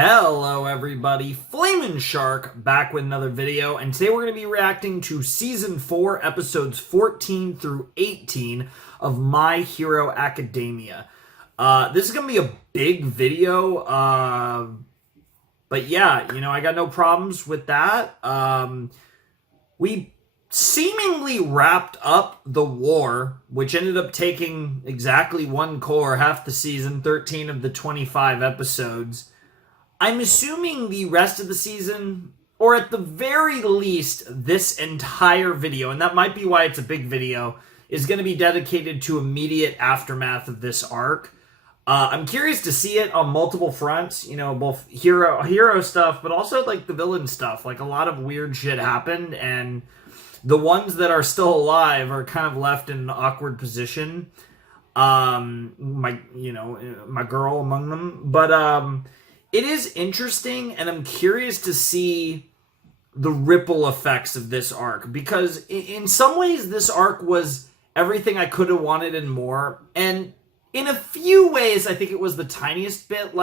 Hello everybody, Flamin' Shark back with another video, and today we're going to be reacting to Season 4, Episodes 14 through 18 of My Hero Academia. This is going to be a big video, but yeah, I got no problems with that. We seemingly wrapped up the war, which ended up taking exactly one core, half the season, 13 of the 25 episodes. I'm assuming the rest of the season, or at the very least, this entire video, and that might be why it's a big video, is going to be dedicated to immediate aftermath of this arc. I'm curious to see it on multiple fronts, both hero stuff, but also, the villain stuff. A lot of weird shit happened, and the ones that are still alive are kind of left in an awkward position. My girl among them. But, it is interesting, and I'm curious to see the ripple effects of this arc, because in some ways this arc was everything I could have wanted and more, and in a few ways I think it was the tiniest bit.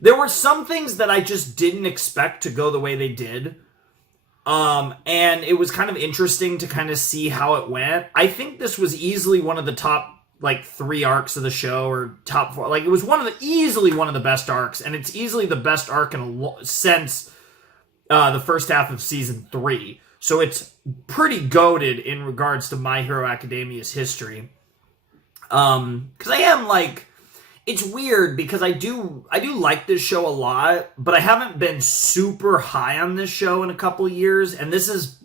There were some things that I just didn't expect to go the way they did, and it was kind of interesting to kind of see how it went. I think this was easily one of the top 3 arcs of the show, or top 4. It was easily one of the best arcs, and it's easily the best arc since the first half of season 3. So it's pretty goated in regards to My Hero Academia's history. Because I am it's weird because I do like this show a lot, but I haven't been super high on this show in a couple of years, and this is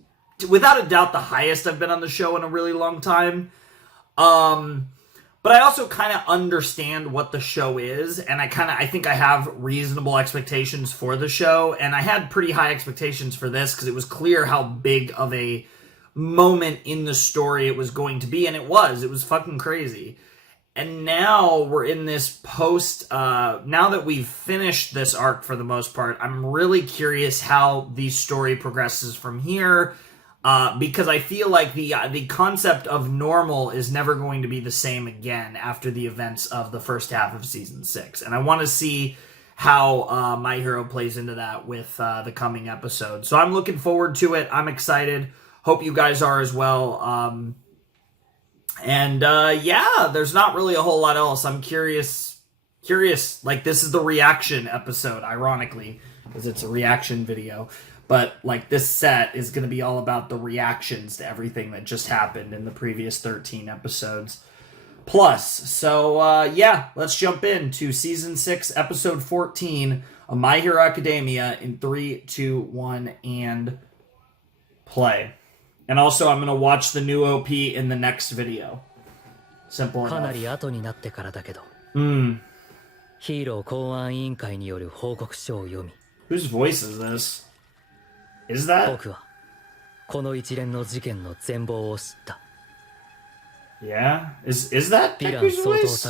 without a doubt the highest I've been on the show in a really long time. But I also kind of understand what the show is, and I think I have reasonable expectations for the show, and I had pretty high expectations for this because it was clear how big of a moment in the story it was going to be, and it was fucking crazy. And now we're in this now that we've finished this arc for the most part, I'm really curious how the story progresses from here. Because I feel like the concept of normal is never going to be the same again after the events of the first half of Season 6. And I want to see how My Hero plays into that with the coming episode. So I'm looking forward to it. I'm excited. Hope you guys are as well. Yeah, there's not really a whole lot else. I'm curious. This is the reaction episode, ironically, because it's a reaction video. But, this set is going to be all about the reactions to everything that just happened in the previous 13 episodes. Plus, so, yeah, let's jump into Season 6, Episode 14 of My Hero Academia in 3, 2, 1, and play. And also, I'm going to watch the new OP in the next video. Simple enough. Whose voice is this? Is that? Yeah? Is that Deku's voice?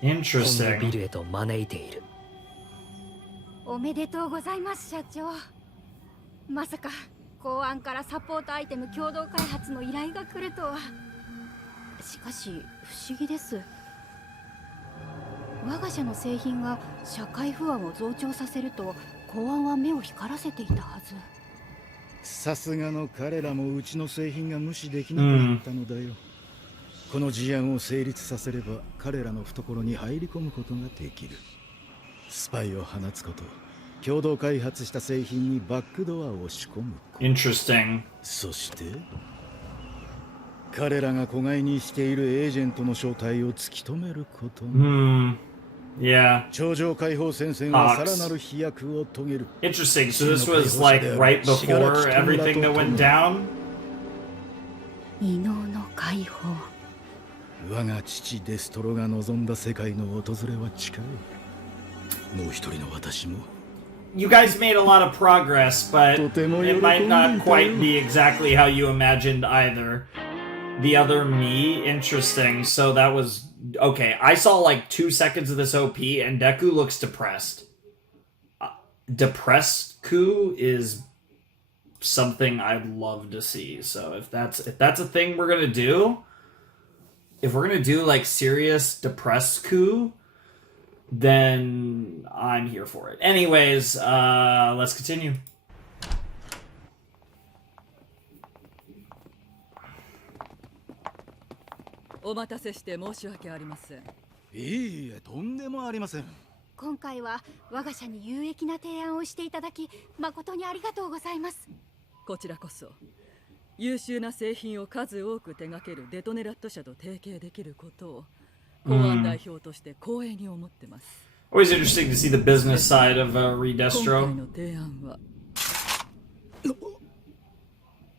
Interesting. おめでとうございます、社長。まさか公安からサポートアイテム共同開発の依頼が来るとは。しかし不思議です。我が社の製品が社会不安を増長させると公安は目を光らせていたはず。さすがの彼らもうちの製品が無視できなくなったのだよ。この事案を成立させれば彼らの懐に入り込むことができる。スパイを放つこと、共同開発した製品にバックドアを仕込むこと。Interesting. そして彼らが子飼いにしているエージェントの正体を突き止めること。Yeah. 頂上解放戦線はさらなる飛躍を遂げる。Interesting. So this was right before everything that went down? 異能の解放。我が父デストロが望んだ世界の訪れは近い。もう一人の私も。You guys made a lot of progress, but it might not quite be exactly how you imagined either. The other me, interesting. So that was okay. I saw 2 seconds of this OP, and Deku looks depressed. Depressed Ku is something I'd love to see. So if that's a thing we're gonna do, if we're gonna do like serious depressed coup, then I'm here for it. Anyways, let's continue.いいえ、とんでもありません。今回は我が社に有益な提案をしていただき誠にありがとうございます。こちらこそ優秀な製品を数多く手掛けるデトネラット社と提携できることを公安代表として光栄に思ってます。Always interesting to see the business side of 今 Redestro. 回の提案は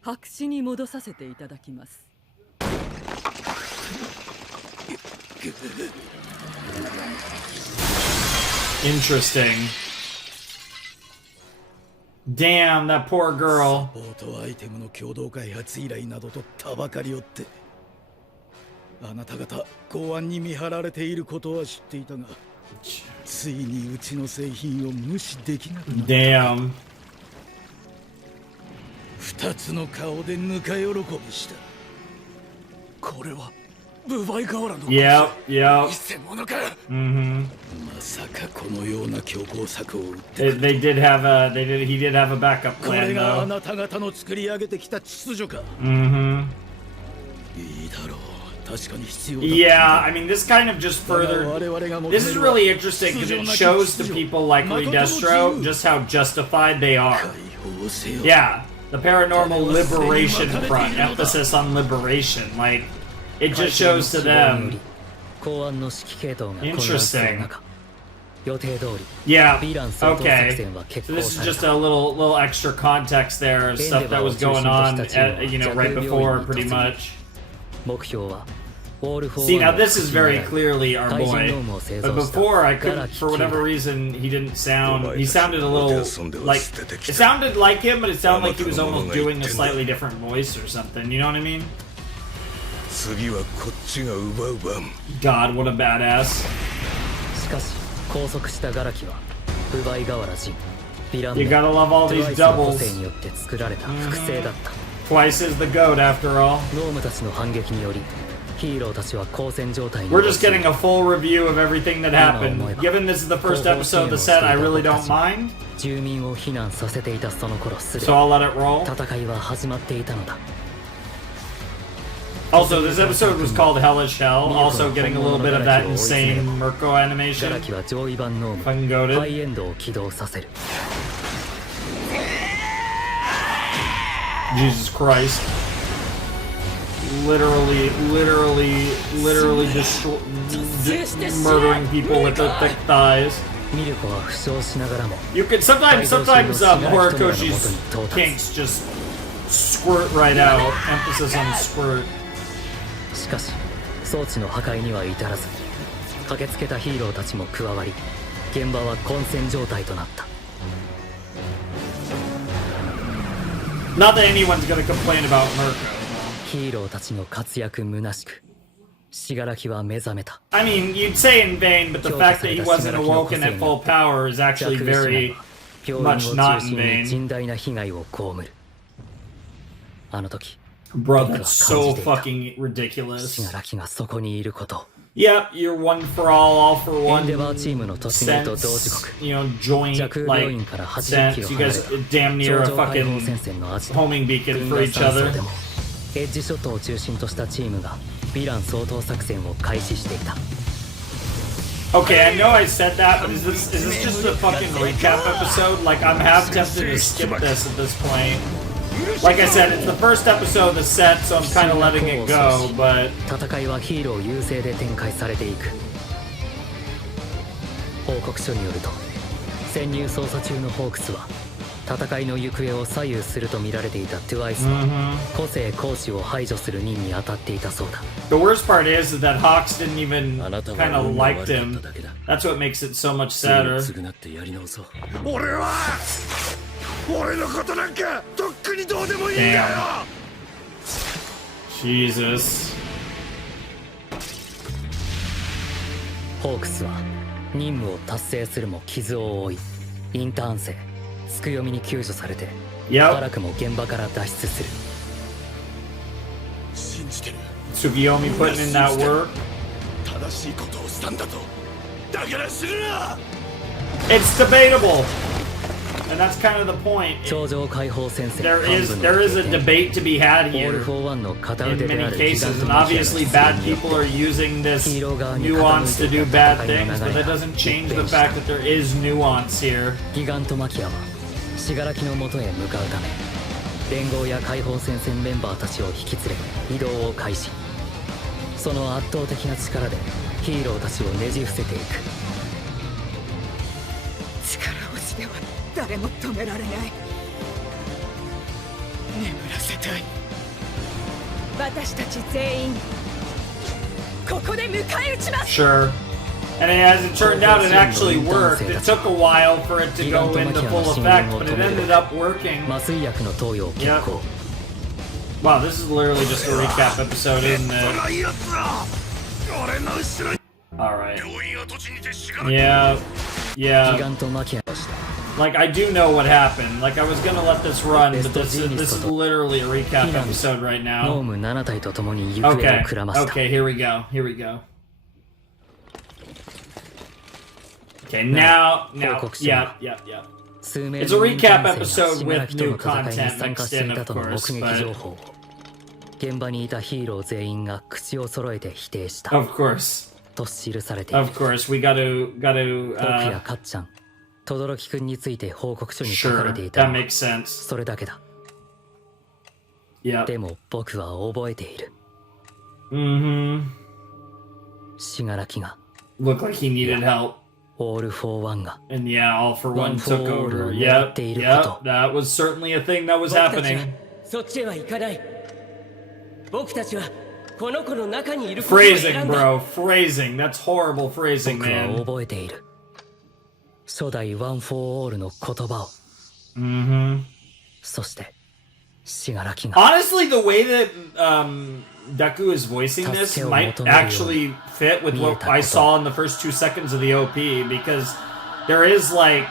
白紙に戻させていただきます。Interesting. Damn, that poor girl. サポートアイテムの共同開発依頼などとたばかりおって、あなた方公安に見張られていることは知っていたが、ついにうちの製品を無視できなくなった。Damn. 二つの顔でぬか喜びした。これはブバイ瓦の Yep, yep. 偽物か。Mm-hmm. まさかこのような強硬策を打って They did have he did have a backup これ plan があ though. なた方の作り上げてきた秩序か。 Mm-hmm. いいだろう。確かに必要だ。 Yeah, I mean, this kind of just further. This is really interesting because it shows to people like Redestro just how justified they are. Yeah, the Paranormal Liberation Front, emphasis on liberation. Like, it just shows to them. Interesting. Yeah, okay. So this is just a little extra context there of stuff that was going on, right before, pretty much. See, now this is very clearly our boy. But before, I couldn't, for whatever reason, he sounded a little like, it sounded like him, but it sounded like he was almost doing a slightly different voice or something, you know what I mean? God, what a badass. You gotta love all these doubles. Twice is the goat, after all. We're just getting a full review of everything that happened. Given this is the first episode of the set, I really don't mind. So I'll let it roll. Also, this episode was called Hellish Hell, also getting a little bit of that insane Mirko animation. Fucking goated. Jesus Christ. Literally murdering people with their thick thighs. You could sometimes Horikoshi's kinks just squirt right out. Emphasis on squirt. しかし装置の破壊には至らず駆けつけたヒーローたちも加わり現場は混戦状態となった。 Not that anyone's gonna complain about Mirko. ヒーローたちの活躍虚しくShigirakiは目覚めた。 I mean, you'd say in vain, but the fact that he wasn't awoken at full power is actually very much not in vain. 甚大な被害を被る。あの時 Bro, that's so fucking ridiculous. Shigirakiがそこにいること。 Yep, you're one for all for one. エンデバーチームの突入と同時刻 joint, like, sense. You guys damn near a fucking homing beacon for each other. エッジショットを中心としたチームがヴィラン掃討作戦を開始していた。 Okay, I know I said that, but is this just a fucking recap episode? Like, I'm half tempted to skip this at this point. Like I said, it's the first episode of the set, so I'm kind of letting it go, but... 戦いはヒーロー優勢で展開されていく。報告書によると、潜入捜査中のホークスは戦いの行方を左右すると見られていたトゥワイスの個性行使を排除する任に当たっていたそうだ。 The worst part is that Hawks didn't even kind of liked him. That's what makes it so much sadder. 俺のことなんかとっくにどうでもいいんだよ。 Jesus. ホークスは任務を達成するも傷を負い、インターン生つく読みに救助されて、辛くも現場から脱出する。信じてる。Tsukiyomi putting in that work. 正しいことをしたんだと。だから死ぬな。 It's debatable, and that's kind of the point. 頂上解放戦線 There 幹 is 部の there is a 経験 debate to be had オー here ル・フォー・ワンの片 in 腕であ many るギガン cases, ト and マキアの obviously 出 bad 現によって people are using this ヒーロー側に nuance to do 傾いてい bad た戦いの things, 流 but れ that が doesn't 一 change 変 the し fact た that there is nuance here. ギガントマキアは死柄木のもとへ向かうため連合や解放戦線メンバーたちを引き連れ移動を開始。その圧倒的な力でヒーローたちをねじ伏せていく。力押しでは誰も止められない。眠らせたい。私たち全員ここで迎え撃ちます。 Sure. And as it turned out, it actually worked. It took a while for it to go into full effect, but it ended up working. 麻酔薬の投与を決行。 Wow, this is literally just a recap episode, isn't it? Alright. Yeah. ギ Yeah. ガントマキア Like, I do know what happened. Like, I was gonna let this run, but this is literally a recap episode right ノー now. ム7体と共に行方を Okay. くらました。 Okay, here we go. Here we go. Okay, now, yeah. 数名 It's a の recap 人間性 episode が with 死柄木と new の戦いに content 参加 mixed してい in, た of との目 course, 撃情 but 報を現場にいたヒーロー全員が口を揃えて否定した of course, と記されている。 of course, we gotta, 僕やかっちゃん、轟くんについて報告書に書かれ sure, ていた that のは makes sense. それだけだ。 Yeah. でも僕は覚えている。 Mm-hmm. 死柄木が Looked like he needed help. オール・フォー・ワンが And yeah, All for One One for took All over. を Yep, 狙っている yep, こと。 that was certainly a thing that was 僕たちは happening. そっちへは行かない。僕たちはこの子の中にいることを選 Phrasing, んだ。 bro, phrasing. That's horrible phrasing, 僕は man. 覚えている。初代ワン・フォー・オールの言葉を。 Mm-hmm. そして死柄木が Honestly, the way that Deku is voicing this might actually fit with what I saw in the first 2 seconds of the OP, because there is like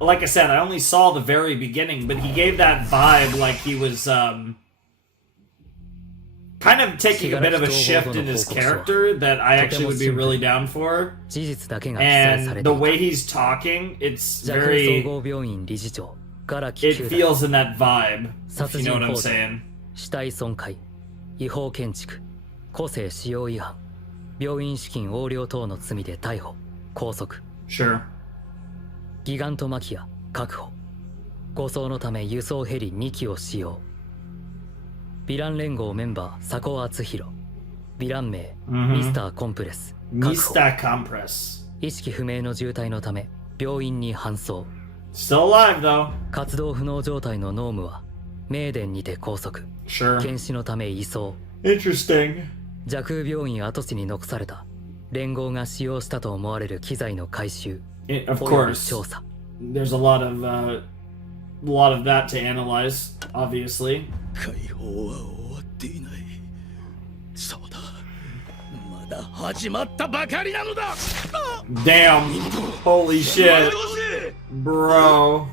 I said, I only saw the very beginning, but he gave that vibe like he was kind of taking a bit of a shift in his character that I actually would be really down for. 事実だけが記載さ And れて the いた。 way he's talking, it's 弱総 very, 合病院理事長柄木 it 九代 feels in that vibe, if 殺 you know 人 what I'm 幇助 saying. 死体損壊違法建築個性使用違反病院資金横領等の罪で逮捕拘束 Sure. ギガントマキア確保護送のため輸送ヘリ2機を使用ヴィラン連合メンバー佐古敦弘ヴィラン名、ミスターコンプレス確保 Mista Compress. 意識不明の重体のため病院に搬送 Still alive, though. 活動不能状態のノームは名電にて拘束 Sure. 検視のため移送 Interesting. 蛇空病院跡地に残された連合が使用したと思われる機材の回収 Of および course. 調査 There's a lot of that to analyze, obviously. 解放は終わっていない。そうだ。まだ始まったばかりなのだ。 Damn. Holy shit. Bro.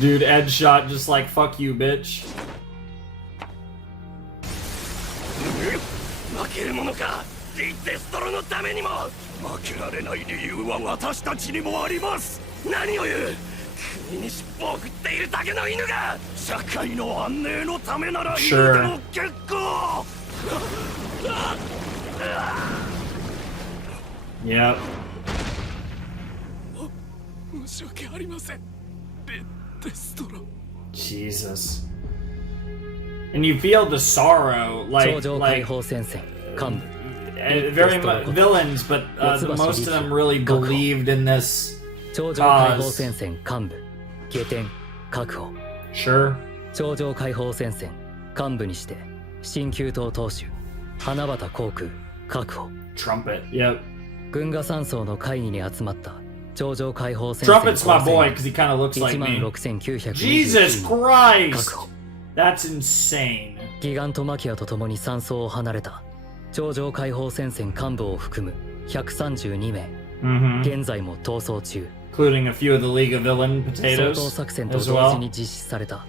Dude, Ed shot just like, fuck you, bitch. 負けるものか。リ・デストロのためにも。負けられない理由は私たちにもあります。何を言う。国に尻尾を振っているだけの犬が社会の安寧のためなら犬でも結構。 Yep. 申し訳ありません。リ・デストロ。 Jesus. And you feel the sorrow, 頂上解 like 放戦線幹部 very much villains, but most of them really believed in this 頂上解放戦線幹部下天確保 Sure. 頂上解放戦線幹部にして新旧党党首花畑航空確保 Trumpet. Yep. 軍賀山荘の会議に集まった頂上解放戦線 Trumpet's my boy because he kind of looks like me. 16929 Jesus 確 Christ! 保 That's insane. ギガントマキアと共に山荘を離れた頂上解放戦線幹部を含む132名 Mm-hmm. 現在も逃走中 Including a few of the League of Villain 掃討 Potatoes 作戦と as 同時 well. に実施された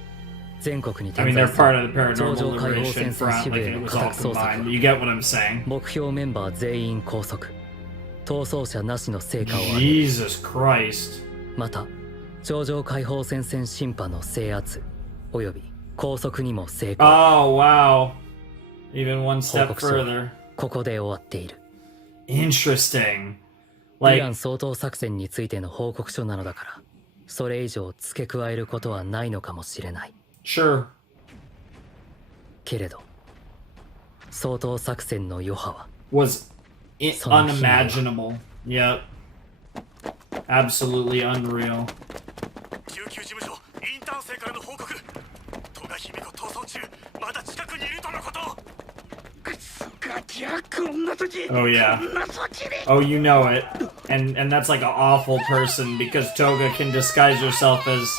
全国に I mean, 点 they're 在す part of the る paranormal 上場解放 liberation 戦線 front, 支部 like へ it の was 家 all 宅捜 combined. 索 You get what I'm saying? 目標メンバー全員拘束逃走者なしの成果を上げ Jesus Christ. また頂上解放戦線審判の制圧および拘束にも成功 Oh, wow. Even one 報 step 告書は further. ここで終わっている Interesting. イ Like, ラン掃討作戦についての報告書なのだからそれ以上付け加えることはないのかもしれない sure. けれど掃討作戦の余波は Was Some unimaginable. Yep. Absolutely unreal. 救急事務所インターン生からの報告戸賀卑弥呼逃走中まだ近くにいるとのこと Oh yeah. Oh, you know it. And that's like an awful person because Toga can disguise herself as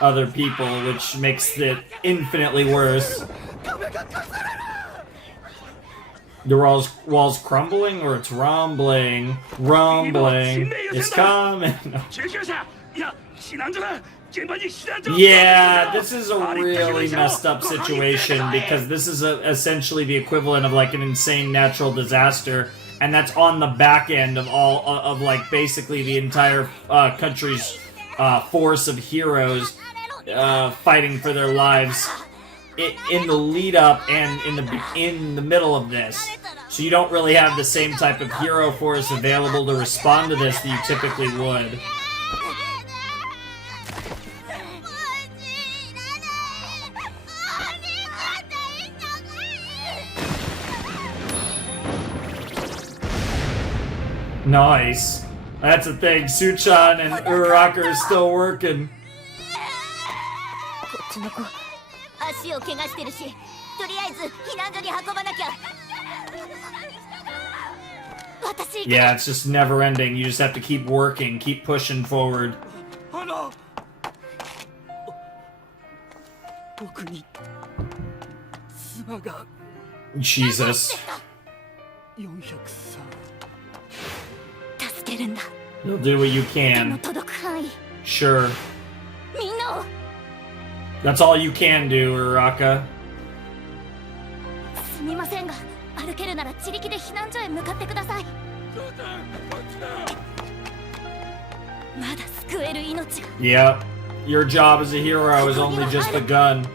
other people, which makes it infinitely worse. The walls crumbling or it's rumbling. Rumbling. It's coming. Yeah, this is a really messed up situation because this is essentially the equivalent of like an insane natural disaster, and that's on the back end of all of like basically the entire country's force of heroes fighting for their lives in the lead up and in the middle of this. So you don't really have the same type of hero force available to respond to this that you typically would. Nice. That's the thing. Suchan and Uraraka are still working. こっちの子足を怪我してるしとりあえず避難所に運ばなきゃ私 Yeah, it's just never ending. You just have to keep working, keep pushing forward. 僕に妻が Jesus. 403助けるんだ You'll do what you 手の can. 届く範囲 Sure. みんなを That's all you can do, Uraraka. すみませんが歩けるなら自力で避難所へ向かってくださいまだ救える命が Yep. Your job as a hero is only just begun.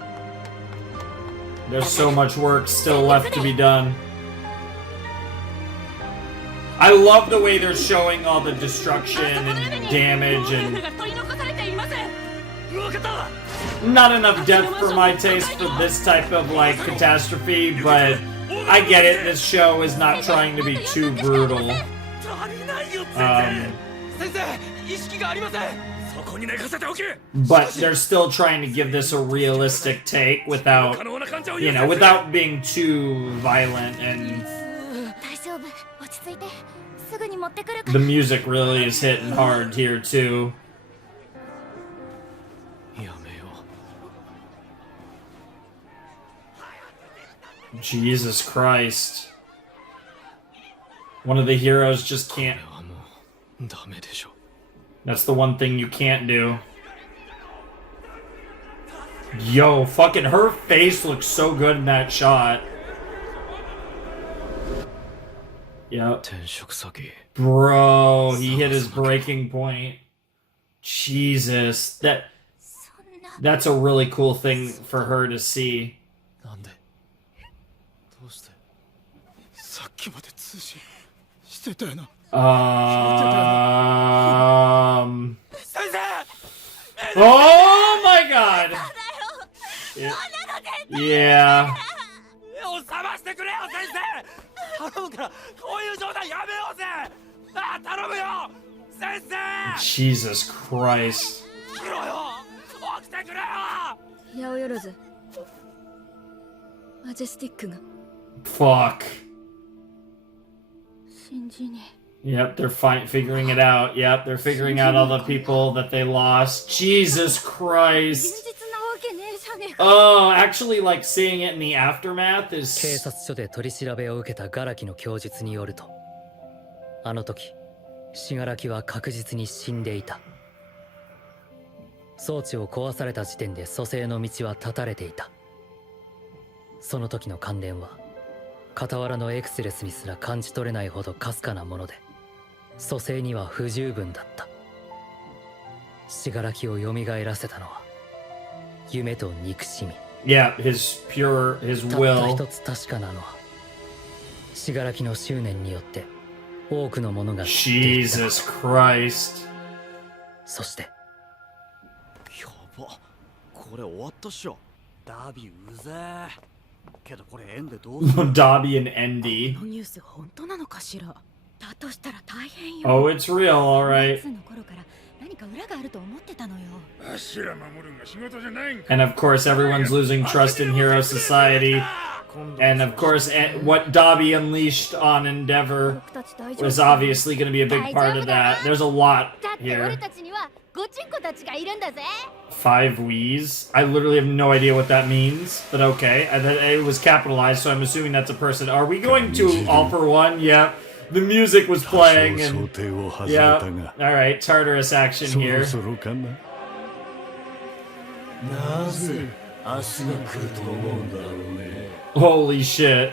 There's so much work still left to be done. I love the way they're showing all the destruction and damage and 取り残されていません not enough death for my taste for this type of like catastrophe, but I get it. This show is not trying to be too brutal. 先生意識がありませんそこに寝かせておけ But they're still trying to give this a realistic take without, 可能な患者を you know, without being too violent, and 大丈夫落ち着いてすぐに持ってくるか the ら music really is hitting hard here too. やめよ Jesus Christ. One of the heroes just can't. うはもうダメでしょ That's the one thing you can't do. Yo, fucking her face looks so good in that shot. Yep. 転職先 Bro, he hit his breaking point. Jesus. そんな That's a really cool thing for her to see. なんでどうしてさっきまで通信してたよな 先生 Oh my god! Yeah. 目を覚ましてくれよ先生頼むからこういう状態やめようぜああ頼むよ先生 Jesus Christ. 起きろよ起きてくれよ八百万マジェスティックが Fuck. 信じね Yep, they're figuring it out. Yep, they're figuring out all the people that they lost. Jesus 現 Christ. 実なわけねえじゃねえか Oh, actually, like seeing it in the aftermath 警 is. 察署で取り調べを受けたガラキの供述によるとあの時シガラキは確実に死んでいた装置を壊された時点で蘇生の道は断たれていた。その時の感電は傍らのエクセレスにすら感じ取れないほどかすかなもので、蘇生には不十分だった。死柄木を蘇らせたのは夢と憎しみ。Yeah, his will. たった一つ確かなのは、死柄木の執念によって多くのものが散っていった。 Jesus Christ. そしてやば、これ終わったっしょ。ダビうぜえ。けどこれ縁でどうする Dabi and Endy. このニュース本当なのかしら。だとしたら大変よ。 Oh, it's real, alright. いつの頃から何か裏があると思ってたのよ。 And of course, everyone's losing trust in Hero Society. And of course, what Dabi unleashed on Endeavor 僕たち大丈夫 was obviously going to be a big part of that. There's a lot だって俺 here. たちにはごちんこたちがいるんだぜ。 5 Wheeze. I literally have no idea what that means, but okay. It was capitalized, so I'm assuming that's a person. Are we going to All for One? Yeah. The music was playing, and yeah. All right, Tartarus action here. なぜ明日が来ると思うんだろうね。 Holy shit.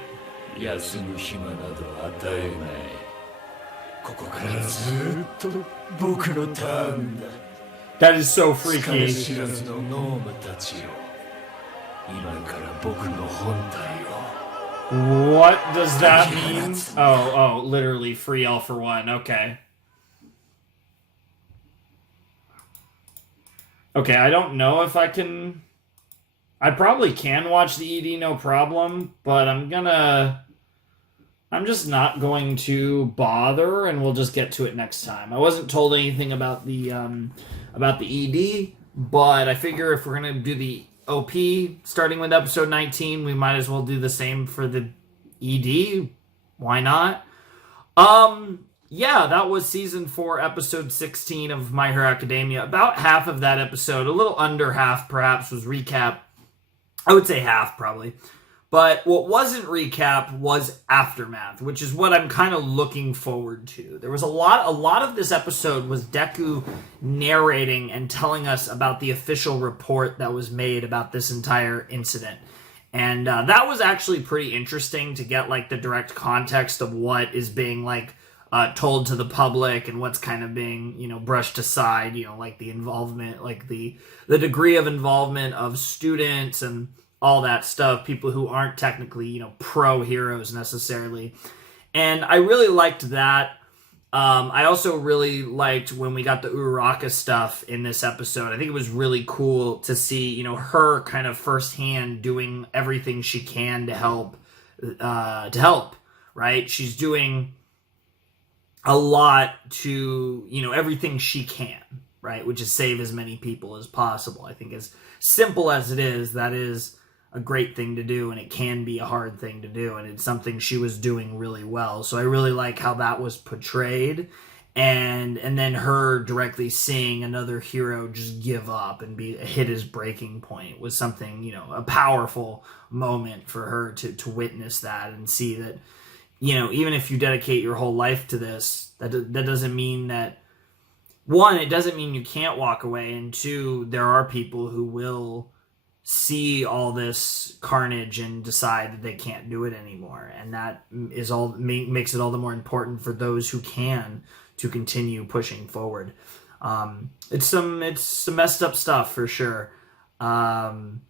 休む暇など与えない。ここからずっと僕のターンだ。 That is so 疲れ freaky. 知らずのノーマたちよ。今から僕の本体を。 What does that mean? Oh, literally free All for One. Okay. Okay, I don't know if I can... I probably can watch the ED, no problem, but I'm just not going to bother, and we'll just get to it next time. I wasn't told anything about the ED, but I figure if we're gonna do the OP starting with episode 19, we might as well do the same for the ED. Why not? Yeah, that was season 4, episode 16 of My Hero Academia. About half of that episode, a little under half perhaps, was recap. I would say half probably. But what wasn't recap was aftermath, which is what I'm kind of looking forward to. There was a lot of this episode was Deku narrating and telling us about the official report that was made about this entire incident. And that was actually pretty interesting to get like the direct context of what is being like told to the public and what's kind of being, brushed aside, like the involvement, like the degree of involvement of students and all that stuff, people who aren't technically, pro heroes necessarily. And I really liked that. I also really liked when we got the Uraraka stuff in this episode. I think it was really cool to see, her kind of firsthand doing everything she can to help, right? She's doing a lot to, everything she can, right? Which is save as many people as possible. I think as simple as it is, that is a great thing to do, and it can be a hard thing to do, and it's something she was doing really well. So I really like how that was portrayed, and then her directly seeing another hero just give up and hit his breaking point was something, a powerful moment for her to witness that and see that, even if you dedicate your whole life to this, that doesn't mean that, one, it doesn't mean you can't walk away, and two, there are people who will see all this carnage and decide that they can't do it anymore, and that is all makes it all the more important for those who can to continue pushing forward. It's some messed up stuff for sure. And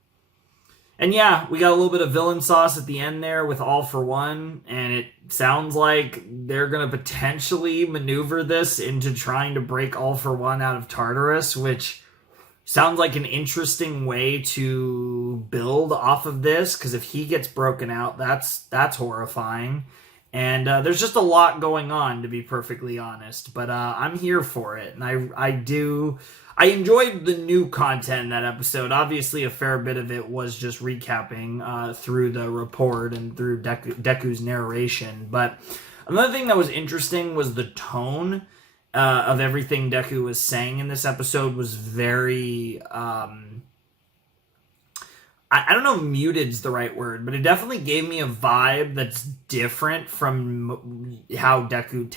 yeah, we got a little bit of villain sauce at the end there with All for One, and it sounds like they're going to potentially maneuver this into trying to break All for One out of Tartarus, which sounds like an interesting way to build off of this, because if he gets broken out, that's horrifying. And there's just a lot going on, to be perfectly honest. But I'm here for it, and I enjoyed the new content in that episode. Obviously, a fair bit of it was just recapping through the report and through Deku's narration. But another thing that was interesting was the tone of everything Deku was saying in this episode was very... I don't know if muted's the right word, but it definitely gave me a vibe that's different from how Deku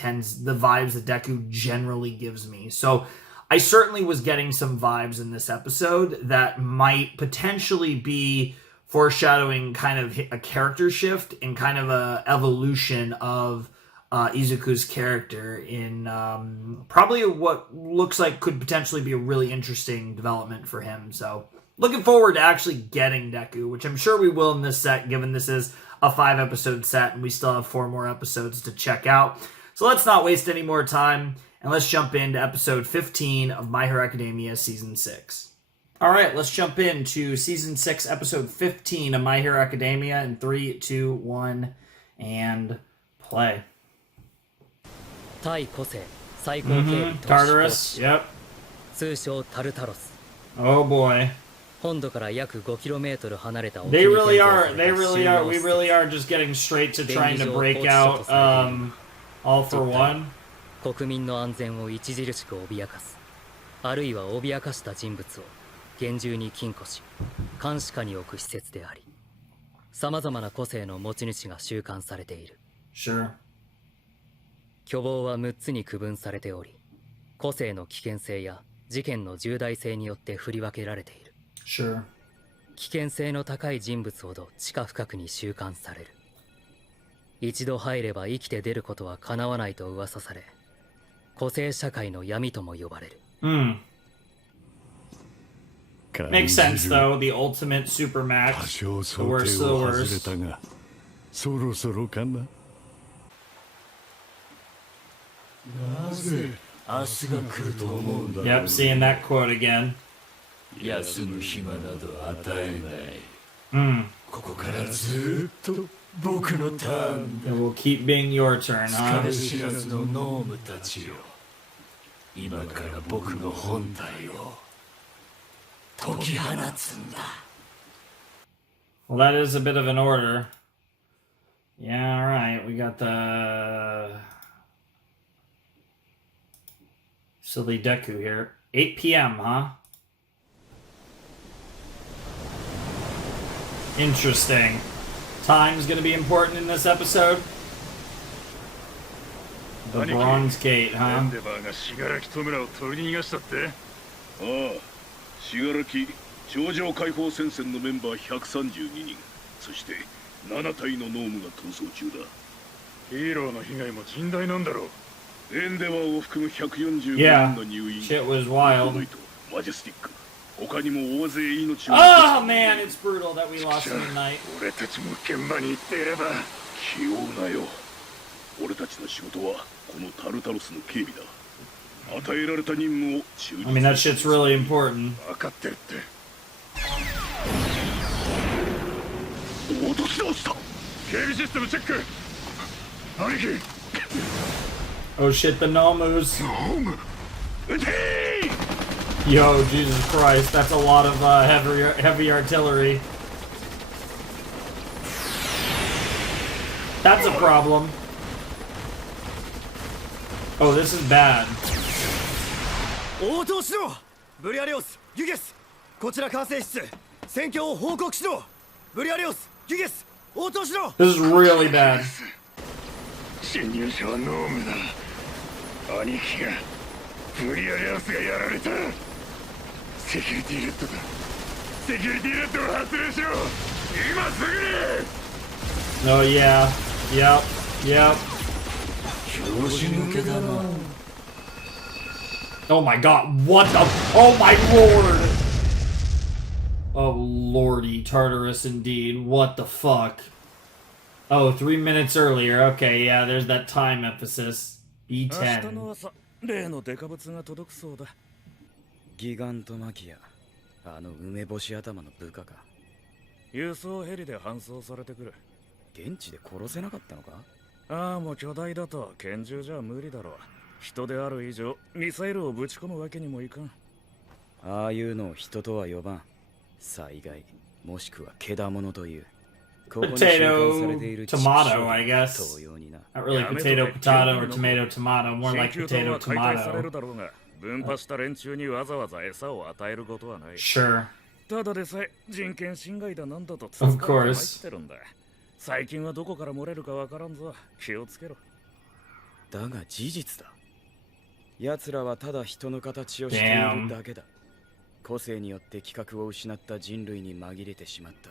the vibes that Deku generally gives me. So I certainly was getting some vibes in this episode that might potentially be foreshadowing kind of a character shift and kind of a evolution of Izuku's character in probably what looks like could potentially be a really interesting development for him. So looking forward to actually getting Deku, which I'm sure we will in this set, given this is a 5-episode set and we still have 4 more episodes to check out. So let's not waste any more time and let's jump into episode 15 of My Hero Academia Season 6. All right, let's jump into Season 6, Episode 15 of My Hero Academia in 3, 2, 1, and play. Tartarus, yep. 通称タルタロス。 Oh boy. 本土から約 5km 離れた They really are, we really are just getting straight to trying to break out All for One. 国民の安全を著しく脅かす。あるいは脅かした人物を厳重に禁錮し、監視下に置く施設であり、様々な個性の持ち主が収監されている。Sure. 巨棒は6つに区分されており、個性の危険性や事件の重大性によって振り分けられている。Sure. 危険性の高い人物ほど地下深くに収監される。一度入れば生きて出ることは叶わないと噂され、個性社会の闇とも呼ばれる。Makes sense though, the ultimate supermax, the worst of the worst. そろそろかな。なぜ明日が来ると思うんだろう。 Yep, seeing that quote again. 休む暇など与えない。ここからずっと僕のターンだ。 It will keep being your turn, 疲 huh? れ知らずのノームたちよ。今から僕の本体を解き放つんだ。 Well, that is a bit of an order. Yeah, alright, we got the silly Deku here. 8 p.m., huh? Interesting. Time's gonna be important in this episode. The Bronze Gate, huh? エンデバーがシガラキトムラを取り逃がしたって？ああ、シガラキ頂上解放戦線のメンバー132人、そして7体のノームが逃走中だ。ヒーローの被害も甚大なんだろう。エンデバーを含む145人 Yeah, が入院。 shit was wild. マジェスティック。他にも大勢命を。Oh man, it's brutal that we lost in the night. 俺たちも現場に行っていれば。気負うなよ。俺たちの仕事はこのタルタロスの警備だ。与えられた任務を忠実に。 I mean, that shit's really important. 分かってるって。落とし直した。警備システムチェック。兄貴。 Oh shit, the Nomus. ノーム。Yo, Jesus Christ, that's a lot of heavy artillery. That's a problem. Oh, this is bad. 応答しろ。ブリアレオス、ギュゲス、こちら管制室、戦況を報告しろ。ブリアレオス、ギュゲス、応答しろ。 This is really bad. 侵入者はノームだ。兄貴がブリアレオスがやられた。セキュリティレッドだ。セキュリティレッドを発令しろ。今すぐに。 Oh yeah. Yep. Yep. 調子抜けだな。 Oh my god, what the... Oh my lord! Oh lordy, Tartarus indeed. What the fuck? Oh, 3 minutes earlier. Okay, yeah, there's that time emphasis. B10. 例のデカブツが届くそうだ。ギガントマキア、あの梅干し頭の部下か。輸送ヘリで搬送されてくる。現地で殺せなかったのか？ああ、もう巨大だと拳銃じゃ無理だろう。人である以上、ミサイルをぶち込むわけにもいかん。ああいうのを人とは呼ばん。災害、もしくはけだものという。Potato, tomato, I guess. Not really potato, potato, or tomato, tomato. More like potato, tomato. 分派した連中にわざわざ餌を与えることはない。Sure. ただでさえ人権侵害だなんだと Of course. 入ってるんだ。最近はどこから漏れるかわからんぞ。気をつけろ。だが事実だ。奴らはただ人の形をしているだけだ。個性によって規格を失った人類に紛れてしまった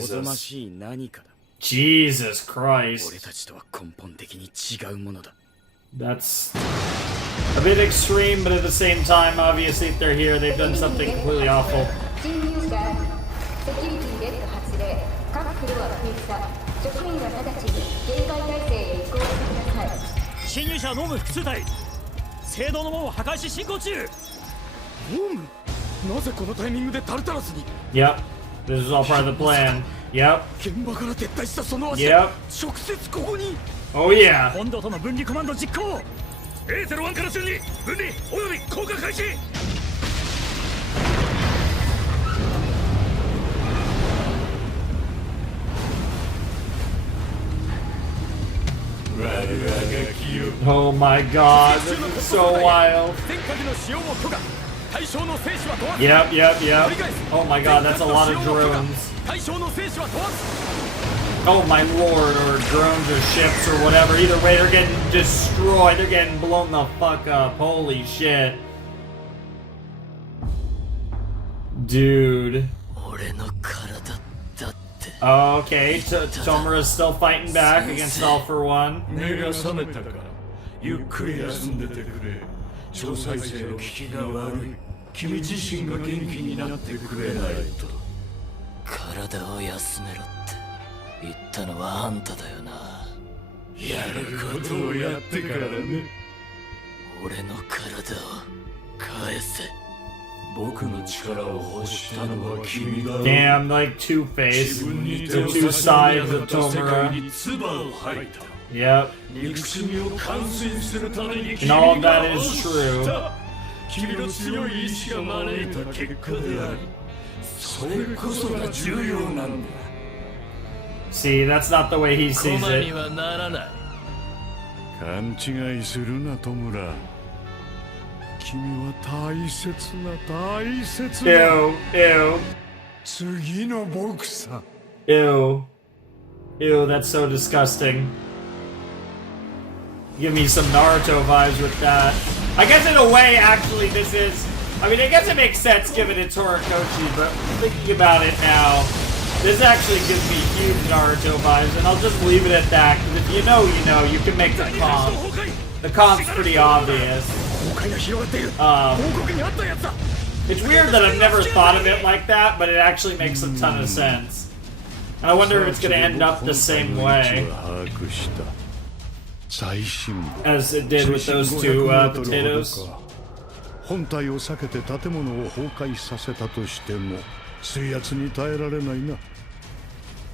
おぞましい何かだ。 Jesus Christ. 俺たちとは根本的に違うものだ。 That's a bit extreme, but at the same time, obviously, if they're here, they've done something completely awful. 侵入者ノーム複数体聖堂の門を破壊し進行中。ノーム、なぜこのタイミングでタルタラスに？ Yep, this is all part of the plan. Yep. 現場から撤退したその足 Yep. 直接ここに。 Oh yeah. 本土との分離コマンド実行。 A01 から順に分離および降下開始。 Oh my god, this is so wild. Yep, yep, yep. Oh my god, that's a lot of drones. Oh my lord, or drones or ships or whatever. Either way, they're getting destroyed. They're getting blown the fuck up. Holy shit. Dude. Okay, Tomura's still fighting back against All for One. 目が覚めたか。ゆっくり休んでてくれ。超再生の効きが悪い。君自身が元気になってくれないと。体を休めろって言ったのはあんただよな。やることをやってからね。俺の体を返せ。 僕の力を欲したのは君だ。 Damn, like Two-Face. The two sides of Tomura. Yep. And all of that is true. See, that's not the way he sees it. 勘違いするな、トムラ。 君は大切な大切な Ew, 次の僕さ ew. Ew, that's so disgusting. Give me some Naruto vibes with that. I guess in a way, actually, this is... I mean, I guess it makes sense given it's Horikoshi, but thinking about it now, this actually gives me huge Naruto vibes, and I'll just leave it at that, because if you know, you know, you can make the comp. The comp's pretty obvious. It's weird that I've never thought of it like that, but it actually makes a ton of sense. And I wonder if it's going to end up the same way as it did with those two potatoes. 本体を避けて建物を崩壊させたとしても水圧に耐えられないな。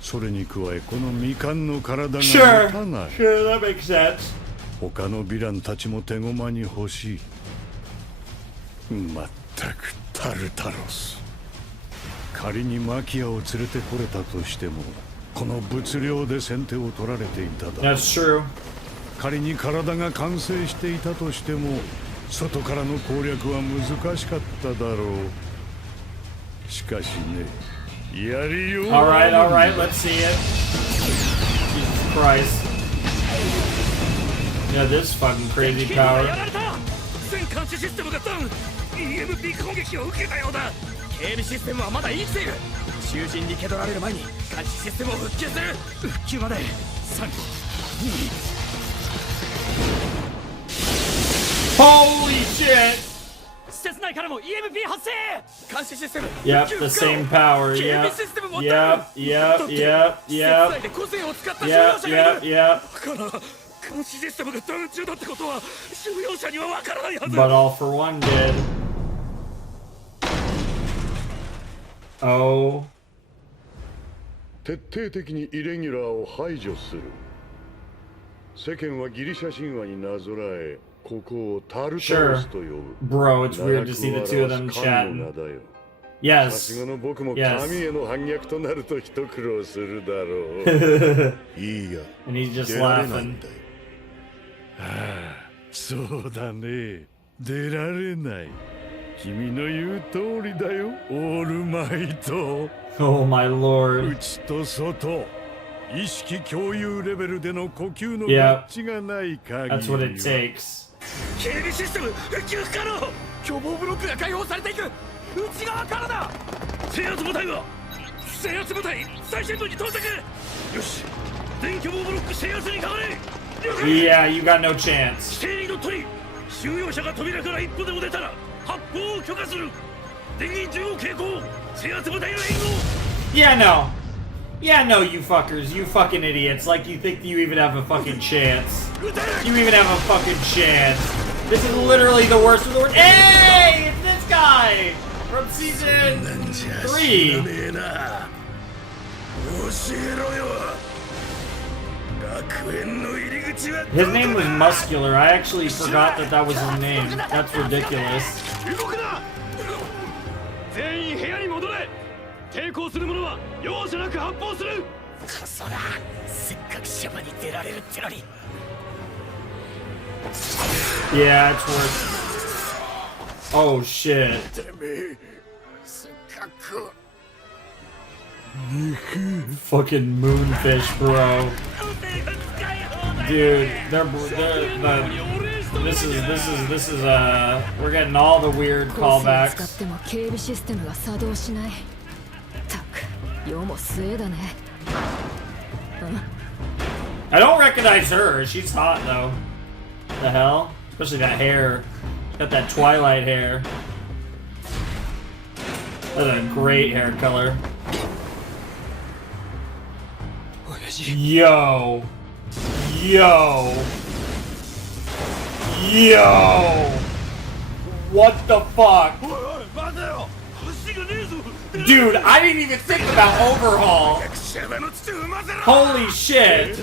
それに加えこの未完の体が持たない。Sure, that makes sense. 他のヴィランたちも手駒に欲しい。まったくタルタロス。仮にマキアを連れてこれたとしても、この物量で先手を取られていただろう。That's true. 仮に体が完成していたとしても、外からの攻略は難しかっただろう。しかしね、やりよう。Alright, alright, let's see it. Jesus Christ. Yeah, this fucking crazy power. 全監視システムがダウン EMP 攻撃を受けたようだ。警備システムはまだ生きている。囚人に蹴取られる前に監視システムを復旧する。復旧まで3、2 Holy shit! 施設内からも EMP 発生。監視システム Yep, the same power. Yep, yep, yep, yep, yep. Yep, yep, yep. 監視システムがダウン中だってことは収容者にはわからないはず。 But All for One did. Oh. 徹底的にイレギュラーを排除する。世間はギリシャ神話になぞらえ、ここをタルタロスと呼ぶ。Bro, it's weird to see the two of them chatting. Yes. さすがの僕も神への反逆となると一苦労するだろう。いいや。And he's just laughing. ああ、そうだね。出られない。君の言う通りだよ、オールマイト。Oh my lord. 内と外。意識共有レベルでの呼吸の合致がない限り。That's what it takes. 警備システム復旧不可能。凶暴ブロックが解放されていく。内側からだ。制圧部隊は制圧部隊最先端に到着。よし、電巨暴ブロック制圧に変われ。 Yeah, you got no chance. 規定にのっとり収容者が扉から一歩でも出たら発砲を許可する。電源銃を携行。制圧部隊の援護。 Yeah, no. Yeah, no, you fuckers. You fucking idiots. Like, you think you even have a fucking chance. You even have a fucking chance. This is literally the worst of the worst. Hey! It's this guy! From season 3. His name was Muscular. I actually forgot that that was his name. That's ridiculous. 全員部屋に戻れ。抵抗する者は容赦なく発砲する。クソだ。せっかくシャバに出られるってのに。 Yeah, it's worth. Oh shit. Fucking moonfish, bro. Dude, this is we're getting all the weird callbacks. I don't recognize her. She's hot though. The hell? Especially that hair. Got that Twilight hair. That's a great hair color. Yo. Yo. Yo. What the fuck? Dude, I didn't even think about overhaul. Holy shit.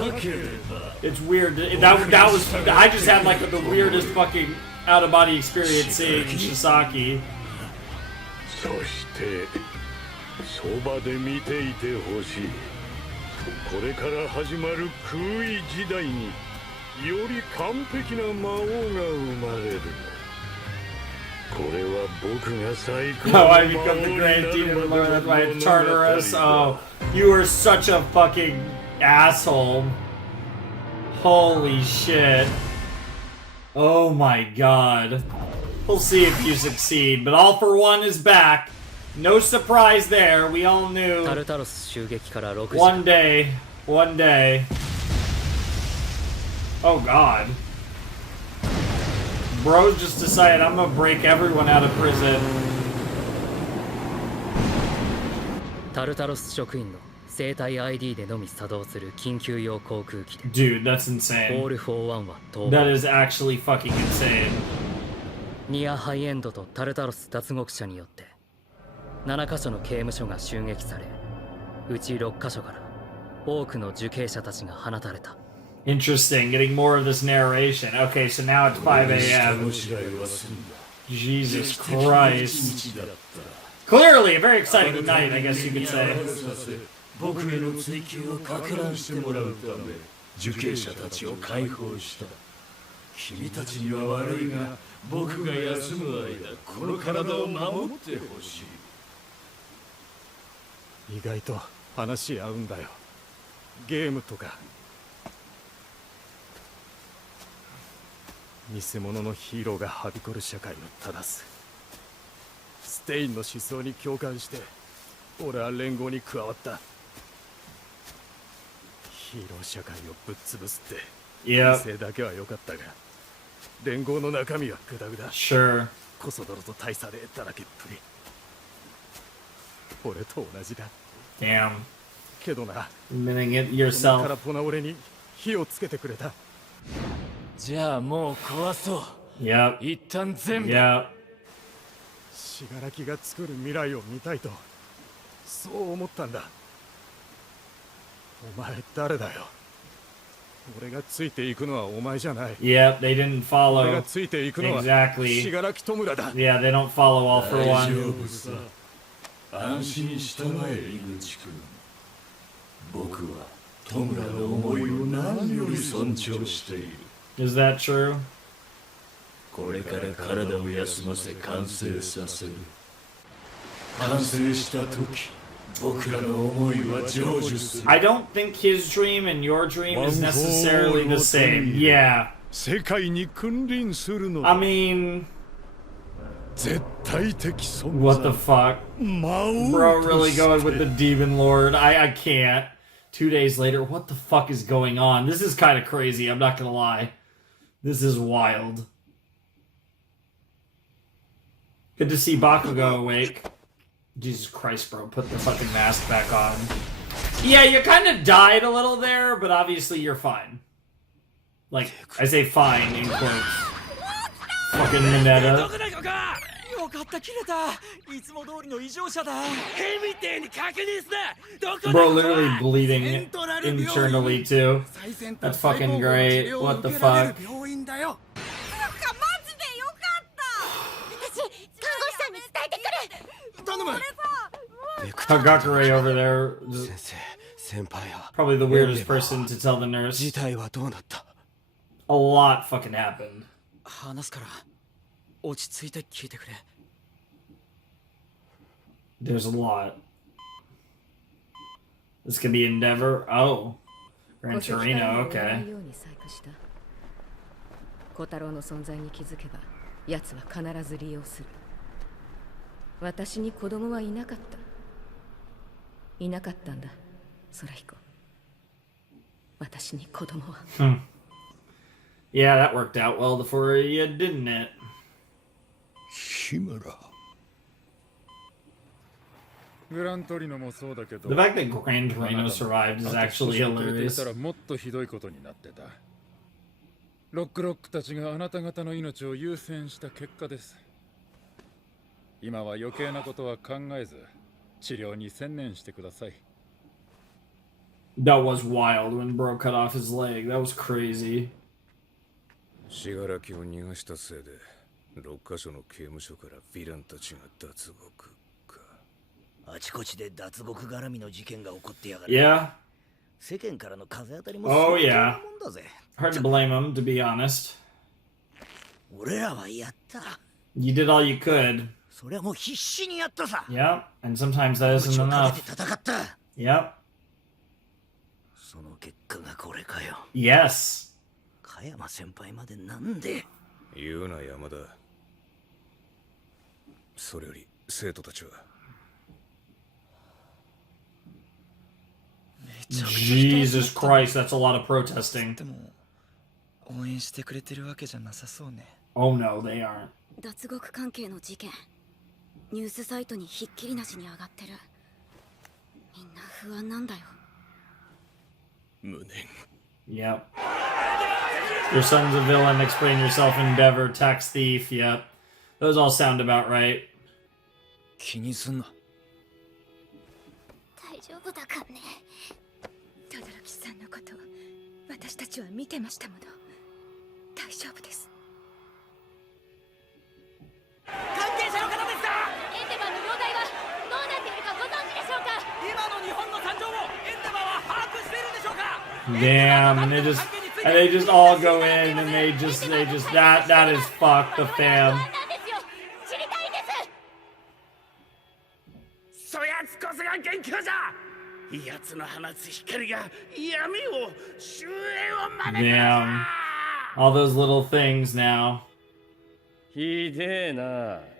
It's weird. That was. I just had like the weirdest fucking out of body experience seeing Shisaki. そしてそばで見ていてほしい。これから始まる空位時代により完璧な魔王が生まれる。これは僕が最高の Oh, 魔王 I become the grand demon lord. That's why it's Tartarus. Oh, you are such a fucking asshole. Holy shit. Oh my god. We'll see if you succeed, but All for One is back. No surprise there. We all knew. One day. One day. Oh god. Bros just decided I'm gonna break everyone out of prison. タルタロス職員の生体 ID でのみ作動する緊急用航空機で Dude, that's insane. All for Oneは逃亡。 That is actually fucking insane. ニアハイエンドとタルタロス脱獄者によって7カ所の刑務所が襲撃され、うち6カ所から多くの受刑者たちが放たれた。 Interesting, getting more of this narration. Okay, so now it's 5 a.m. Jesus Christ. Clearly, a very exciting night, I guess you could say. 僕への追及をかく乱してもらうため受刑者たちを解放した。君たちには悪いが僕が休む間この体を守ってほしい。意外と話し合うんだよ。ゲームとか。偽物のヒーローがはびこる社会を正す。ステインの思想に共感して俺は連合に加わった。ヒーロー社会をぶっ潰すって犠牲だけは良かったが、連合の中身はグダグダ。Sure. コソ泥と大差でだらけっぷり。俺と同じだ。Damn. けどな。Admitting it yourself. 空っぽな俺に火をつけてくれた。じゃあもう壊そう。Yep. 一旦全部。Yep. 死柄木が作る未来を見たいとそう思ったんだ。お前誰だよ。俺がついていくのはお前じゃない。Yep, they didn't follow. 俺がついていくのは Exactly. 死柄木弔だ。Yeah, they don't follow All for 大 One. 丈夫さ。安心したまえ井口君。僕は戸村の思いを何より尊重している。Is that true? これから体を休ませ完成させる。完成した時、僕らの思いは成就する。 I don't think his dream and your dream is necessarily the same. Yeah. 世界に君臨するの。 I mean, 絶対的存在。 what the fuck? Bro, really going with the Demon Lord. I can't. 2 days later, what the fuck is going on? This is kind of crazy, I'm not gonna lie. This is wild. Good to see Bakugo awake. Jesus Christ, bro, put the fucking mask back on. Yeah, you kind of died a little there, but obviously you're fine. Like, I say fine in quotes. Fucking Mineta. Bro, literally bleeding internally too. That's fucking great. What the fuck? Kagakure over there. Probably the weirdest person to tell the nurse. A lot fucking happened. There's a lot. This could be Endeavor. Oh. Gran Torino, okay. 小太郎の存在に気づけば、奴は必ず利用する。私に子供はいなかった。いなかったんだ、空彦。私に子供は。Yeah, that worked out well for you, didn't it? Shimura. The fact that Gran Torino survived is actually hilarious. ロックたちがあなた方の命を優先した結果です。今は余計なことは考えず、治療に専念してください。That was wild when Bro cut off his leg. That was crazy. Shigirakiを逃がしたせいで、6カ所の刑務所からヴィランたちが脱獄か。あちこちで脱獄絡みの事件が起こってやがる。Yeah. 世間からの風当たりも Oh そんな yeah. もんだぜ。Hard to blame him, to be honest. 俺らはやった。You did all you could. それはもう必死にやったさ。 Yep, and sometimes that isn't enough. 戦った。Yep. その結果がこれかよ。 Yes. 加山先輩までなんで。言うな山田。それより生徒たちは。Jesus Christ, that's a lot of protesting. 応援してくれてるわけじゃなさそうね。Oh no, they aren't. 脱獄関係の事件、ニュースサイトにひっきりなしに上がってる。みんな不安なんだよ。無念。 Yep. Your son's a villain, explain yourself, Endeavor, tax thief, yep. Those all sound about right. 気にすんな。大丈夫だかね。轟さんのこと、私たちは見てましたもの。大丈夫です。関係者の方ですか？エンデバーの容体はどうなっているかご存知でしょうか？今の日本の惨状をエンデバーは把握しているんでしょうか？ Damn, and they just all go in and they just that is fuck the fam. そやつこそが元凶じゃ。奴の放つ光が闇を終焉を招く。 Damn. All those little things now. I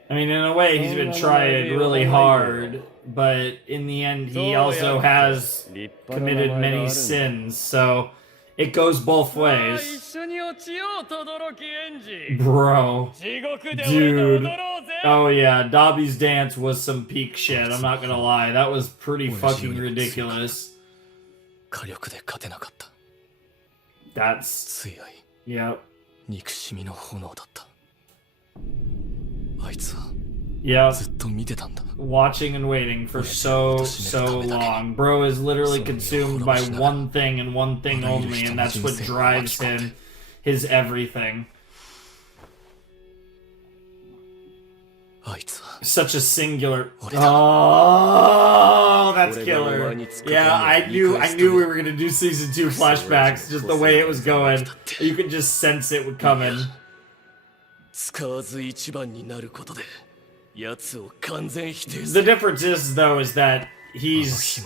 mean, in a way, he's been trying really hard, but in the end, he also has committed many sins, so it goes both ways. Bro. Dude. Oh yeah, Dabi's dance was some peak shit, I'm not gonna lie. That was pretty fucking ridiculous. That's... Yep. Yep. Watching and waiting for so long. Bro is literally consumed by one thing and one thing only, and that's what drives him, his everything. Such a singular... Oh, that's killer. Yeah, I knew we were gonna do season 2 flashbacks, just the way it was going. You could just sense it would come in. The difference is, though, is that he's...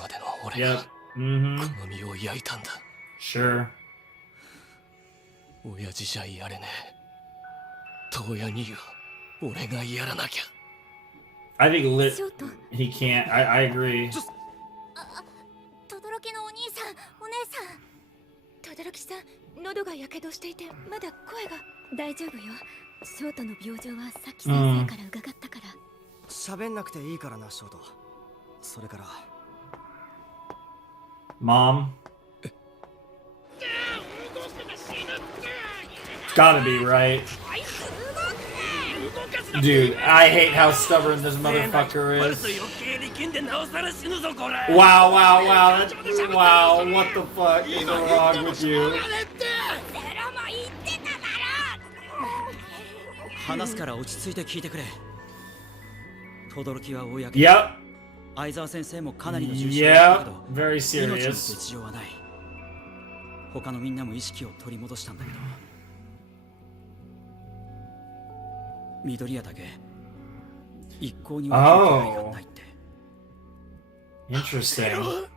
Yep. Mm-hmm. Sure. 親父じゃやれねえ。Toyaには俺がやらなきゃ。I think he can't. I agree. 轟のお兄さん、お姉さん。轟さん、喉がやけどしていてまだ声が。大丈夫よ。ショートの病状はさっき先生から伺ったから。喋んなくていいからな、ショート。それから。Mom. It's gotta be right. Dude, I hate how stubborn this motherfucker is. Wow, wow, wow. Wow, what the fuck is wrong with you? 話すから落ち着いて聞いてくれ。轟は公。Yep. 相沢先生もかなりの重傷だけど、 very 命の serious. 別状はない。他のみんなも意識を取り戻したんだけど、緑谷だけ一向には気配がないって。Interesting.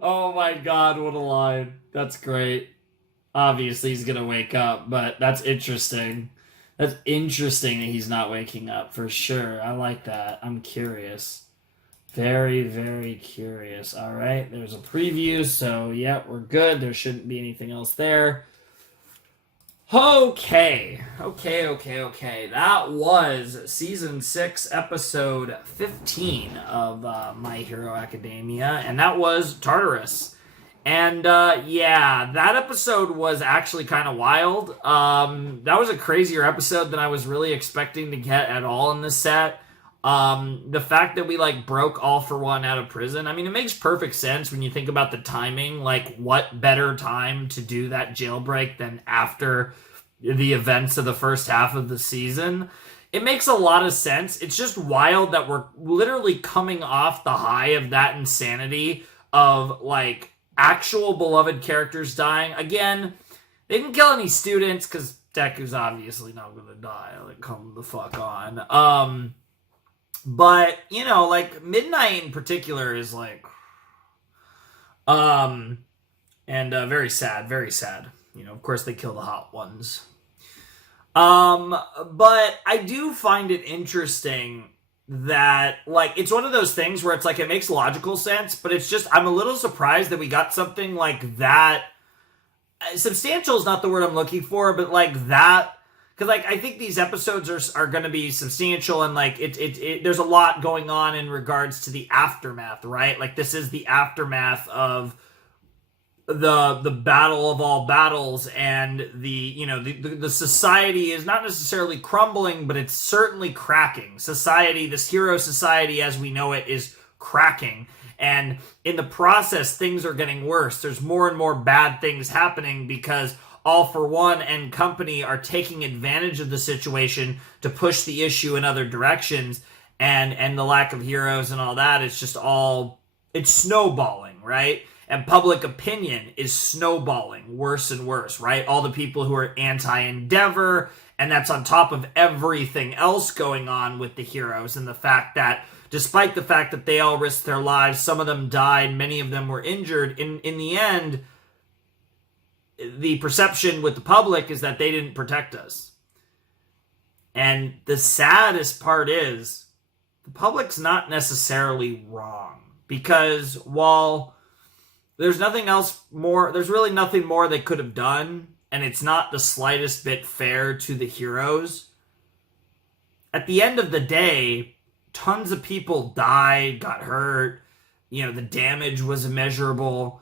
Oh my god, what a line. That's great. Obviously he's gonna wake up, but that's interesting. That's interesting that he's not waking up, for sure. I like that. I'm curious. Very, very curious. Alright, there's a preview, so yeah, we're good. There shouldn't be anything else there. Okay. That was Season 6, Episode 15 of My Hero Academia, and that was Tartarus. And, yeah, that episode was actually kind of wild. That was a crazier episode than I was really expecting to get at all in this set. The fact that we, like, broke All For One out of prison, I mean, it makes perfect sense when you think about the timing. Like, what better time to do that jailbreak than after the events of the first half of the season? It makes a lot of sense. It's just wild that we're literally coming off the high of that insanity of, like, actual beloved characters dying. Again, they didn't kill any students because Deku's obviously not going to die. Like, come the fuck on. But, you know, like, Midnight in particular is like, and very sad, very sad. You know, of course they kill the hot ones. But I do find it interesting that, like, it's one of those things where it's like, it makes logical sense, but it's just, I'm a little surprised that we got something like that. Substantial is not the word I'm looking for, but like that, because, like, I think these episodes are going to be substantial, and, like, there's a lot going on in regards to the aftermath, right? Like, this is the aftermath of the battle of all battles, and the society is not necessarily crumbling, but it's certainly cracking. Society, this hero society as we know it, is cracking. And in the process, things are getting worse. There's more and more bad things happening because All For One and company are taking advantage of the situation to push the issue in other directions, and the lack of heroes and all that, it's just all, it's snowballing, right? And public opinion is snowballing worse and worse, right? All the people who are anti-Endeavor, and that's on top of everything else going on with the heroes, and the fact that despite the fact that they all risked their lives, some of them died, many of them were injured, in the end, the perception with the public is that they didn't protect us. And the saddest part is, the public's not necessarily wrong. Because while there's nothing else more, there's really nothing more they could have done, and it's not the slightest bit fair to the heroes, at the end of the day, tons of people died, got hurt, you know, the damage was immeasurable.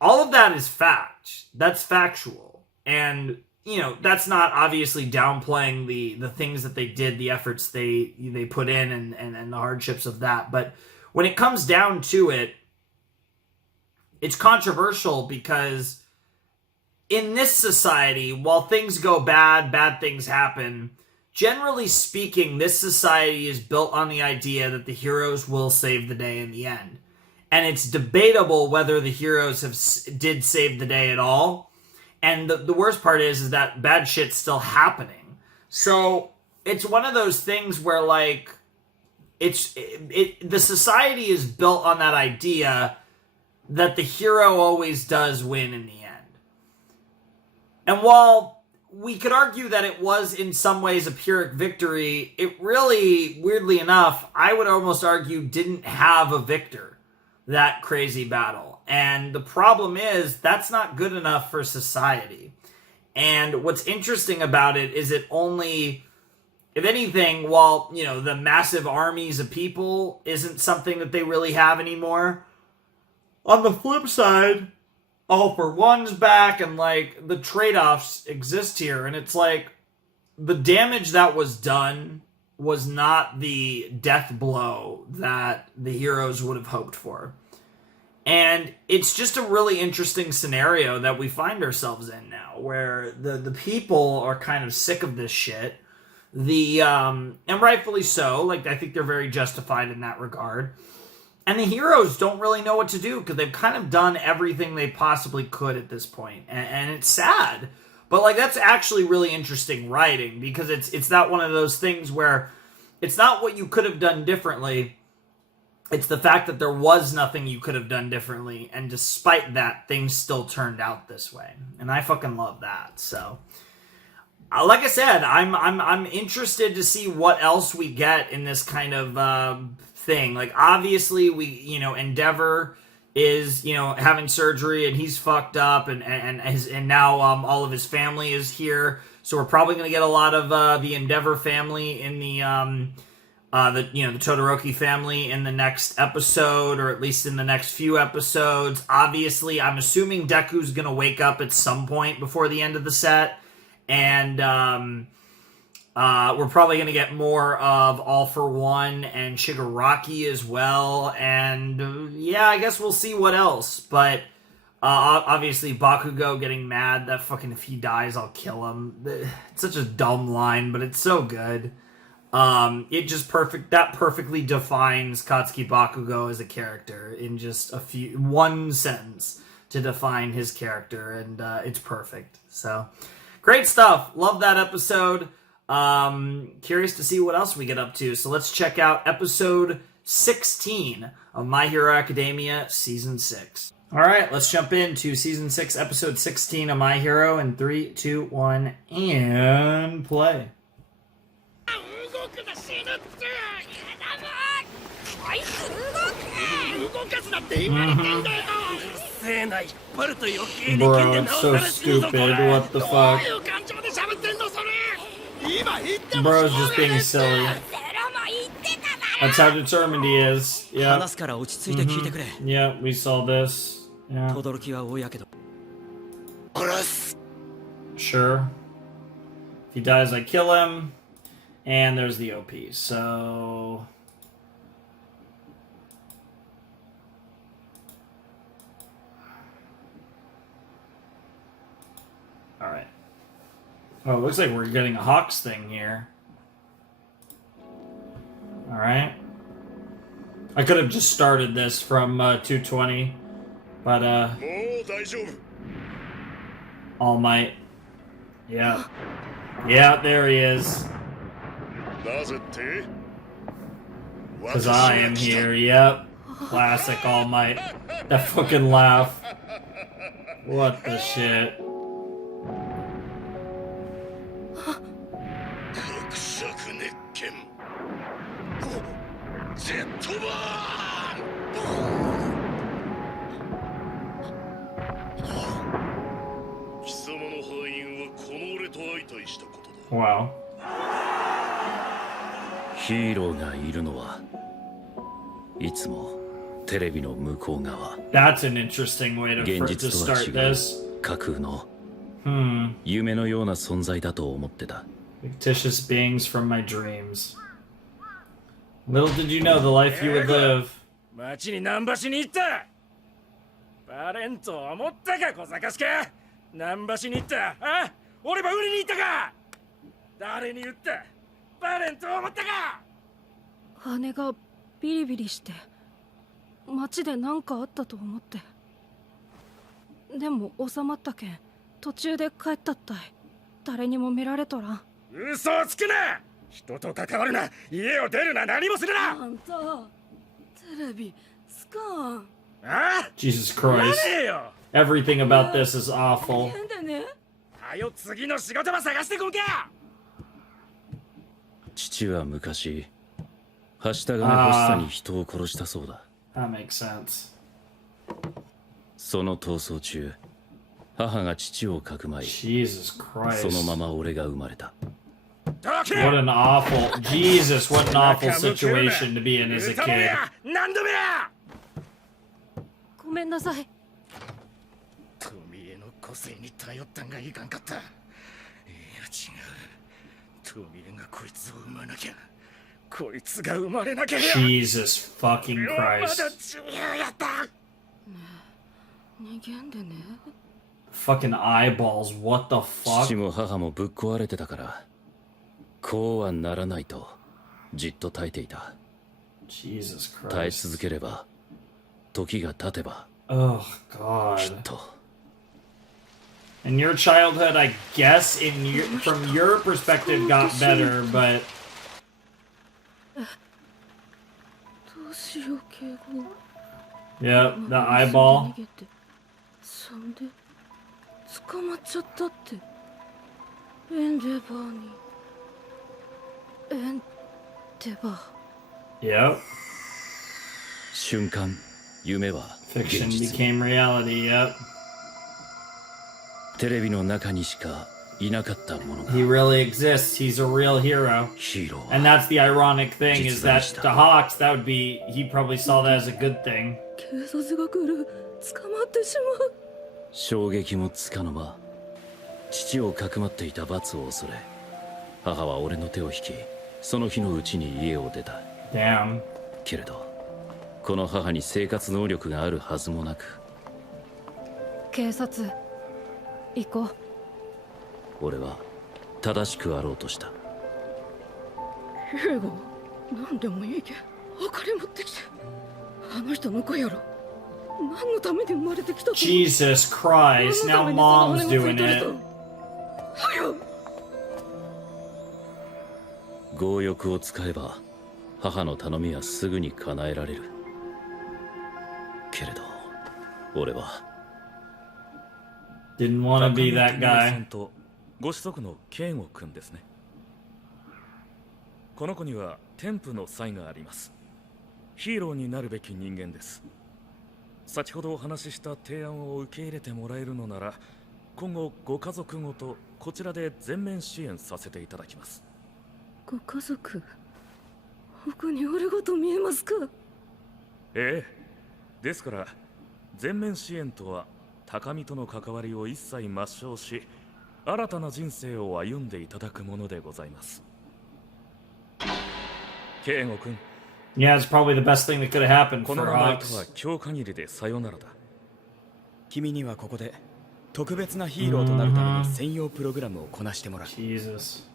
All of that is fact. That's factual. And, you know, that's not obviously downplaying the things that they did, the efforts they put in, and the hardships of that. But when it comes down to it, it's controversial because in this society, while things go bad things happen, generally speaking, this society is built on the idea that the heroes will save the day in the end. And it's debatable whether the heroes did save the day at all. And the worst part is that bad shit's still happening. So it's one of those things where, like, the society is built on that idea that the hero always does win in the end. And while we could argue that it was in some ways a Pyrrhic victory, it really, weirdly enough, I would almost argue didn't have a victor, that crazy battle. And the problem is, that's not good enough for society. And what's interesting about it is it only, if anything, while, you know, the massive armies of people isn't something that they really have anymore, on the flip side, All for One's back, and, like, the trade-offs exist here. And it's like, the damage that was done was not the death blow that the heroes would have hoped for. And it's just a really interesting scenario that we find ourselves in now, where the people are kind of sick of this shit. And rightfully so, like, I think they're very justified in that regard. And the heroes don't really know what to do, because they've kind of done everything they possibly could at this point. And it's sad. But, like, that's actually really interesting writing, because it's not one of those things where it's not what you could have done differently. It's the fact that there was nothing you could have done differently, and despite that, things still turned out this way. And I fucking love that. So, like I said, I'm interested to see what else we get in this kind of thing. Like, obviously, Endeavor is, having surgery, and he's fucked up, and now all of his family is here. So we're probably going to get a lot of the Endeavor family in the Todoroki family in the next episode, or at least in the next few episodes. Obviously, I'm assuming Deku's going to wake up at some point before the end of the set, and we're probably going to get more of All for One and Shigiraki as well, and yeah, I guess we'll see what else, but obviously Bakugo getting mad that fucking if he dies, I'll kill him. It's such a dumb line, but it's so good. It just perfectly defines Katsuki Bakugo as a character in just one sentence to define his character, and it's perfect. So, great stuff. Love that episode. Curious to see what else we get up to. So let's check out episode 16 of My Hero Academia Season 6. Alright, let's jump into Season 6, Episode 16 of My Hero in 3, 2, 1, and play. Bro, it's so stupid. What the fuck? Bro's just being silly. That's how determined he is. Yeah. Yeah, we saw this. Yeah. Sure. If he dies, I kill him. And there's the OP. So... Alright. Oh, it looks like we're getting a Hawks thing here. Alright. I could have just started this from 220. But, All Might. Yeah. Yeah, there he is. Because I am here, yep. Classic All Might. That fucking laugh. What the shit? Wow. ヒーローがいるのはいつもテレビの向こう側。 That's an interesting way to start this. 架空の夢のような存在だと思ってた。 Fictitious beings from my dreams. Little did you know the life you would live. 町に難波しに行った。バレンと思ったか小賢しか。難波しに行った。あ？俺ば売りに行ったか。誰に言った？バレンと思ったか。姉がビリビリして町で何かあったと思って。でも収まったけん途中で帰ったったい。誰にも見られとらん。嘘をつくな。人と関わるな。家を出るな。何もするな。あんたテレビスカーン Jesus Christ. Everything about this is awful. はよ次の仕事場探してこんか。父は昔はした金欲しさに人を殺したそうだ。That makes sense. その逃走中、母が父をかくまい、Jesus Christ. そのまま俺が生まれた。What an awful, Jesus, what an awful situation to be in as a kid. 何度目や。ごめんなさい。富江の個性に頼ったんがいかんかった。いや違う。富江がこいつを生まなきゃ。こいつが生まれなきゃ。Jesus fucking まだ Christ. 中央やった。逃げんでね。Fucking eyeballs, what the fuck? 父も母もぶっ壊れてたから、こうはならないとじっと耐えていた。Jesus Christ. 耐え続ければ、時が経てば、Oh God. きっと。And your childhood, I guess, from your perspective, got better, but どうしよう、敬語。yeah, the eyeball. そんで捕まっちゃったって。エンデバーに。エンデバー。Yep. 瞬間、夢は Fiction 現実。 became reality, yep. テレビの中にしかいなかったものが。He really exists. He's a real hero. ヒーロー。 And that's the ironic thing is that to Hawks, that would be, he probably saw that as a good thing. 警察が来る。捕まってしまう。衝撃もつかの間、父をかくまっていた罰を恐れ、母は俺の手を引き、その日のうちに家を出た。Damn. けれど、この母に生活能力があるはずもなく、警察行こう。俺は正しくあろうとした。ヘイゴ、何でもいいけ。明かり持ってきて。あの人の子やろ。何のために生まれてきたの？ Jesus Christ, now mom's doing it. 強欲を使えば母の頼みはすぐに叶えられる。けれど俺は Didn't want to be that guy. ご子息のケンゴ君ですね。この子には天賦の才があります。ヒーローになるべき人間です。先ほどお話しした提案を受け入れてもらえるのなら、今後ご家族ごとこちらで全面支援させていただきます。ご家族、他に俺ごと見えますか？ええ。ですから全面支援とは高見との関わりを一切抹消し、新たな人生を歩んでいただくものでございます。ケイゴ君。Yeah, it's probably the best thing that could have happened こ for のままと Hawks. は今日限りでさよならだ。君にはここで特別なヒーローとなるための専用プログラムをこなしてもらう。Jesus.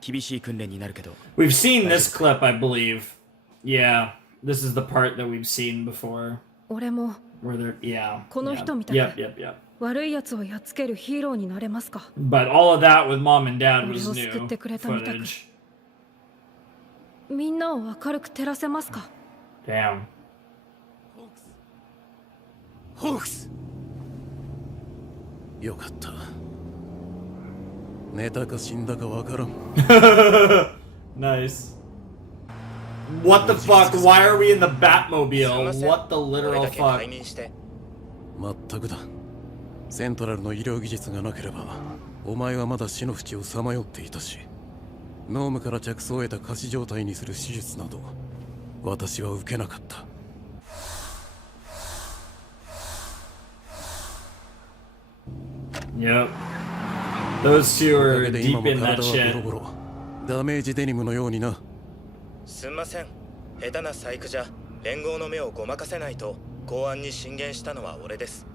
厳しい訓練になるけど。We've seen this clip, I believe. Yeah, this is the part that we've seen before. 俺も Where they're, yeah. この人みたい Yep, yep, yep. 悪い奴をやっつけるヒーローになれますか？ But all of that with mom and dad was 俺を救 new ってくれたみたく。 footage. みんなを明るく照らせますか？ Damn. ホークス。よかった。寝たか死んだかわからん。Nice. What the fuck? Why are we in the Batmobile? What the literal fuck? まったくだ。セントラルの医療技術がなければ、お前はまだ死の淵をさまよっていたし、ノームから着想を得た仮死状態にする手術など、私は受けなかった。Yep. Those two are deep in that shit. ダメージデニムのようにな。すんません。下手な細工じゃ連合の目をごまかせないと公安に進言したのは俺です。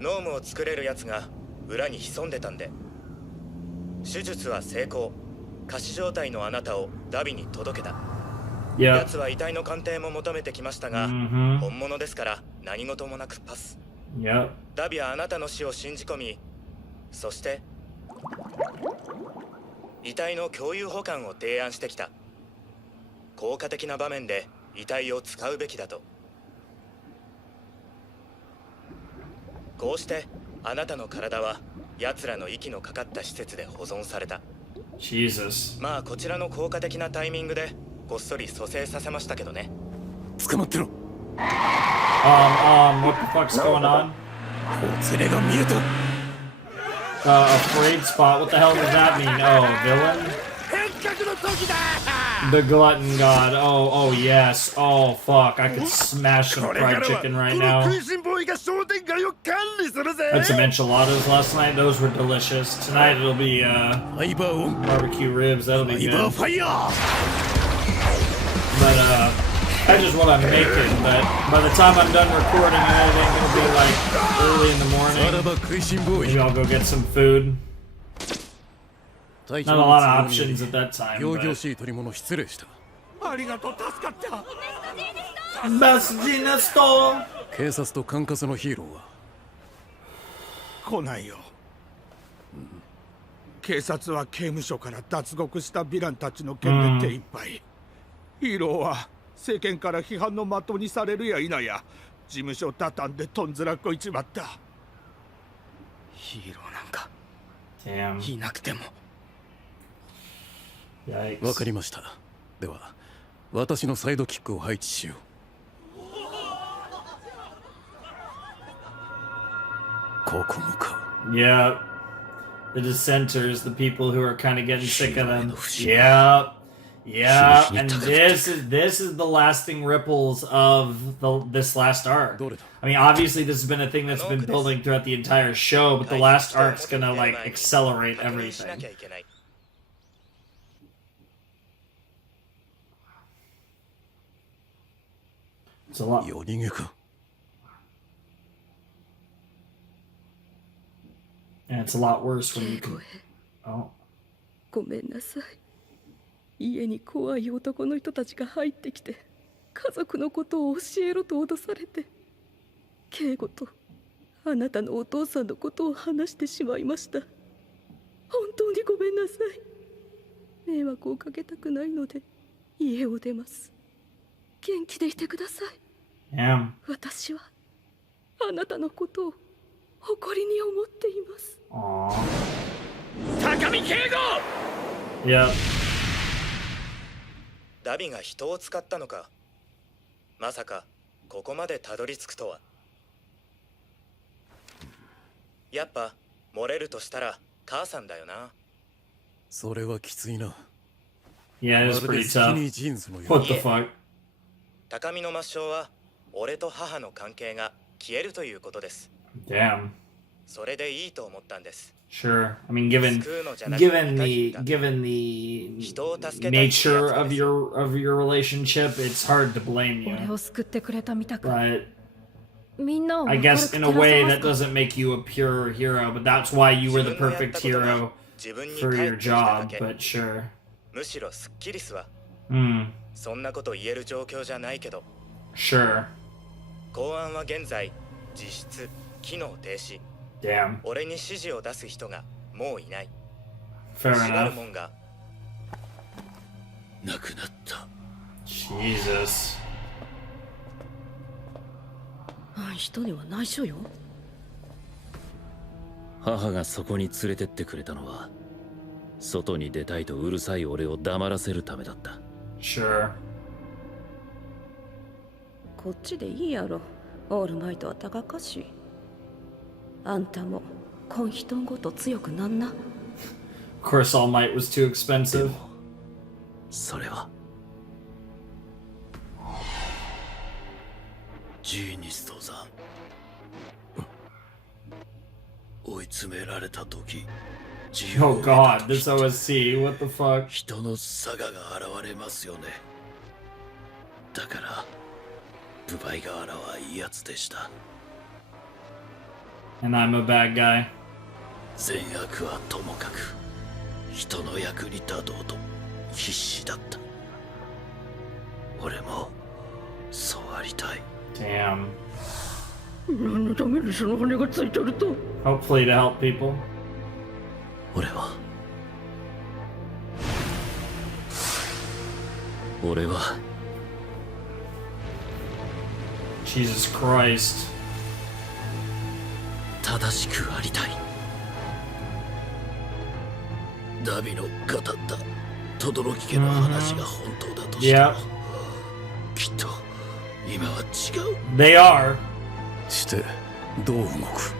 ノームを作れるやつが裏に潜んでたんで。手術は成功。仮死状態のあなたをダビに届けた。やつは遺体の鑑定も求めてきましたが、本物ですから何事もなくパス。ダビはあなたの死を信じ込み、そして遺体の共有保管を提案してきた。効果的な場面で遺体を使うべきだと。こうしてあなたの体は奴らの息のかかった施設で保存された。 Jesus. まあこちらの効果的なタイミングでこっそり蘇生させましたけどね。捕まってろ。What the fuck's going on? 連れが見えた。Afraid spot. What the hell does that mean? Oh, villain? The glutton god. Oh, yes. Oh, fuck. I could smash some fried chicken right now. Had some enchiladas last night. Those were delicious. Tonight it'll be barbecue ribs. That'll be good. But I just want to make it. But by the time I'm done recording and editing, it'll be like early in the morning. Maybe I'll go get some food. Not a lot of options at that time. But... Best Dinasto! 警察と管轄のヒーローは来ないよ。警察は刑務所から脱獄したヴィランたちの件で手一杯。ヒーローは世間から批判の的にされるや否や事務所畳んでとんずらこいちまった。ヒーローなんか Damn. いなくても。わかりました。では私のサイドキックを配置しよう。ここもか。Yeah. The dissenters, the people who are kind of getting sick of them. Yeah. Yeah, and this is the lasting ripples of this last arc. I mean, obviously this has been a thing that's been building throughout the entire show, but the last arc's gonna like accelerate everything. It's a lot. And it's a lot worse when you can. Oh. ごめんなさい。家に怖い男の人たちが入ってきて家族のことを教えろと脅されて敬吾とあなたのお父さんのことを話してしまいました。本当にごめんなさい。迷惑をかけたくないので家を出ます。元気でいてください。私はあなたのことを誇りに思っています。高見敬吾。いや。ダビが人を使ったのか。まさかここまでたどり着くとは。やっぱ漏れるとしたら母さんだよな。それはきついな。Yeah, it's pretty tough. What the fuck? 高みの抹消は俺と母の関係が消えるということです。Damn. それでいいと思ったんです。Sure. I mean, given the nature of your relationship, it's hard to blame you. But I guess in a way that doesn't make you a pure hero, but that's why you were the perfect hero for your job. But sure. むしろスッキリすわ。そんなこと言える状況じゃないけど。Sure. 公安は現在実質機能停止。Damn. 俺に指示を出す人がもういない。Fair enough. もんがなくなった。Jesus. 人には内緒よ。母がそこに連れてってくれたのは、外に出たいとうるさい俺を黙らせるためだった。Sure. こっちでいいやろ。オールマイトは高かし。あんたもこん人ごと強くなんな。Of course, All Might was too expensive. それはジーニストさん、追い詰められた時、Oh God, this OSC, what the fuck? 人のサガが現れますよね。だからブバイガーラはいいやつでした。And I'm a bad guy. 善悪はともかく人の役に立とうと必死だった。俺もそうありたい。Damn. 何のためにその骨がついてると。 Hopefully to help people. 俺は Jesus Christ. 正しくありたい。ダビの語った轟家の話が本当だとしても、きっと今は違う。They are. してどう動く？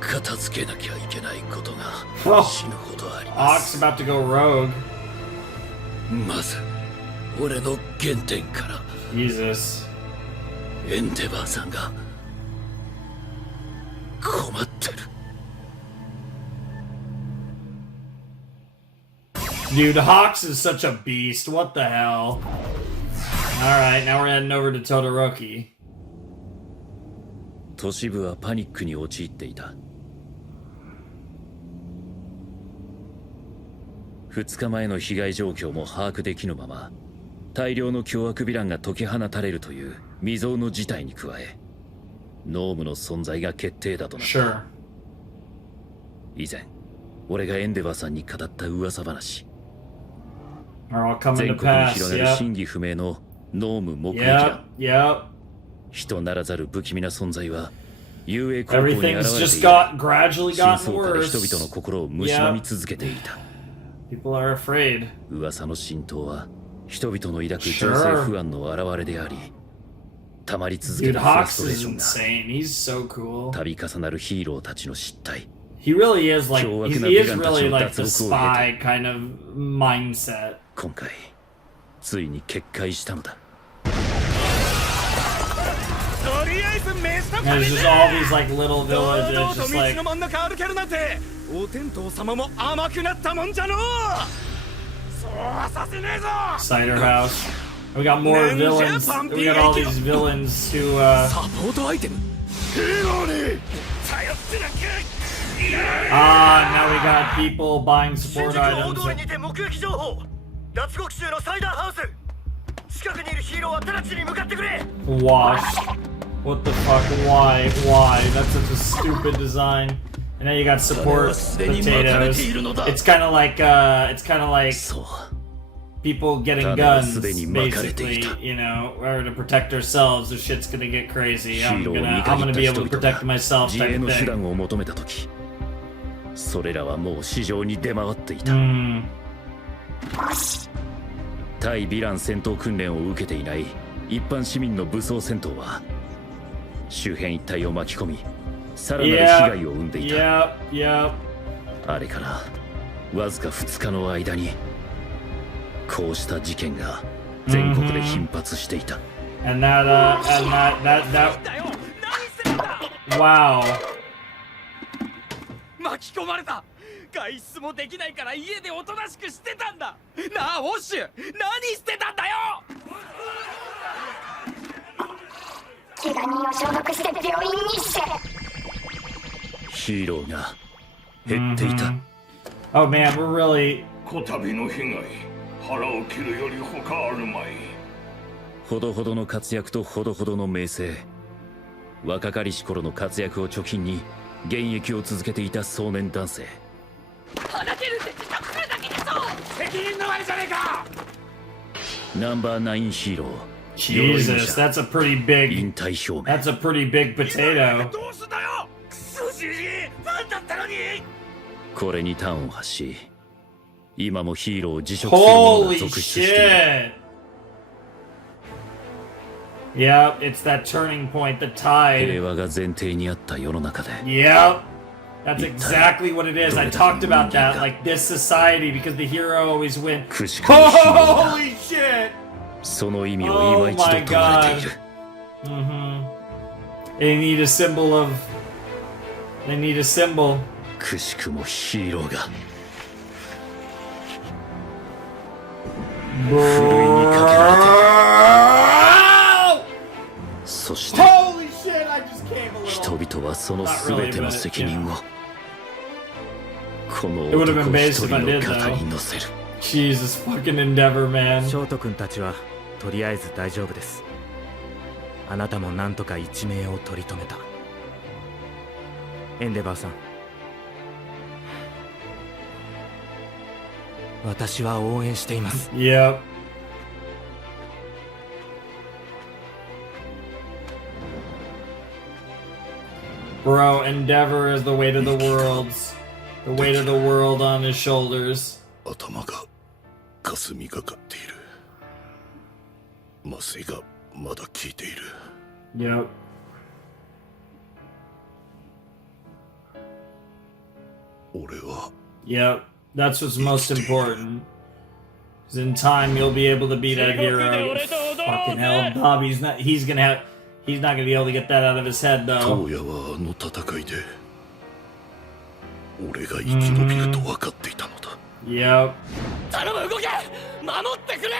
片付けなきゃいけないことが死ぬほどあります。Ox about to go rogue. まず俺の原点から。Jesus. エンデバーさんが困ってる。Dude, Hawks is such a beast. What the hell? Alright, now we're heading over to Todoroki. 都市部はパニックに陥っていた。2日前の被害状況も把握できぬまま、大量の凶悪ヴィランが解き放たれるという未曾有の事態に加え、ノームの存在が決定だとなった。Sure. 以前、俺がエンデバーさんに語った噂話。 Are all coming 全 to 国に pass. 広がる Yep. 真偽不明のノーム目撃 Yep. だ。 Yep. 人ならざる不気味な存在は遊泳高校に現れている。 Everything's just got gradually 真 gotten 相から worse. 人々の心を蝕み続けていた。 People are afraid. 噂の浸透は人々の抱く情勢不安の表れであり、溜まり続け Dude, るフラ Hawks ストレー is ションが insane. He's so cool. 度重なるヒーローたちの失態。 He really is like, 凶悪 he なヴィ is ランたち really の like 脱 the 獄を経 spy て、 kind of mindset. 今回ついに決壊したのだ。とりあえず飯と And 金 there's で just all these like little 堂 villages 々と just 道 like の真ん中歩けるなんてお天道様も甘くなったもんじゃのう。そうはさせねえぞ。 Cider House. We got more villains. We got all these villains who サポートアイテムヒーローに頼ってなきゃ。 now we got people buying support 大 items. 通りにて目撃情報。脱獄中のサイダーハウス。近くにいるヒーローは直ちに向かってくれ。 Washed. What the fuck? Why? Why? That's such a stupid design. And now you got support potatoes. It's kind of like people getting guns, basically. You know, or to protect ourselves. If shit's gonna get crazy, I'm gonna be able to protect myself. 自 Type 衛 of の手 thing. 段を求めたとき、それらはもう市場に出回っていた。対ヴィラン戦闘訓練を受けていない一般市民の武装戦闘は周辺一帯を巻き込み、さらなる被害を生んでいた。あれからわずか2日の間にこうした事件が全国で頻発していた。And that wow. 巻き込まれた。外出もできないから家でおとなしくしてたんだ。なあウォッシュ、何してたんだよ。怪我人を消毒して病院にして。ヒーローが減っていた。Oh man, we're really. こたびの被害、腹を切るより他あるまい。ほどほどの活躍とほどほどの名声。若かりし頃の活躍を貯金に現役を続けていた壮年男性。放てるって自覚するだけでぞ。責任のあれじゃねえか。ナンバー9ヒーロー。 Jesus, that's a pretty big. 引退表明。 That's a pretty big potato. どうすんだよ。クソじじい、ファンだったのに。これに端を発し、今もヒーローを辞職する者が続出している。 Yep, it's that turning point, the tide. 平和が前提にあった世の中で。 Yep, that's exactly what it is. I talked about that, like this society, because the hero always wins. Holy shit! その意味を今一度問われている。They need a symbol of. They need a symbol. くしくもヒーローが。ふるいにかけられている。そして人々はその全ての責任をこの男一人の肩に乗せる。 Jesus fucking Endeavor, man. ショート君たちはとりあえず大丈夫です。あなたもなんとか一命を取り留めた。エンデバーさん、私は応援しています。Yep. Bro, Endeavor is the weight of the worlds. The weight of the world on his shoulders. 頭が霞がかっている。麻酔がまだ効いている。Yep. 俺は Yep. That's what's most important. Because in time you'll be able to be that hero. Fucking hell, Dabi's not. He's not gonna be able to get that out of his head though. トーヤはあの戦いで俺が生き延びると分かっていたのだ。Yep. 頼む動け守ってくれ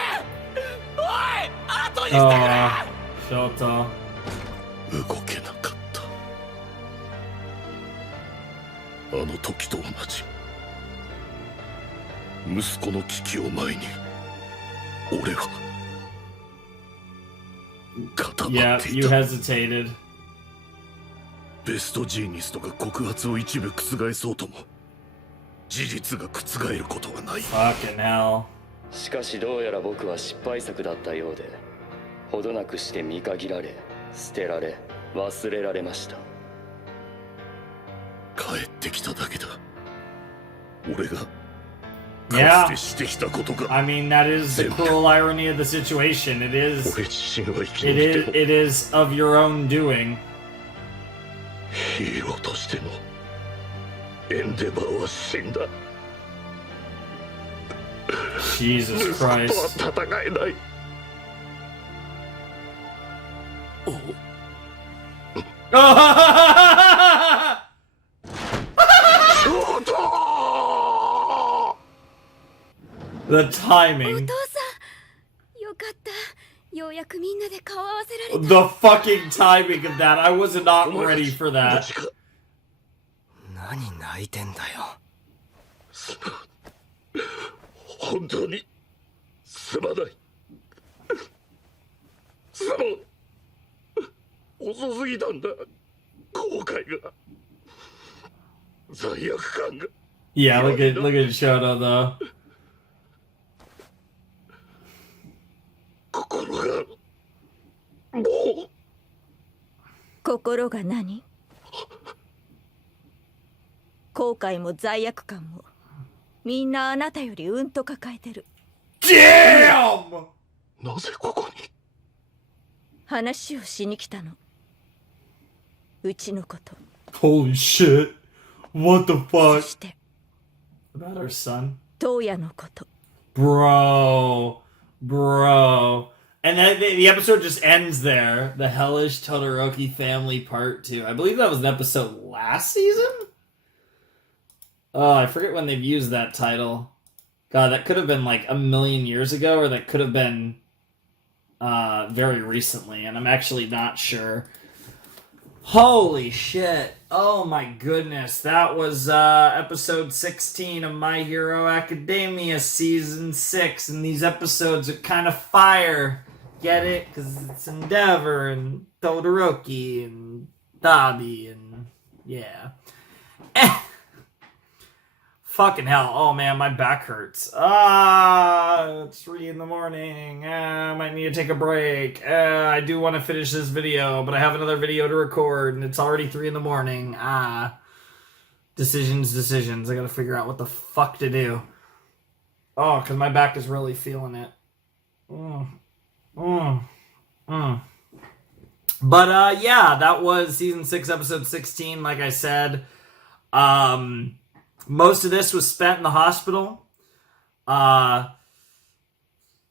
おい後にしてくれ Shota. 動けなかった。あの時と同じ。息子の危機を前に俺は固ま Yeah, ってい you た。 hesitated. ベストジーニストが告発を一部覆そうとも事実が覆ることはない。 Fucking hell. しかしどうやら僕は失敗作だったようで、ほどなくして見限られ、捨てられ、忘れられました。帰ってきただけだ。俺が Yeah. かつてしてきたことが I mean, that is the cruel irony of the situation. It is. 俺自身は生き延びても It is of your own doing. ヒーローとしてのエンデバーは死んだ。 Jesus 息子とは Christ. 戦えない。The timing. お父さんよかったようやくみんなで顔合わせられた The fucking timing of that. I was not ready for that. 何泣いてんだよ。本当にすまない。遅すぎたんだ。後悔が罪悪感が。 Yeah, look at Shoto though. 心がもう心が何後悔も罪悪感もみんなあなたよりうんと抱えてる。 Damn! なぜここに話をしに来たの。うちのこと。 Holy shit. What the fuck? そして About our son? トーヤのこと。 Bro. And then the episode just ends there. The Hellish Todoroki Family Part 2. I believe that was an episode last season? Oh, I forget when they've used that title. God, that could have been like a million years ago, or that could have been very recently, and I'm actually not sure. Holy shit. Oh my goodness. That was episode 16 of My Hero Academia season 6, and these episodes are kind of fire. Get it? Because it's Endeavor and Todoroki and Dabi and yeah. Fucking hell. Oh man, my back hurts. It's 3 in the morning. I might need to take a break. I do want to finish this video, but I have another video to record, and it's already 3 in the morning. Decisions. I gotta figure out what the fuck to do. Oh, because my back is really feeling it. But, yeah, that was Season 6, Episode 16, like I said. Most of this was spent in the hospital. And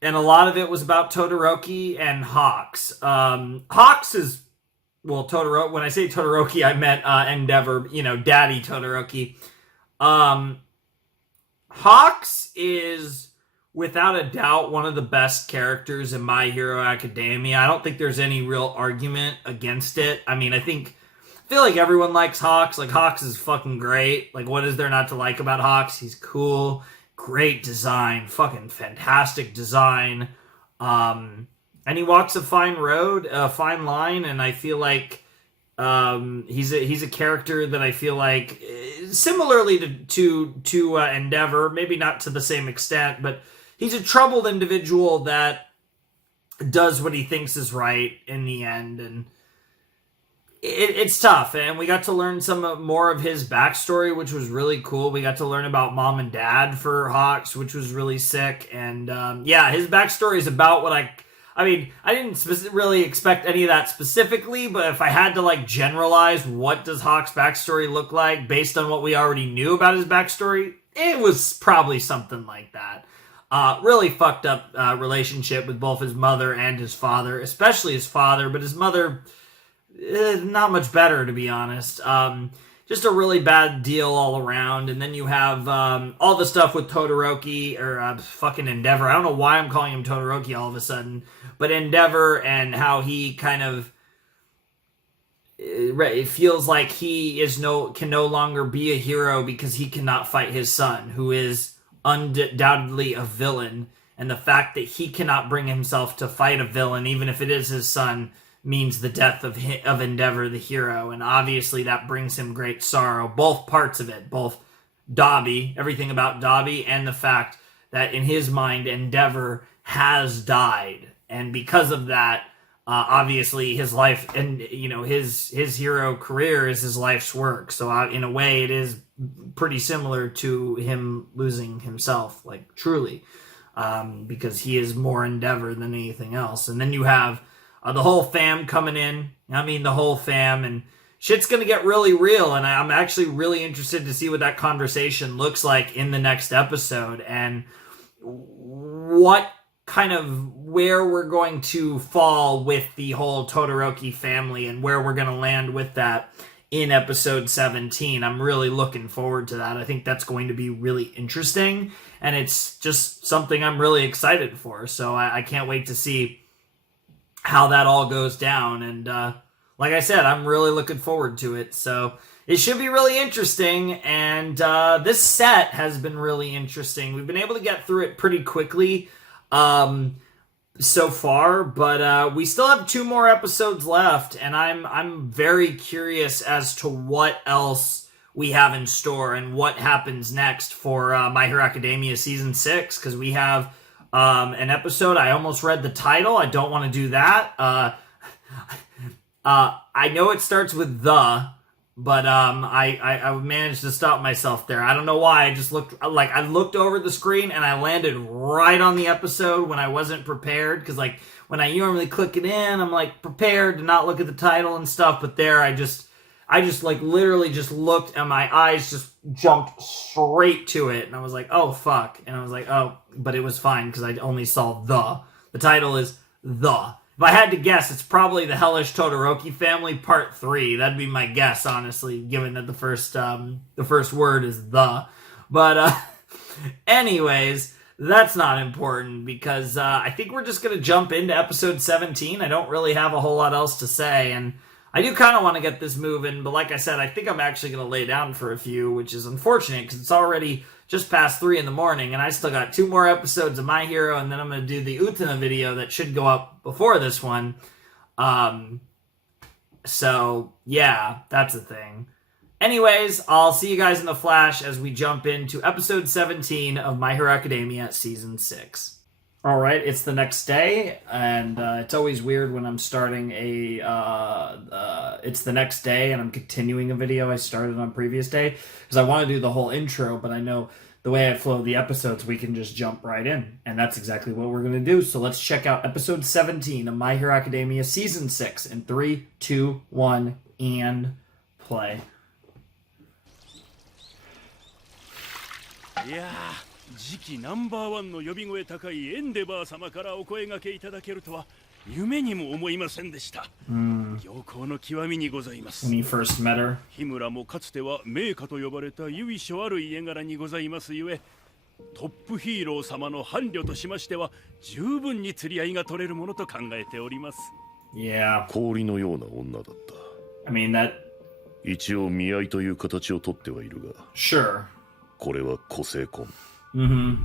a lot of it was about Todoroki and Hawks. Hawks is... Well, Todoroki... When I say Todoroki, I meant Endeavor. You know, Daddy Todoroki. Hawks is, without a doubt, one of the best characters in My Hero Academia. I don't think there's any real argument against it. I mean, I feel like everyone likes Hawks. Like, Hawks is fucking great. Like, what is there not to like about Hawks? He's cool. Great design. Fucking fantastic design. And he walks a fine road, a fine line, and I feel like he's a character that I feel like, similarly to Endeavor, maybe not to the same extent, but he's a troubled individual that does what he thinks is right in the end, and it's tough, and we got to learn some more of his backstory, which was really cool. We got to learn about mom and dad for Hawks, which was really sick. And yeah, his backstory is about what I mean, I didn't really expect any of that specifically, but if I had to like generalize what does Hawk's backstory look like based on what we already knew about his backstory, it was probably something like that. Really fucked up relationship with both his mother and his father, especially his father, but his mother, not much better, to be honest. Just a really bad deal all around. And then you have all the stuff with Todoroki, or fucking Endeavor. I don't know why I'm calling him Todoroki all of a sudden, but Endeavor, and how he kind of, it feels like he can no longer be a hero because he cannot fight his son, who is undoubtedly a villain. And the fact that he cannot bring himself to fight a villain, even if it is his son, means the death of Endeavor, the hero. And obviously that brings him great sorrow. Both parts of it, both Dabi, everything about Dabi, and the fact that in his mind Endeavor has died. And because of that, obviously his life and, you know, his hero career is his life's work. So in a way it is pretty similar to him losing himself, like truly, because he is more Endeavor than anything else. And then you have the whole fam coming in. I mean, the whole fam, and shit's gonna get really real, and I'm actually really interested to see what that conversation looks like in the next episode, and what kind of, where we're going to fall with the whole Todoroki family, and where we're gonna land with that in episode 17. I'm really looking forward to that. I think that's going to be really interesting, and it's just something I'm really excited for, so I can't wait to see how that all goes down. And like I said, I'm really looking forward to it. So it should be really interesting. And this set has been really interesting. We've been able to get through it pretty quickly so far, but we still have 2 more episodes left. And I'm very curious as to what else we have in store and what happens next for My Hero Academia Season 6, because we have an episode. I almost read the title. I don't want to do that. I know it starts with the, but I managed to stop myself there. I don't know why. I just looked over the screen and I landed right on the episode when I wasn't prepared. Because like when I normally click it in, I'm like prepared to not look at the title and stuff. But there, I just like literally just looked and my eyes just jumped straight to it. And I was like, oh, fuck. And I was like, oh, but it was fine because I only saw the. The title is The. If I had to guess, it's probably the Hellish Todoroki family part 3. That'd be my guess, honestly, given that the first word is the. But anyways, that's not important because I think we're just going to jump into episode 17. I don't really have a whole lot else to say, and I do kind of want to get this moving, but like I said, I think I'm actually going to lay down for a few, which is unfortunate because it's already just past 3 in the morning, and I still got 2 more episodes of My Hero, and then I'm going to do the Utena video that should go up before this one. So, yeah, that's the thing. Anyways, I'll see you guys in the flash as we jump into episode 17 of My Hero Academia Season 6. Alright, it's the next day, and it's always weird when I'm starting it's the next day and I'm continuing a video I started on previous day, because I want to do the whole intro, but I know the way I flow the episodes, we can just jump right in, and that's exactly what we're going to do. So let's check out episode 17 of My Hero Academia Season 6 in 3, 2, 1, and play. Yeah. 次期ナンバー1の呼び声高いエンデバー様からお声掛けいただけるとは夢にも思いませんでした。良好の極みにございます。When he first met her. 日村もかつては名家と呼ばれた由緒ある家柄にございますゆえ、トップヒーロー様の伴侶としましては十分に釣り合いが取れるものと考えております。Yeah. 氷のような女だった。I mean that. 一応見合いという形をとってはいるが。Sure. これは個性婚。Mm-hmm.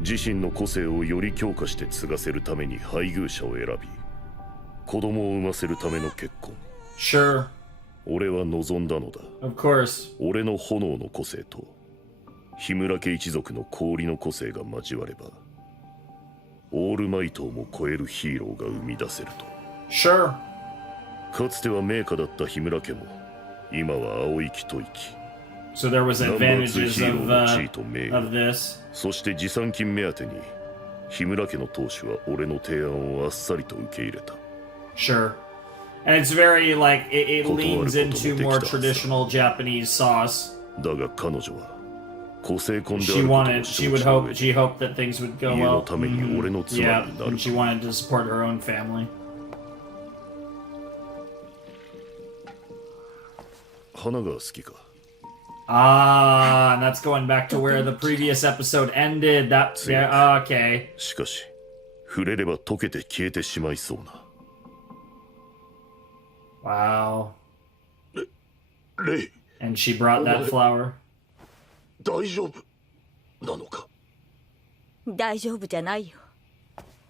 自身の個性をより強化して継がせるために配偶者を選び、子供を産ませるための結婚。Sure. 俺は望んだのだ。Of course. 俺の炎の個性と日村家一族の氷の個性が交われば、オールマイトをも超えるヒーローが生み出せると。Sure. かつては名家だった日村家も今は青息吐息。 So there was ナンバー2 advantages ヒーローの地位 of と名 of 誉、 this. そして持参金目当てに日村家の当主は俺の提案をあっさりと受け入れた。 Sure. And it's very like it 断る leans ことも into でき more たはずだ。 traditional Japanese sauce. だが彼女は個性婚であ She ることを wanted, 承 she would 知の hope, 上 she で hoped that things would go 家の well. ために俺の妻 Yeah, になる and she wanted to support her own family. 花が好きか。 Ah, and that's going back to where the previous episode ended. That yeah, okay. しかし触れれば溶けて消えてしまいそうな。 Wow. レイ、 And she brought that flower. 大丈夫なのか？大丈夫じゃないよ。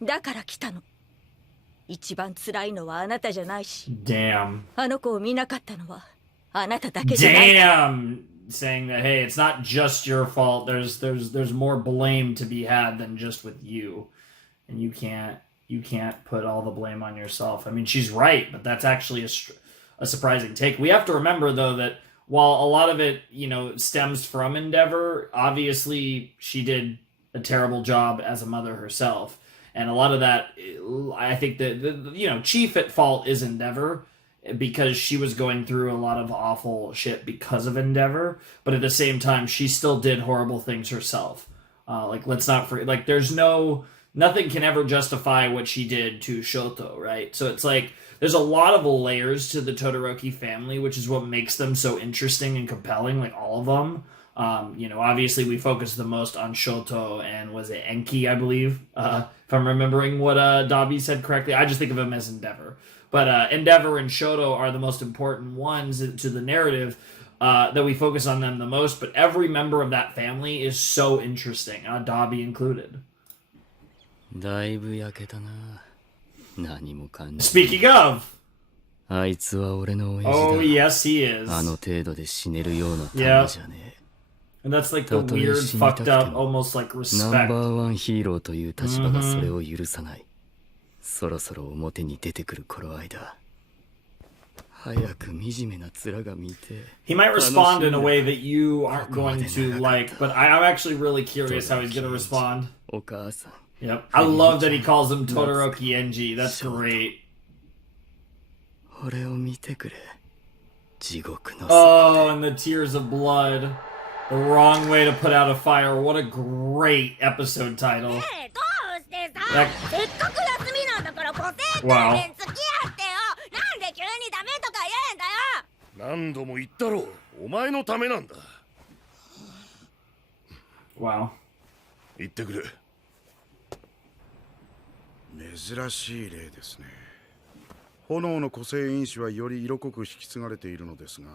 だから来たの。一番辛いのはあなたじゃないし。 Damn. あの子を見なかったのはあなただけじゃない。 Damn. Saying that hey, it's not just your fault. There's more blame to be had than just with you, and you can't put all the blame on yourself. I mean, she's right, but that's actually a surprising take. We have to remember though that while a lot of it, stems from Endeavor, obviously she did a terrible job as a mother herself, and a lot of that, I think that chief at fault is Endeavor, because she was going through a lot of awful shit because of Endeavor, but at the same time she still did horrible things herself. Let's not forget, there's nothing can ever justify what she did to Shoto, right? So it's like there's a lot of layers to the Todoroki family, which is what makes them so interesting and compelling, like all of them. Obviously we focus the most on Shoto and was it Enki, I believe, if I'm remembering what Dabi said correctly. I just think of him as Endeavor. But Endeavor and Shoto are the most important ones to the narrative, that we focus on them the most. But every member of that family is so interesting, Dabi included. Speaking of, oh yes, he is. Yeah. And that's like the weird, fucked up, almost like respect. そろそろ表に出てくる頃合いだ。早く惨めな面が見て。 He might respond in a way that you aren't going to like, but I'm actually really curious how he's going to respond. Yep. I love that he calls him Todoroki Enji. That's great. 俺を見てくれ。地獄の。 Oh, and the tears of blood. The wrong way to put out a fire. What a great episode title. Wow. 何度も言ったろう。お前のためなんだ。 Wow. 言ってくれ。珍しい例ですね。炎の個性因子はより色濃く引き継がれているのですが、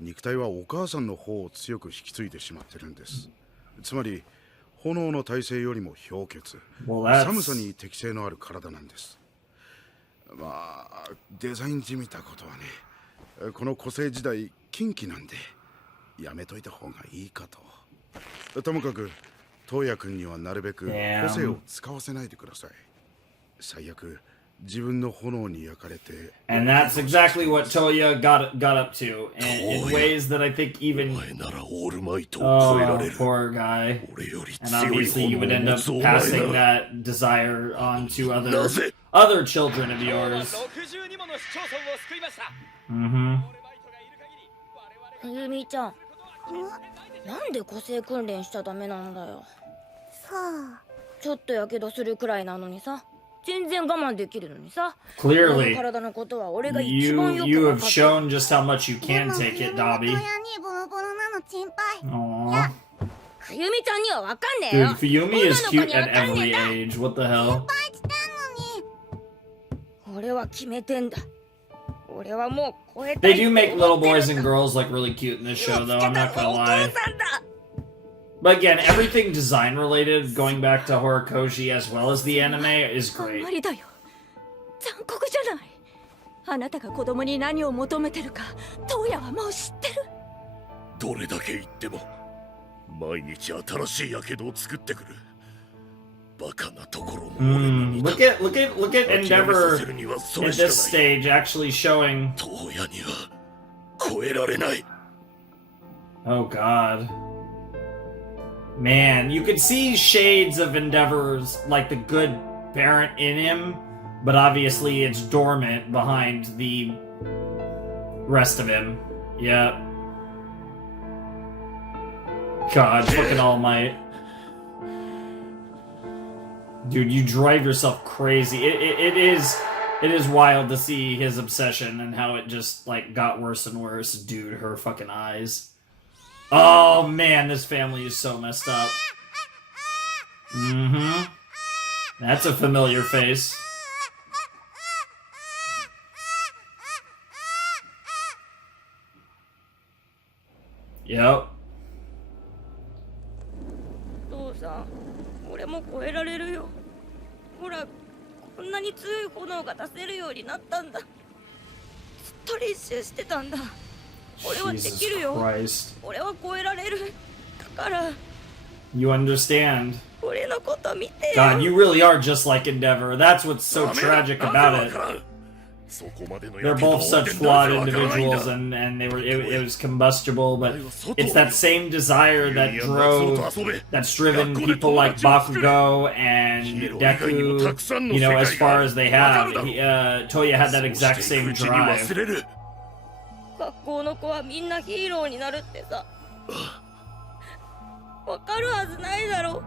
肉体はお母さんの方を強く引き継いでしまってるんです。つまり炎の耐性よりも氷結、寒さに適性のある体なんです。まあデザインじみたことはね、この個性時代禁忌なんでやめといた方がいいかと。ともかくトーヤ君にはなるべく個性を使わせないでください。最悪自分の炎に焼かれて。 And that's exactly what Toya got up to, and in ways that I think even poor guy. And obviously you would end up passing that desire on to other children of yours. Mm-hmm. ゆみちゃん、なんで個性訓練しちゃダメなんだよ。さあ、ちょっとやけどするくらいなのにさ。 全然我慢できるのにさ。 Clearly, 体のことは俺が you have shown just how much you can take it, Dabi. ゆみちゃんにはわかんねえよ。 Dude, Fuyumi is cute at every age. What the hell? 俺は決めてんだ。俺はもう超えた They do make little boys and girls like really cute in this show, though. I'm not gonna lie. But again, everything design related, going back to Horikoshi as well as the anime, is great. 無理だよ。残酷じゃない。あなたが子供に何を求めてるか、トーヤはもう知ってる。どれだけ言っても毎日新しい火傷を作ってくる。Look at Endeavor at this stage actually showing. Oh God. Man, you could see shades of Endeavor's, like, the good parent in him, but obviously it's dormant behind the rest of him. Yeah. God, fucking All Might. Dude, you drive yourself crazy. It is wild to see his obsession and how it just, like, got worse and worse. Dude, her fucking eyes. Oh, man, this family is so messed up. Mm-hmm. That's a familiar face. Yep. 父さん、俺も超えられるよ。ほら、こんなに強い炎が出せるようになったんだ。ずっと練習してたんだ。俺はできるよ。俺は超えられる。だから。You understand. 俺のこと見てよ。 God, you really are just like Endeavor. That's what's so tragic about it. They're both such flawed individuals, and it was combustible, but it's that same desire that's driven people like Bakugo and Deku, you know, as far as they have. Toya had that exact same drive. 学校の子はみんなヒーローになるってさ。わかるはずないだろ。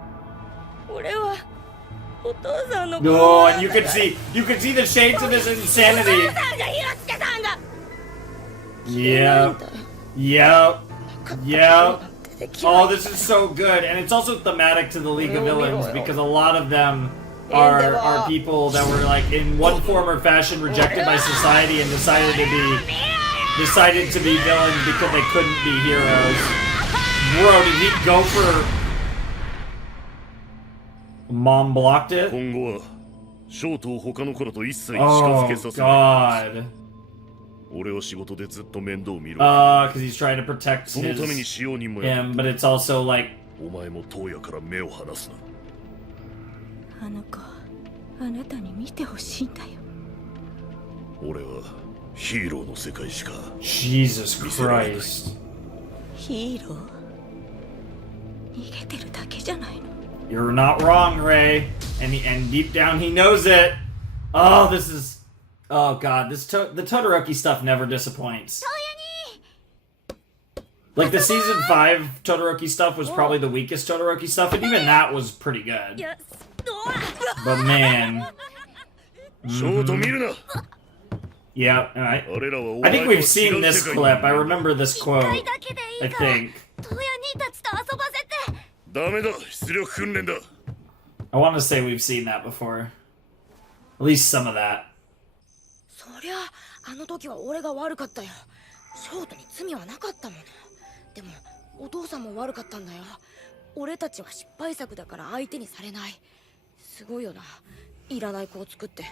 俺は。 No, and you could see the shades of his insanity. Yep. Oh, this is so good, and it's also thematic to the League of Villains because a lot of them are people that were, like, in one form or fashion rejected by society and decided to be villains because they couldn't be heroes. Bro, did he go for? Mom blocked it? Oh, God. Because he's trying to protect him, but it's also like... あの子、あなたに見てほしいんだよ。俺はヒーローの世界しか Jesus Christ. ヒーロー？逃げてるだけじゃないの。 You're not wrong, Ray. And deep down he knows it. Oh, this is... Oh, God. The Todoroki stuff never disappoints. Like, the Season 5 Todoroki stuff was probably the weakest Todoroki stuff, and even that was pretty good. But, man... Yeah, alright. I think we've seen this clip. I remember this quote. I think. I want to say we've seen that before. At least some of that. そりゃあの時は俺が悪かったよ。ショートに罪はなかったもの。でもお父さんも悪かったんだよ。俺たちは失敗作だから相手にされない。すごいよな。いらない子を作って。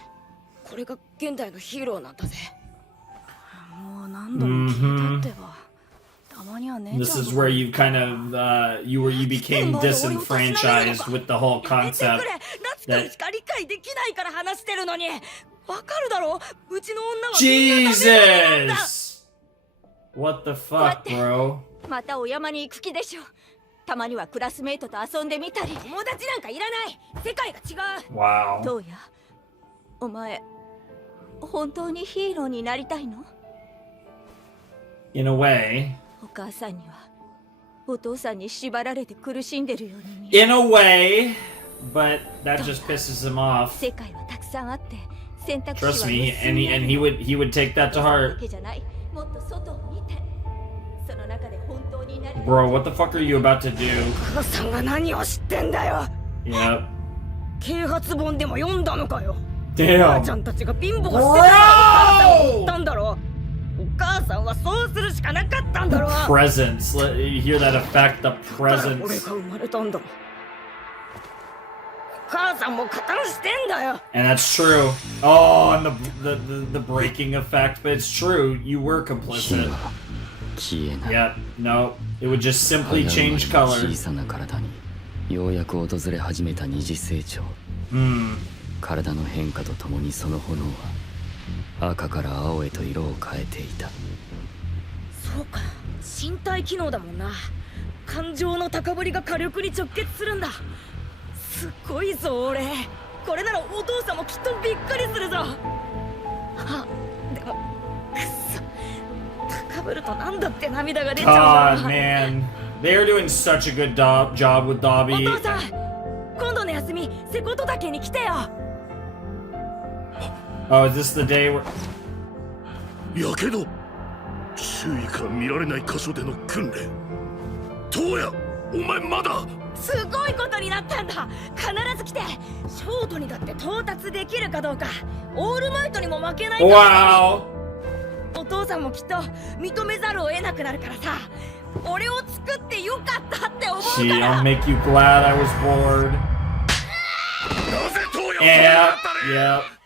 これが現代のヒーローなんだぜ。もう何度も聞いたってば。 This is where you kind of you became disenfranchised with the whole concept that Jesus! What the fuck, bro? またお山に行く気でしょ。たまにはクラスメイトと遊んでみたり。友達なんかいらない。世界が違う。Wow. どうや？お前本当にヒーローになりたいの？ In a way. お母さんにはお父さんに縛られて苦しんでるように見える。 In a way, but that just pisses him off. 世界はたくさんあって選択肢は Trust me, and he would take that to heart. もっと外を見て。その中で本当になり。 Bro, what the fuck are you about to do? 母さんが何を知ってんだよ。 Yep. 啓発本でも読んだのかよ。 Damn. 母ちゃんたちが貧乏してたからお母さんを追ったんだろ。 The presence. You hear that effect? The presence. And that's true. Oh, and the breaking effect. But it's true. You were complicit. Yep. No. It would just simply change color. ようやく訪れ始めた二次成長。体の変化とともにその炎は赤から青へと色を変えていた。そうか、身体機能だもんな。感情の高ぶりが火力に直結するんだ。すごいぞ俺。これならお父さんもきっとびっくりするぞ。あ、でもくっそ、高ぶるとなんだって涙が出ちゃうんだ。 God, man. They're doing such a good job with Dabi. お父さん、今度の休み瀬古戸岳に来てよ。Oh, is this the day where... やけど周囲から見られない箇所での訓練。トヤ、お前まだ。すごいことになったんだ。必ず来て。ショートにだって到達できるかどうか。オールマイトにも負けないから。Wow. お父さんもきっと認めざるを得なくなるからさ。俺を作ってよかったって思うから。Gee, I'll make you glad I was bored. Yeah.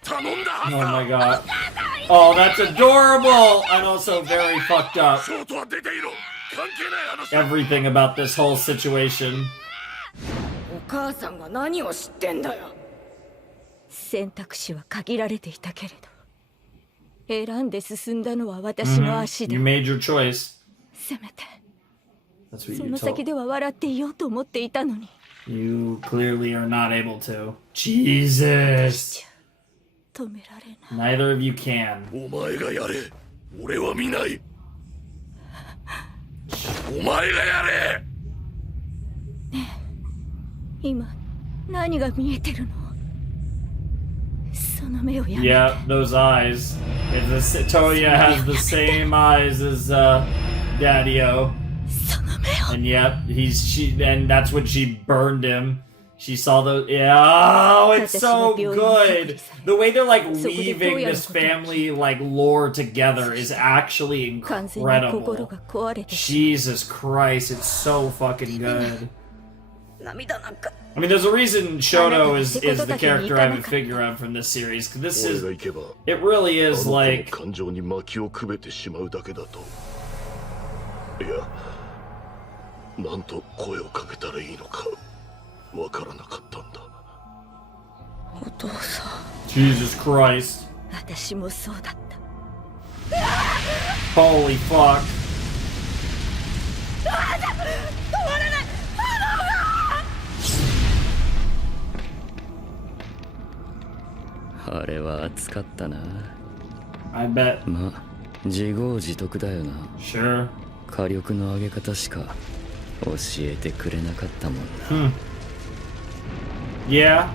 Oh my god. Oh, that's adorable and also very fucked up. Everything about this whole situation. お母さんが何を知ってんだよ。選択肢は限られていたけれど、選んで進んだのは私の足で。You made your choice. せめて That's what そ you の先 told. では笑っていようと思っていたのに。 You clearly are not able to. Jesus. 止められない。 Neither of you can. お前がやれ。俺は見ない。お前がやれ。今何が見えてるの？その目をやめて。 Yeah, those eyes. Toya has the same eyes as Daddy-O. And yep, and that's when she burned him. She saw those. Yeah, oh, it's so good. The way they're like weaving this family like lore together is actually incredible. Jesus Christ, it's so fucking good. I mean, there's a reason Shoto is the character I would figure out from this series. This is, it really is like. なんと声をかけたらいいのかわからなかったんだ。お父さん。 Jesus Christ. 私もそうだった。 Holy fuck. 止まらない。あれは熱かったな。 I bet. まあ、自業自得だよな。 Sure. 火力の上げ方しか教えてくれなかったもんな。Yeah.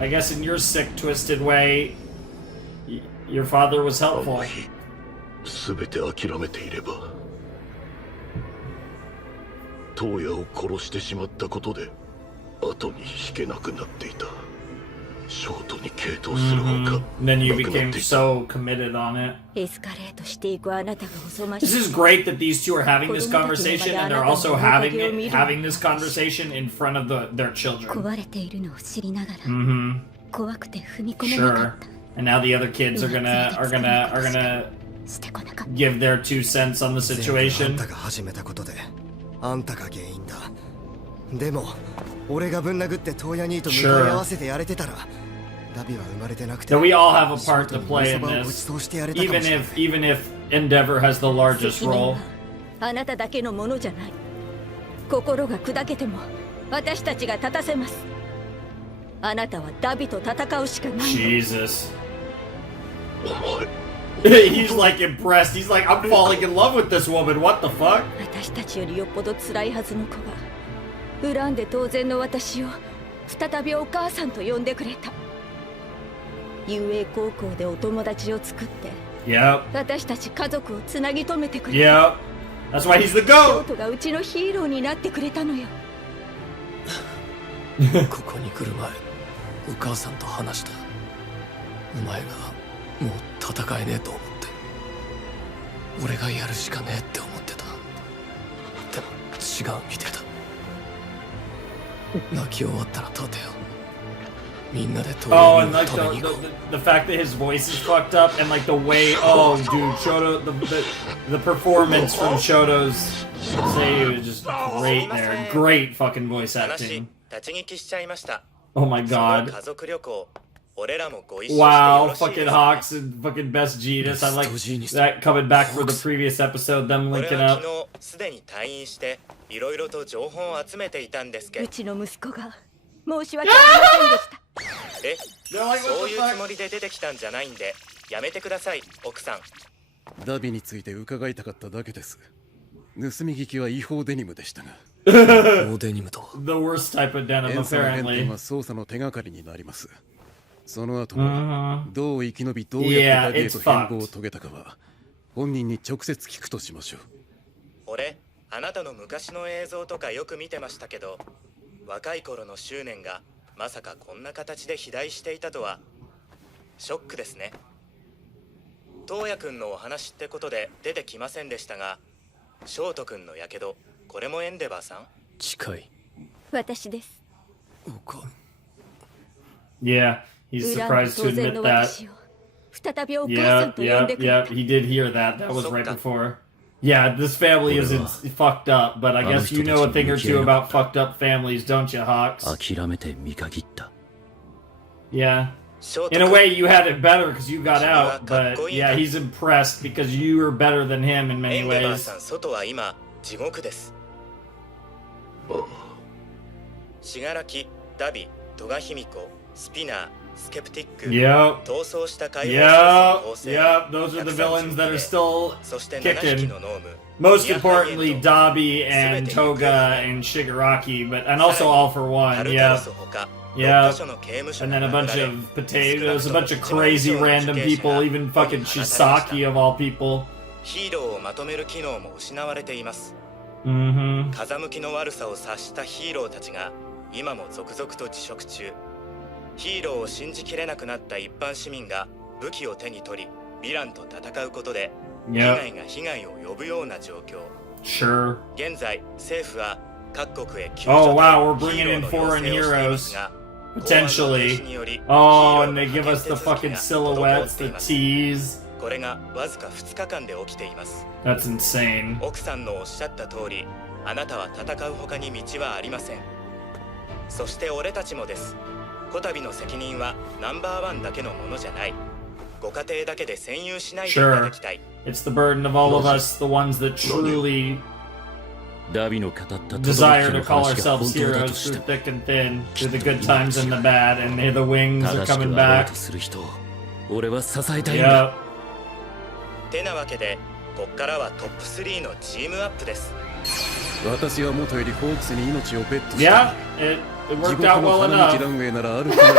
I guess in your sick, twisted way, your father was helpful. すべて諦めていれば、トーヤを殺してしまったことで後に引けなくなっていた。ショートに傾倒する方が。Then you became so committed on it. エスカレートしていくあなたがおぞましい。 This is great that these two are having this conversation and they're also having this conversation in front of their children. 壊れているのを知りながら、怖くて踏み込めなかった。 And now the other kids are gonna give their 2 cents on the situation. あんたが始めたことで、あんたが原因だ。でも、俺がぶん殴ってトーヤ兄と向かい合わせてやれてたら、ダビは生まれてなくて。 So we all have a part to play in this, even if Endeavor has the largest role. あなただけのものじゃない。心が砕けても私たちが立たせます。あなたはダビと戦うしかない。 Jesus. He's like impressed. He's like, I'm falling in love with this woman. What the fuck? 私たちよりよっぽど辛いはずの子が恨んで当然の私を再びお母さんと呼んでくれた。遊泳高校でお友達を作って、私たち家族をつなぎ止めてくれた。That's why he's the goat. ショートがうちのヒーローになってくれたのよ。ここに来る前、お母さんと話した。お前がもう戦えねえと思って、俺がやるしかねえって思ってた。でも違うみてえだ。泣き終わったら立てよ。みんなでトイレに止めに行こう。 the fact that his voice is fucked up and like the way, oh dude, Shoto, The performance from Shoto's Seiyu is just great there. Great fucking voice acting. 立ち聞きしちゃいました。 Oh my god. 家族旅行、俺らもご一緒して Wow, よろしいです fucking か Hawks and fucking Best Genius. I like that coming back for the previous episode, them 俺 linking は up. 昨日すでに退院していろいろと情報を集めていたんですけど。うちの息子が申し訳ありませんでした。そういうつもりで出てきたんじゃないんでやめてください、奥さん。ダビについて伺いたかっただけです。盗み聞きは違法デニムでしたが。The worst type of denim, 遠征の変 apparently. 点は捜査の手がかりになります。その後はどう生き延びどうやってダビへと変貌を遂げたかは本人に直接聞くとしましょう。俺、あなたの昔の映像とかよく見てましたけど、若い頃の執念がまさかこんな形で肥大していたとはショックですね。トーヤ君のお話ってことで出てきませんでしたが、ショート君のやけど、これもエンデバーさん？近い。私です。Yeah, he's surprised to admit that. 再びお母さんと呼んでくれた。 Yep, he did hear that. That was right before. Yeah, this family isn't fucked up, but I guess you know a thing or two about fucked up families, don't you, Hawks? 諦めて見限った。 Yeah. In a way, you had it better because you got out, but yeah, he's impressed because you were better than him in many エンデバー ways. さん、外は今地獄です。シガラキ、ダビ、トガヒミコ、スピナー、スケプティック、 Yep. 逃走した解放 Yep, those are the villains that are still kicking. Most importantly, Dabi and Toga and Shigiraki, and also All for One. Yeah. Yeah. And then a bunch of potatoes, a bunch of crazy random people, even fucking Shisaki of all people. ヒーローをまとめる機能も失われています。風向きの悪さを察したヒーローたちが今も続々と辞職中。ヒーローを信じきれなくなった一般市民が武器を手に取り、ヴィランと戦うことで被害が被害を呼ぶような状況。Sure. 現在政府は各国へ救助 Oh wow, we're 隊 bringing in ヒーロー foreign の要請をしています heroes. が、 Potentially. Oh, and they give us the fucking silhouettes, the tease. これがわずか2日間で起きています。 That's insane. 奥さんのおっしゃった通り、あなたは戦う他に道はありません。そして俺たちもです。こたびの責任はナンバーワンだけのものじゃない。ご家庭だけで占有しないでいただきたい。It's the burden of all of us, the ones that truly desire to call ourselves heroes through thick and thin, through the good times and the bad, and the wings are coming back. Yep. てなわけで、こっからはトップ3のチームアップです。私は元よりホークスに命をベットした。 Yeah, it worked out well enough. ランウェイなら歩くなら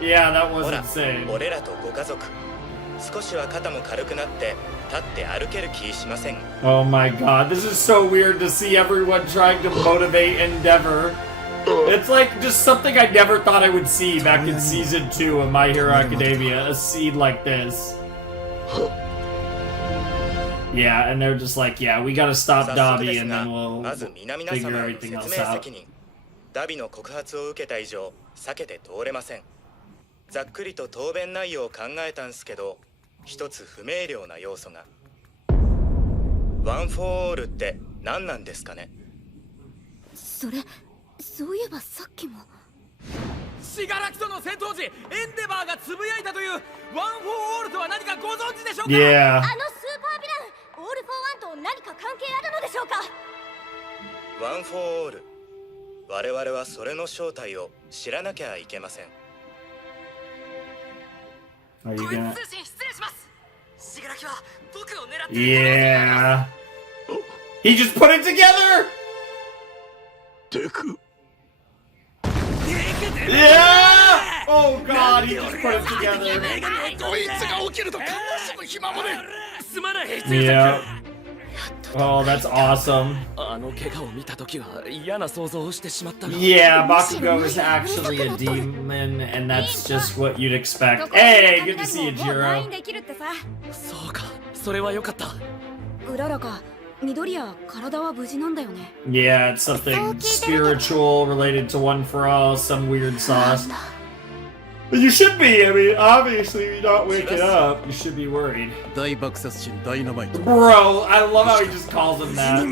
Yeah, that was ほら insane. 俺らとご家族、少しは肩も軽くなって立って歩ける気しません。 Oh my god, this is so weird to see everyone trying to motivate Endeavor. It's like just something I never thought I would see back in season 2 of My Hero Academia, a scene like this. Yeah, and they're just like, yeah, we gotta stop Dabi and then we'll まず皆々 figure 様への everything 説 else 明 out. 責任。ダビの告発を受けた以上、避けて通れません。ざっくりと答弁内容を考えたんすけど、一つ不明瞭な要素が。ワン・フォー・オールって何なんですかね？そういえばさっきもシガラキとの戦闘時、エンデバーがつぶやいたというワン・フォー・オールとは何かご存知でしょうか？ Yeah. あのスーパーヴィラン、オール・フォー・ワンと何か関係あるのでしょうか？ワン・フォー・オール。我々はそれの正体を知らなきゃいけません。 Are you gonna? 通信失礼します。シガラキは僕を狙って Yeah. He just put it together! Yeah! Oh god, he just put it together. こいつが起きると悲しむ暇もね。すまない。 Yeah. Oh, that's awesome. あの怪我を見たときは嫌な想像をしてしまった。 Yeah, Bakugo is actually a demon, and that's just what you'd expect. Hey, good to see you, Jiro. そうか、それは良かった。うららか、Midoriya、体は無事なんだよね。 Yeah, it's something spiritual related to One for All, some weird sauce. You should be. I mean, obviously, you're not waking up. You should be worried. Bro, I love how he just calls him that.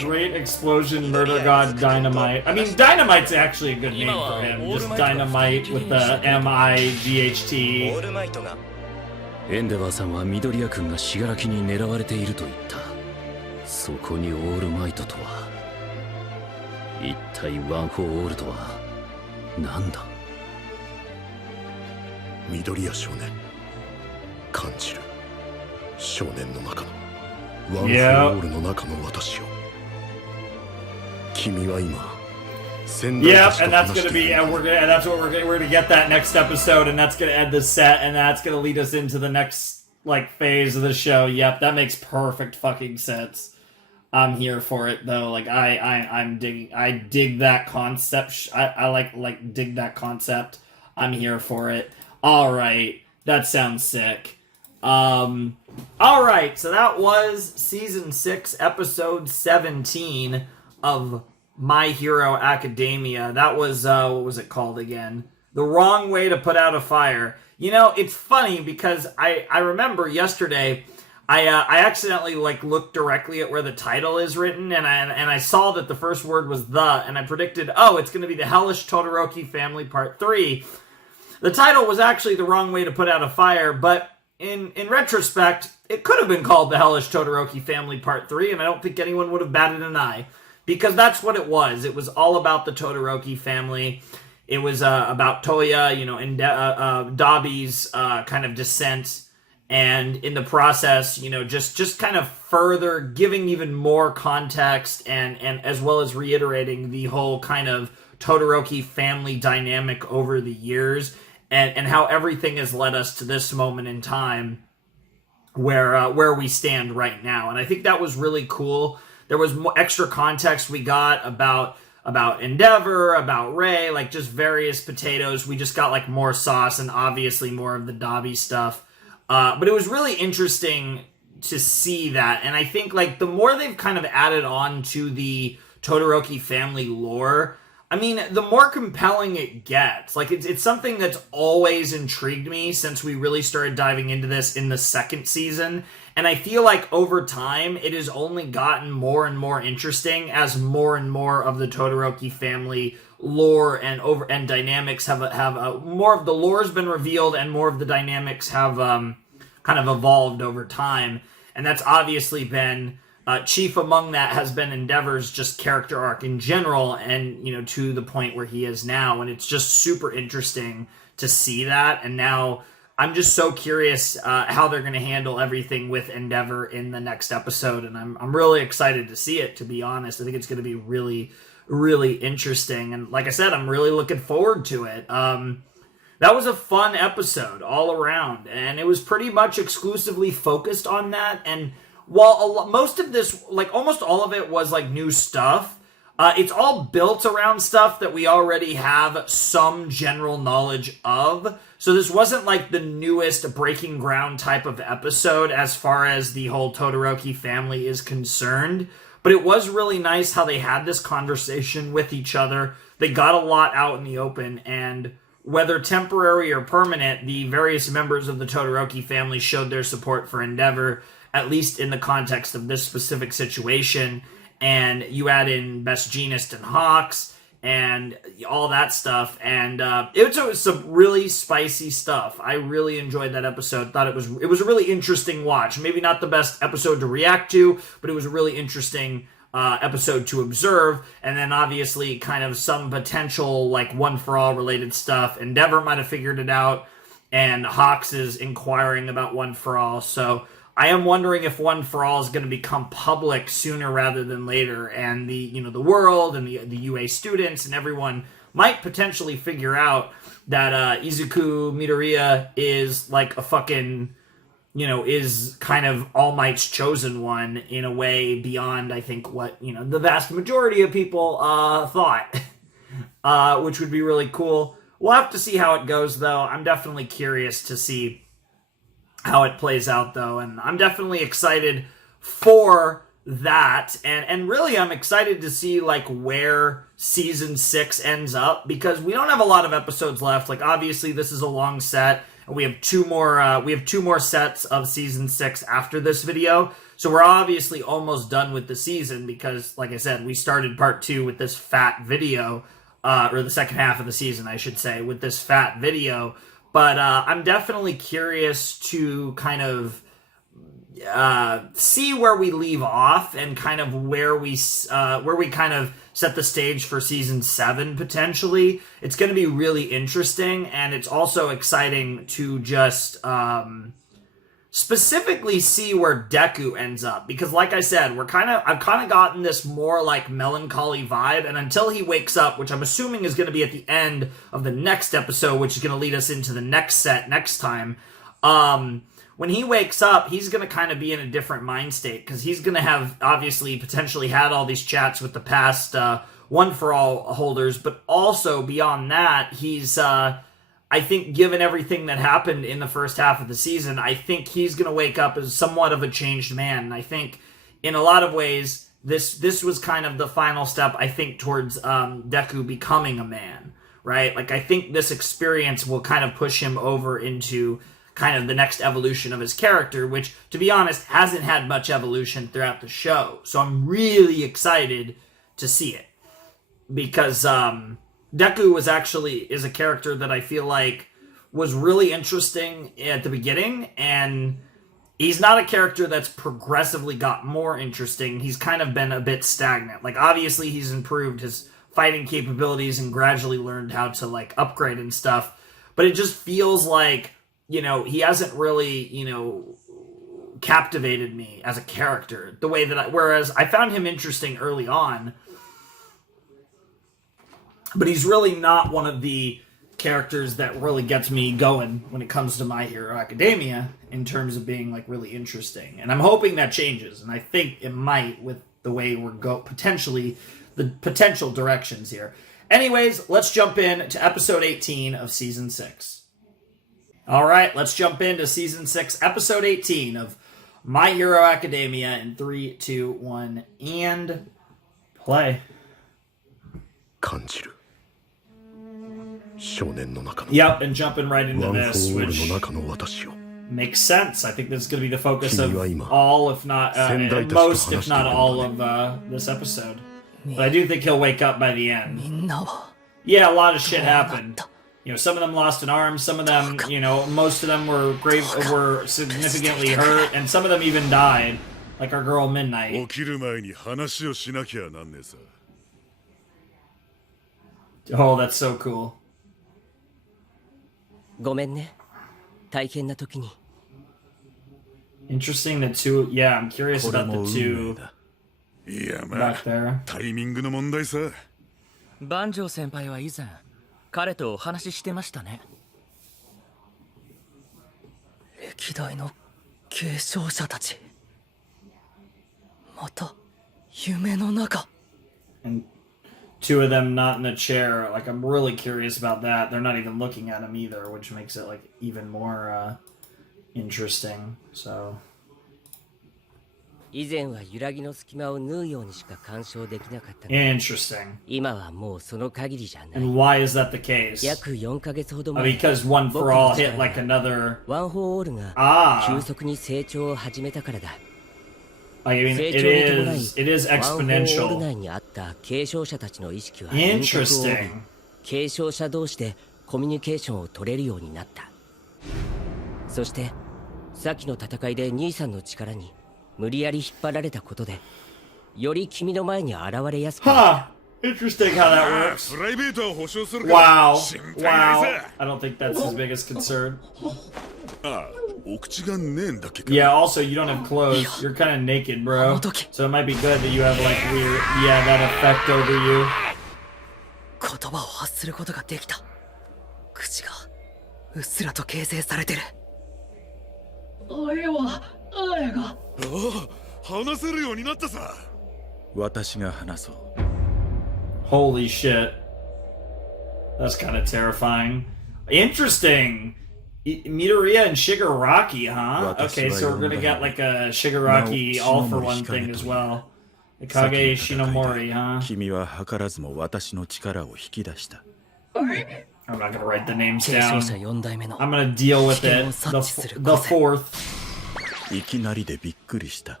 Great Explosion Murder God Dynamite. I mean, Dynamite's actually a good name for him. Just Dynamite with the M-I-G-H-T. エンデバーさんは緑谷君が死柄木に狙われていると言った。そこにオールマイトとは。一体ワン・フォー・オールとは何だ。緑谷少年感じる少年の中のワン・フォー・オールの中の私を君は今 Yep, and that's gonna be, and that's what we're gonna get that next episode, and that's gonna end the set, and that's gonna lead us into the next like phase of the show. Yep, that makes perfect fucking sense. I'm here for it though. Like I dig that concept. I like dig that concept. I'm here for it. All right, that sounds sick. All right, so that was season 6, episode 17 of My Hero Academia. That was, what was it called again? The Wrong Way to Put Out a Fire. You know, it's funny because I remember yesterday, I accidentally like looked directly at where the title is written, and I saw that the first word was the, and I predicted, oh, it's going to be the Hellish Todoroki Family Part 3. The title was actually The Wrong Way to Put Out a Fire, but in retrospect, it could have been called the Hellish Todoroki Family Part 3, and I don't think anyone would have batted an eye. Because that's what it was. It was all about the Todoroki family. It was about Toya, you know, and Dabi's kind of descent. And in the process, you know, just kind of further giving even more context and as well as reiterating the whole kind of Todoroki family dynamic over the years. And how everything has led us to this moment in time where we stand right now. And I think that was really cool. There was more extra context we got about Endeavor, about Ray, like just various potatoes. We just got like more sauce and obviously more of the Dabi stuff. But it was really interesting to see that. And I think like the more they've kind of added on to the Todoroki family lore, I mean, the more compelling it gets. Like, it's something that's always intrigued me since we really started diving into this in the second season. And I feel like over time, it has only gotten more and more interesting as more and more of the Todoroki family lore and dynamics have more of the lore has been revealed and more of the dynamics have kind of evolved over time. And that's obviously been... chief among that has been Endeavor's just character arc in general, and, you know, to the point where he is now, and it's just super interesting to see that, and now I'm just so curious how they're going to handle everything with Endeavor in the next episode, and I'm really excited to see it, to be honest. I think it's going to be really, really interesting, and like I said, I'm really looking forward to it. That was a fun episode all around, and it was pretty much exclusively focused on that, and while most of this, like almost all of it was like new stuff, it's all built around stuff that we already have some general knowledge of. So this wasn't like the newest breaking ground type of episode as far as the whole Todoroki family is concerned. But it was really nice how they had this conversation with each other. They got a lot out in the open, and whether temporary or permanent, the various members of the Todoroki family showed their support for Endeavor, at least in the context of this specific situation. And you add in Best Jeanist and Hawks and all that stuff, and it was some really spicy stuff. I really enjoyed that episode. Thought it was a really interesting watch. Maybe not the best episode to react to, but it was a really interesting episode to observe. And then obviously kind of some potential like One for All related stuff. Endeavor might have figured it out, and Hawks is inquiring about One for All. So I am wondering if One for All is going to become public sooner rather than later, and the world and the UA students and everyone might potentially figure out that Izuku Midoriya is like a fucking, is kind of All Might's chosen one in a way beyond, I think, what, the vast majority of people thought, which would be really cool. We'll have to see how it goes, though. I'm definitely curious to see how it plays out, though, and I'm definitely excited for that, and really I'm excited to see like where season 6 ends up, because we don't have a lot of episodes left. Like obviously this is a long set, and we have two more sets of season 6 after this video, so we're obviously almost done with the season, because like I said, we started part 2 with this fat video, or the second half of the season I should say, with this fat video. But I'm definitely curious to kind of see where we leave off, and kind of where we kind of set the stage for season 7 potentially. It's going to be really interesting, and it's also exciting to just specifically see where Deku ends up, because like I said, I've kind of gotten this more like melancholy vibe, and until he wakes up, which I'm assuming is going to be at the end of the next episode, which is going to lead us into the next set next time. When he wakes up, he's going to kind of be in a different mind state, because he's going to have, obviously, potentially had all these chats with the past One For All holders, but also, beyond that, he's, I think, given everything that happened in the first half of the season, I think he's going to wake up as somewhat of a changed man, and I think, in a lot of ways, this was kind of the final step, I think, towards Deku becoming a man, right? Like, I think this experience will kind of push him over into kind of the next evolution of his character, which, to be honest, hasn't had much evolution throughout the show. So I'm really excited to see it, because Deku is a character that I feel like was really interesting at the beginning, and he's not a character that's progressively got more interesting. He's kind of been a bit stagnant. Like, obviously he's improved his fighting capabilities and gradually learned how to like upgrade and stuff, but it just feels like, you know, he hasn't really, you know, captivated me as a character the way that whereas I found him interesting early on, but he's really not one of the characters that really gets me going when it comes to My Hero Academia in terms of being like really interesting. And I'm hoping that changes, and I think it might with the way we're potentially the potential directions here. Anyways, let's jump in to episode 18 of season 6. All right, let's jump into season 6, episode 18 of My Hero Academia in 3, 2, 1, and play. Yep, and jumping right into this, which makes sense. I think this is going to be the focus of all, if not most, if not all of this episode. But I do think he'll wake up by the end. Yeah, a lot of shit happened. You know, some of them lost an arm, some of them, you know, most of them were significantly hurt, and some of them even died, like our girl Midnight. Oh, that's so cool. Interesting, the two, yeah, I'm curious about the two back there. 番長先輩は以前彼とお話ししてましたね。歴代の継承者たち、また夢の中。 And two of them not in the chair. Like, I'm really curious about that. They're not even looking at him either, which makes it like even more interesting. So. 以前は揺らぎの隙間を縫うようにしか干渉できなかったが、 Interesting. 今はもうその限りじゃない。 And why is that the case? 約4ヶ月ほど前、 because One For All hit like another. ワン・フォー・オールが急速に成長を始めたからだ。 I mean, it is exponential. ワン・フォー・オール内にあった継承者たちの意識は輪郭を帯び、継承者同士でコミュニケーションを取れるようになった。そして先の戦いで兄さんの力に 無理やり引っ張られたことで、より君の前に現れやすくなった。 Interesting how that works. Wow. Wow. I don't think that's his biggest concern. Yeah, also, you don't have clothes. You're kind of naked, bro. So it might be good that you have, like, weird, yeah, that effect over you. 言葉を発することができた。口がうっすらと形成されてる。あれは、あれが。 話せるようになったさ。私が話そう。 Holy shit. That's kind of terrifying. Interesting. Midoriya and Shigiraki, huh? Okay, so we're gonna get like a Shigiraki all-for-one thing as well. Kage Shinomori, huh? 君は図らずも私の力を引き出した。I'm not gonna write the names down. 継承者4代目の I'm gonna deal with 危険 it. を察知する The fourth. いきなりでびっくりした。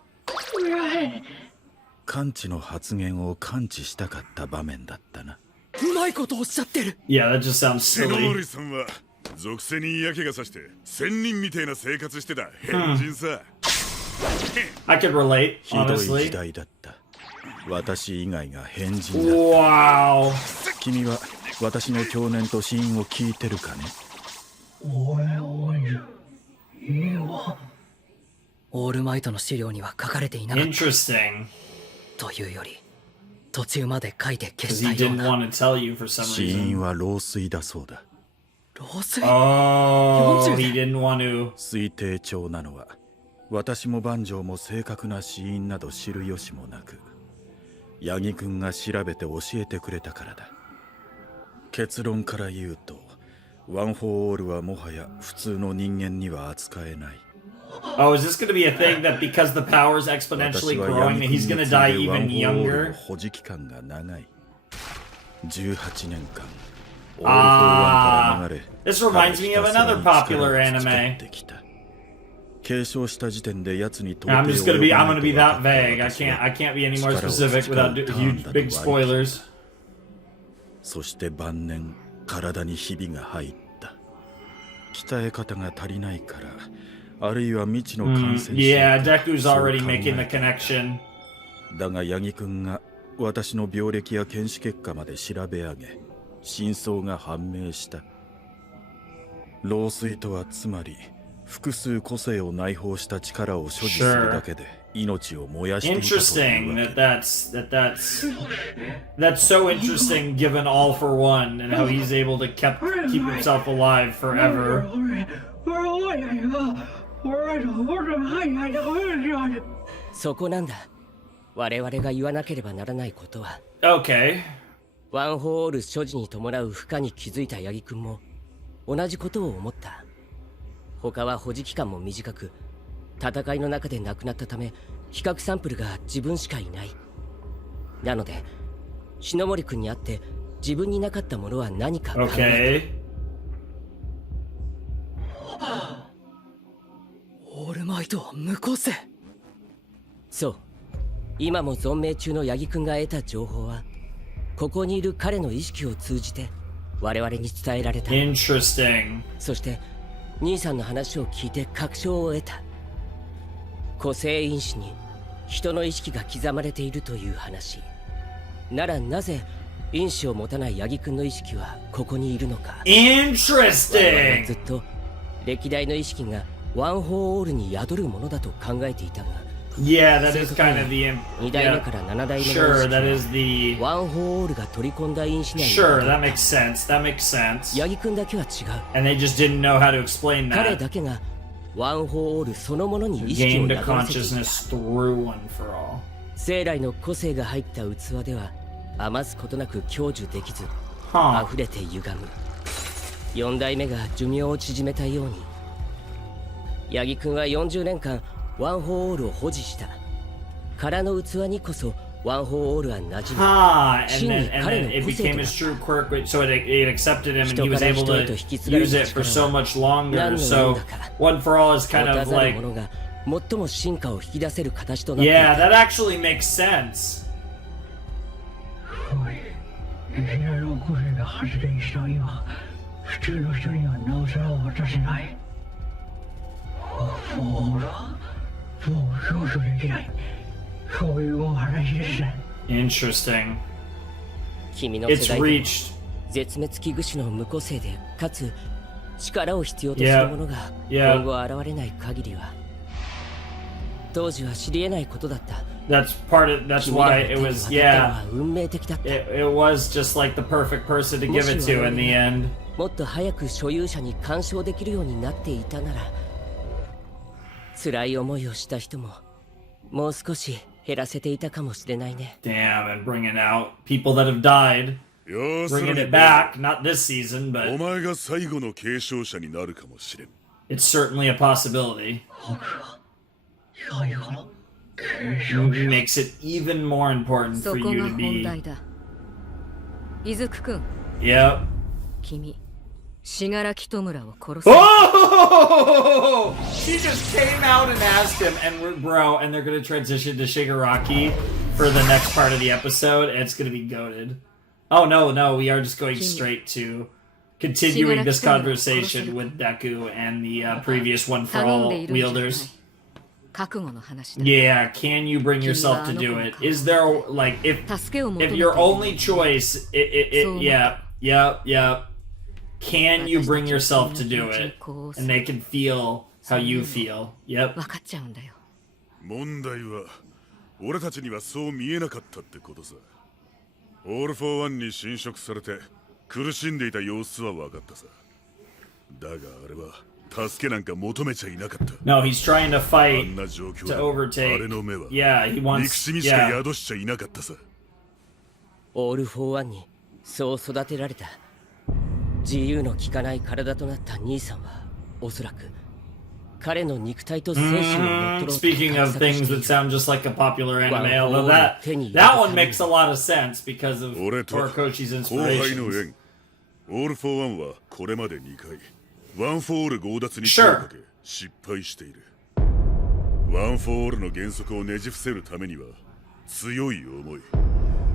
感知の発言を感知したかった場面だったな。うまいことおっしゃってる。 Yeah, that just sounds 篠 silly. 森さんは属性に嫌気がさして仙人みたいな生活してた変人さ。I could relate, ひどい honestly. 時代だった。私以外が変人だ。Wow. 君は私の去年と死因を聞いてるかね。オールマイトの資料には書かれていなかった。 Interesting. というより、途中まで書いて消 Because した he よう didn't な。 want to tell you for some 死因 reason. は老衰だそうだ。老衰 Oh, 40 he didn't want to. 推定帳なのは私も万丈も正確な死因など知る由もなく、八木くんが調べて教えてくれたからだ。結論から言うと、ワン・フォー・オールはもはや普通の人間には扱えない。 Oh, is this going to be a thing that because the power is exponentially growing, that he's going to die even younger? 保持期間が長い。18年間。 Ah, this reminds me of another popular anime. 継承した時点で奴に I'm just gonna be, I'm gonna be that vague. I can't be any more specific without huge big spoilers. そして晩年体にひびが入った。鍛え方が足りないから、あるいは未知の感染症。Yeah, Deku's already making the connection. だが八木くんが私の病歴や検視結果まで調べ上げ、真相が判明した。老衰とはつまり複数個性を内包した力を所持するだけで命を燃やしていたというわけ。 Interesting that's so interesting given all for one and how he's able to keep himself alive forever. そこなんだ。我々が言わなければならないことは。Okay. ワン・フォー・オール所持に伴う負荷に気づいた八木くんも同じことを思った。他は保持期間も短く、戦いの中で亡くなったため比較サンプルが自分しかいない。なので篠森くんに会って自分になかったものは何か考えた。オールマイトは無個性。そう、今も存命中の八木くんが得た情報はここにいる彼の意識を通じて我々に伝えられた。 Interesting. そして兄さんの話を聞いて確証を得た。個性因子に人の意識が刻まれているという話なら、なぜ因子を持たない八木くんの意識はここにいるのか。 Interesting. 我々はずっと歴代の意識がワン・フォー・オールに宿るものだと考えていたが、 Yeah, that is kind of the 2代目から7代目の Sure, that is the ワン・フォー・オールが取り込んだ因子内に Sure, that makes sense. That makes sense. 八木くんだけは違う。 And they just didn't know how to explain 彼 that. だけがワン・フォー・オールそのものに意識を Gained 宿 a らせていた。 consciousness through One for All. 生来の個性が入った器では余すことなく享受できず、 Huh. 溢れて歪む。4代目が寿命を縮めたように、八木くんは40年間ワン・フォー・オールを保持した。空の器にこそワン・フォー・オールは馴染み、 And then it became his true quirk, so it accepted him, and he was able to use it for so much longer. So One for All is kind of like, 最も進化を引き出せる形となってい yeah, た。 that actually makes sense. の個性が発電した今、普通の人にはなおさら渡せない。ほら、もう少々できない。そういうお話です。Interesting. 君の世代で絶滅危惧種の無個性で、かつ力を必要とするものが今後現れない限りは、当時は知り得ないことだった。That's why it was, yeah. It was just like the perfect person to give it to in the end. もっと早く所有者に干渉できるようになっていたなら、辛い思いをした人ももう少し減らせていたかもしれないね。 Damn, and bringing out people that have died. Bringing it back, not this season, but お前が最後の継承者になるかもしれん。It's certainly a possibility. Makes it even more important for you to be. Izuku-kun. Yep. 君、Shigiraki Tomura を殺す。 Oh! She just came out and asked him, and bro, and they're gonna transition to Shigiraki for the next part of the episode, and it's gonna be goated. Oh no, we are just going straight to continuing this conversation with Deku and the previous one for all wielders. Yeah, can you bring yourself to do it? Is there, like, if your only choice, yeah. Can you bring yourself to do it? And they can feel how you feel. Yep. 問題は俺たちにはそう見えなかったってことさ。オール・フォー・ワンに侵食されて苦しんでいた様子は分かったさ。だがあれは助けなんか求めちゃいなかった。No, he's trying to fight あんな状況 to で overtake. あれの目は Yeah, he wants. 憎しみしか宿しちゃいなかったさ。オール・フォー・ワンにそう育てられた自由の利かない体となった兄さんはおそらく彼の肉体と精神を乗っ取ろうと Speaking of things that sound just like a popular anime, although that one makes a lot of sense because of 俺と Horikoshi's 後輩の inspirations. 縁オール・フォー・ワンはこれまで2回ワン・フォー・オール強奪に手をかけ失敗している。ワン・フォー・オールの原則をねじ伏せるためには強い思い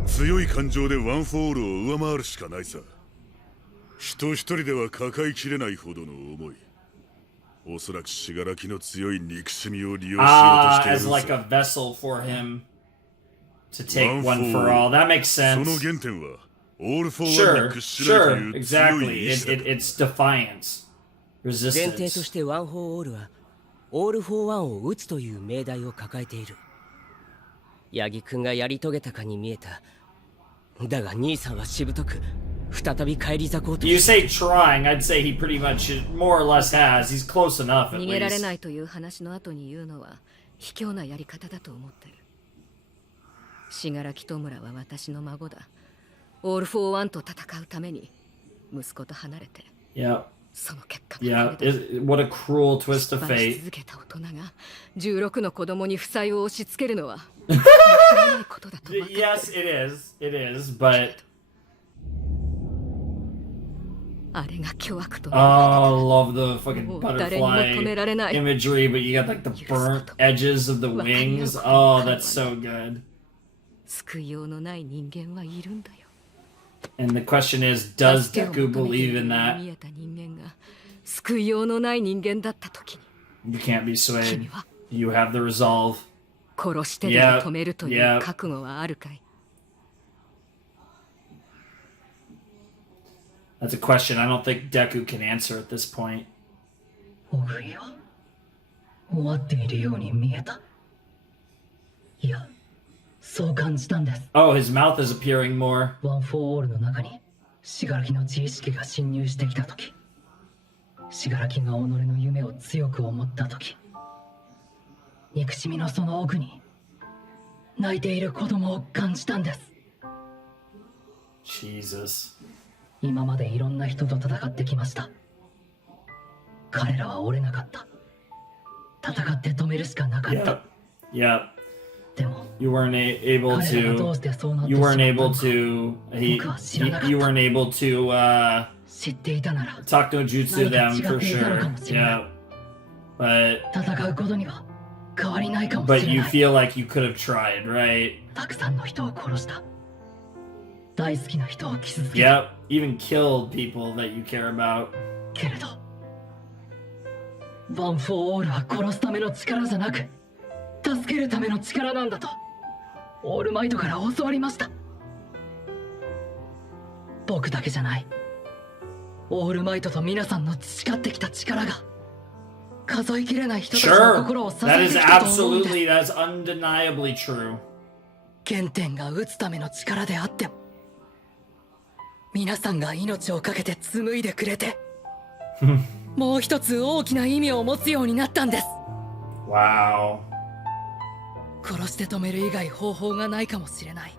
強い感情でワン・フォー・オールを上回るしかないさ。人一人では抱えきれないほどの思い。おそらく死柄木の強い憎しみを利用しようとしている As like a vessel for him to take one for all. That makes sense. その原点はオール・フォー・ワンに屈しないという強い意志だ。It's defiance. 前提と Resistance. してワン・フォー・オールはオール・フォー・ワンを撃つという命題を抱えている。八木くんがやり遂げたかに見えた。だが兄さんはしぶとく再び返り咲こうと。 You say trying, I'd say he pretty much more or less has. He's close enough at 逃げられ least. ないという話の後に言うのは卑怯なやり方だと思ってる。Shigiraki Tomuraは私の孫だ。オール・フォー・ワンと戦うために息子と離れて。 Yeah. その結果 Yeah. What a cruel twist of 失敗し fate. 続けた大人が16の子供に負債を押し付けるのは許せないことだと分かってる。 Yes, it is. It is, but あれが巨悪と oh, I love the fucking もう誰にも止められない butterfly imagery, but you got like the burnt edges of the wings. Oh, that's so good. 救いようのない人間はいるんだよ。 And the question is, does 助けを Deku 求めてい believe る in よう that? に見えた人間が救いようのない人間だった時に You can't be swayed. You have the resolve. 殺してでも止めるという覚悟はあるかい？ That's a question I don't think Deku can answer at this point. オグリは終わっているように見えた。いや、そう感じたんです。 Oh, his mouth is appearing more. ワン・フォー・オールの中に死柄木の自意識が侵入してきたとき、死柄木が己の夢を強く思ったとき、憎しみのその奥に泣いている子供を感じたんです。 Jesus. 今までいろんな人と戦ってきました。彼らは折れなかった。戦って止めるしかなかった。 Yep. でも You weren't able 彼らがど to. うしてそうなって You しまっ weren't た able のか to. 僕は知らなかった。 You weren't able to 知っていたなら talk no jutsu 何 them か違 for っていたのか sure. もしれない。 Yeah. But 戦うことには変わりないかもし but れ you ない。 feel like you could have tried, right? たくさんの人を殺した。大好きな人を傷つけ Yep. Even killed people that you care about. けれどワン・フォー・オールは殺すための力じゃなく助けるための力なんだとオールマイトから教わりました。僕だけじゃない、オールマイトと皆さんの培ってきた力が数えきれない人たちの Sure. 心を支 That え is てきたと思うんです。 absolutely, that's undeniably true. 原点が打つための力であっても皆さんが命を懸けて紡いでくれてもう一つ大きな意味を持つようになったんです。 Wow. 殺して止める以外方法がないかもしれない。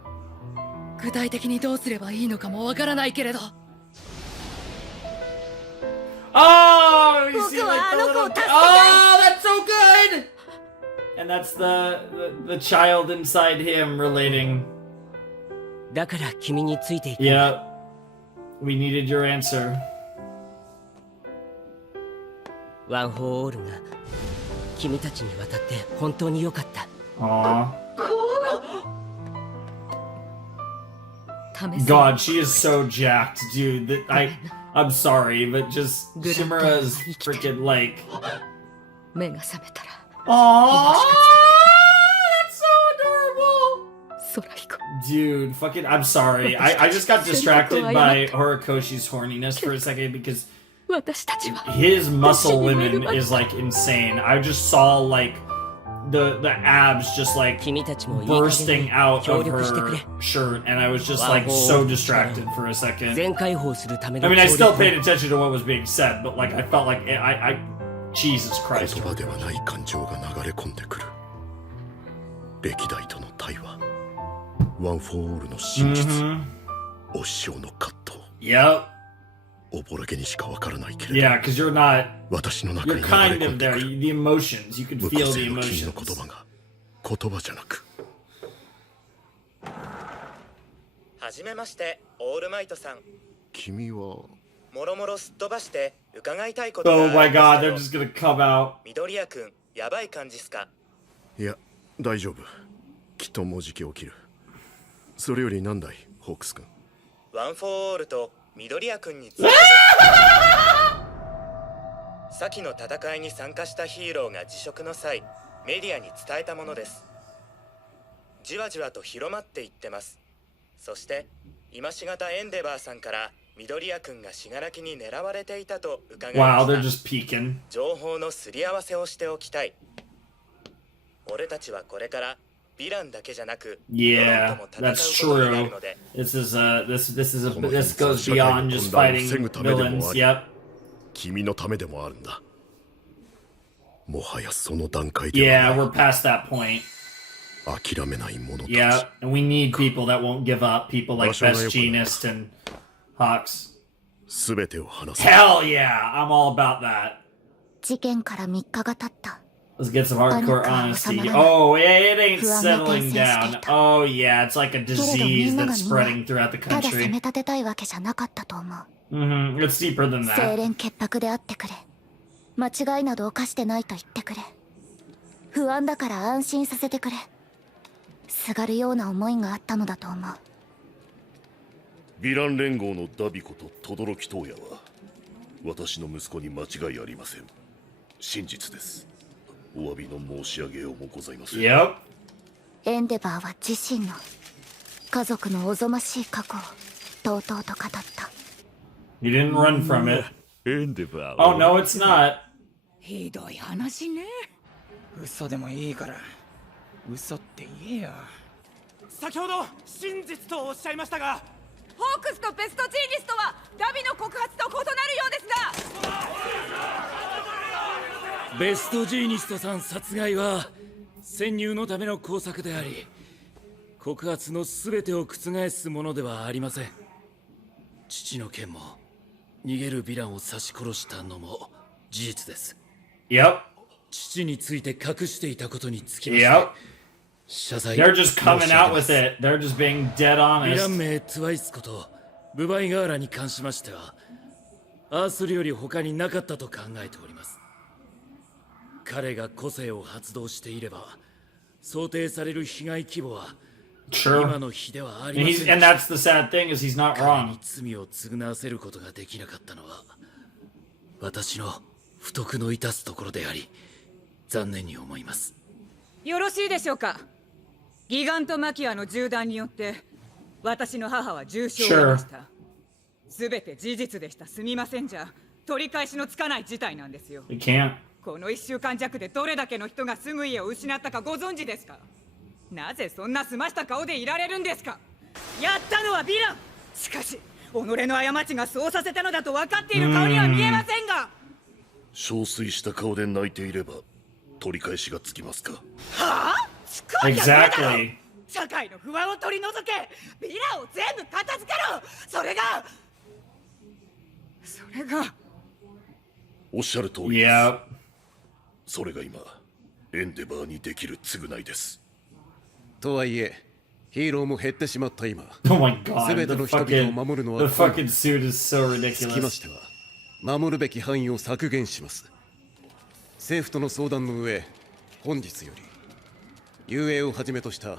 具体的にどうすればいいのかもわからないけれど。Oh, you see like the little... Oh, that's so good! And that's the child inside him relating. だから君についていく。Yeah. We needed your answer. ワン・フォー・オールが君たちに渡って本当に良かった。Aww. God, she is so jacked, dude. I'm sorry, but just Shimura's freaking like. Aww, that's so adorable. Dude, fucking, I'm sorry. I just got distracted by Horikoshi's horniness for a second because his muscle women is like insane. I just saw like the abs just like bursting out of her shirt, and I was just like so distracted for a second. I mean, I still paid attention to what was being said, but like I felt like I Jesus Christ. 言葉ではない感情が流れ込んでくる。歴代との対話、ワン・フォー・オールの真実、お師匠の葛藤。Yep. おぼろげにしかわからないけれど。Yeah, because you're not. 私の中に You're 流れ kind 込 of んで there. くる。 The emotions. You could 無 feel 個 the 性の君の emotions. 言葉が言葉じゃなく。はじめまして、オールマイトさん。君は。もろもろすっ飛ばして伺いたいことが Oh あるん my です God, け they're ど。 just gonna come out. 緑谷くん、やばい感じっすか？いや、大丈夫。きっともうじき起きる。それよりなんだい、ホークス君。ワン・フォー・オールと緑谷くんについて先の戦いに参加したヒーローが辞職の際、メディアに伝えたものです。じわじわと広まっていってます。そして今しがたエンデバーさんから緑谷くんが死柄木に狙われていたと伺いま Wow, した。 they're just peeking. 情報のすり合わせをしておきたい。俺たちはこれからヴィランだけじゃなく、 Yeah, that's true. This goes beyond just fighting villains. Yep. 君のためでもあるんだ。もはやその段階で Yeah, we're past that point. 諦めない者たち。 Yeah, and we need people that won't give up. People like Best Genist and Hawks. すべてを話す。 Hell yeah, I'm all about that. 事件から3日が経った。 Let's get some hardcore honesty. Oh, it ain't settling down. Oh yeah, it's like a disease that's spreading throughout the ただ責 country. め立てたいわけじゃなかったと思う。 It's deeper than 清 that. 廉潔白であってくれ。間違いなど犯してないと言ってくれ。不安だから安心させてくれ。すがるような思いがあったのだと思う。ヴィラン連合のダビこと轟東也は私の息子に間違いありません。真実です。お詫びの申し上げようもございません。Yep. エンデバーは自身の家族のおぞましい過去をとうとうと語った。 You didn't run from it. エンデバー Oh no, it's not. ひどい話ね。嘘でもいいから嘘って言えよ。先ほど真実とおっしゃいましたが、ホークスとベストジーニストはダビの告発と異なるようですが、ベストジーニストさん殺害は潜入のための工作であり、告発の全てを覆すものではありません。父の件も逃げるヴィランを刺し殺したのも事実です。Yep. 父について隠していたことにつきまして、 Yep. 謝罪 They're just coming out with it. They're just being dead ヴィラ honest. ン名トゥワイスことブバイガーラに関しましては、アースルより他になかったと考えております。彼が個性を発動していれば、想定される被害規模は Sure. 今の日ではあり And ません。 and that's the sad thing is he's not 彼 wrong. に罪を償わせることができなかったのは私の不徳の致すところであり、残念に思います。よろしいでしょうか。ギガントマキアの銃弾によって私の母は重傷を負いました。すべて事実でした。すみません。じゃ取り返しのつかない事態なんですよ。 You can't. この1週間弱でどれだけの人が住む家を失ったかご存知ですか。なぜそんな澄ました顔でいられるんですか。やったのはヴィラン。しかし己の過ちがそうさせたのだと分かっている顔には見えませんが。憔悴した顔で泣いていれば取り返しがつきますか。はあ、つくわけないだろ。 Exactly. 社会の不安を取り除け。ヴィランを全部片付けろ。それがおっしゃる通りです。それが今エンデバーにできる償いです。とはいえヒーローも減ってしまった今、Oh my god, 全ての人々を守るのは the fucking suit is so つきま ridiculous. しては守るべき範囲を削減します。政府との相談の上、本日より遊泳をはじめとした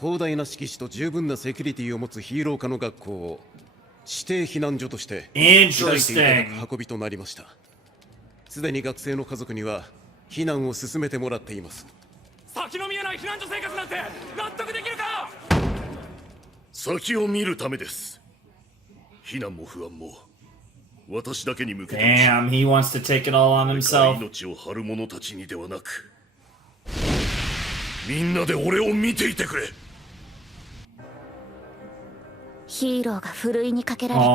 広大な敷地と十分なセキュリティを持つヒーロー科の学校を指定避難所として開いていただく運びとなりました。すでに学生の家族には避難を進めてもらっています。先の見えない避難所生活なんて納得できるか。先を見るためです。避難も不安も私だけに向けて Damn, he wants to take it all on himself. 命を張る者たちにではなく、みんなで俺を見ていてくれ。ヒーローがふるいにかけられた。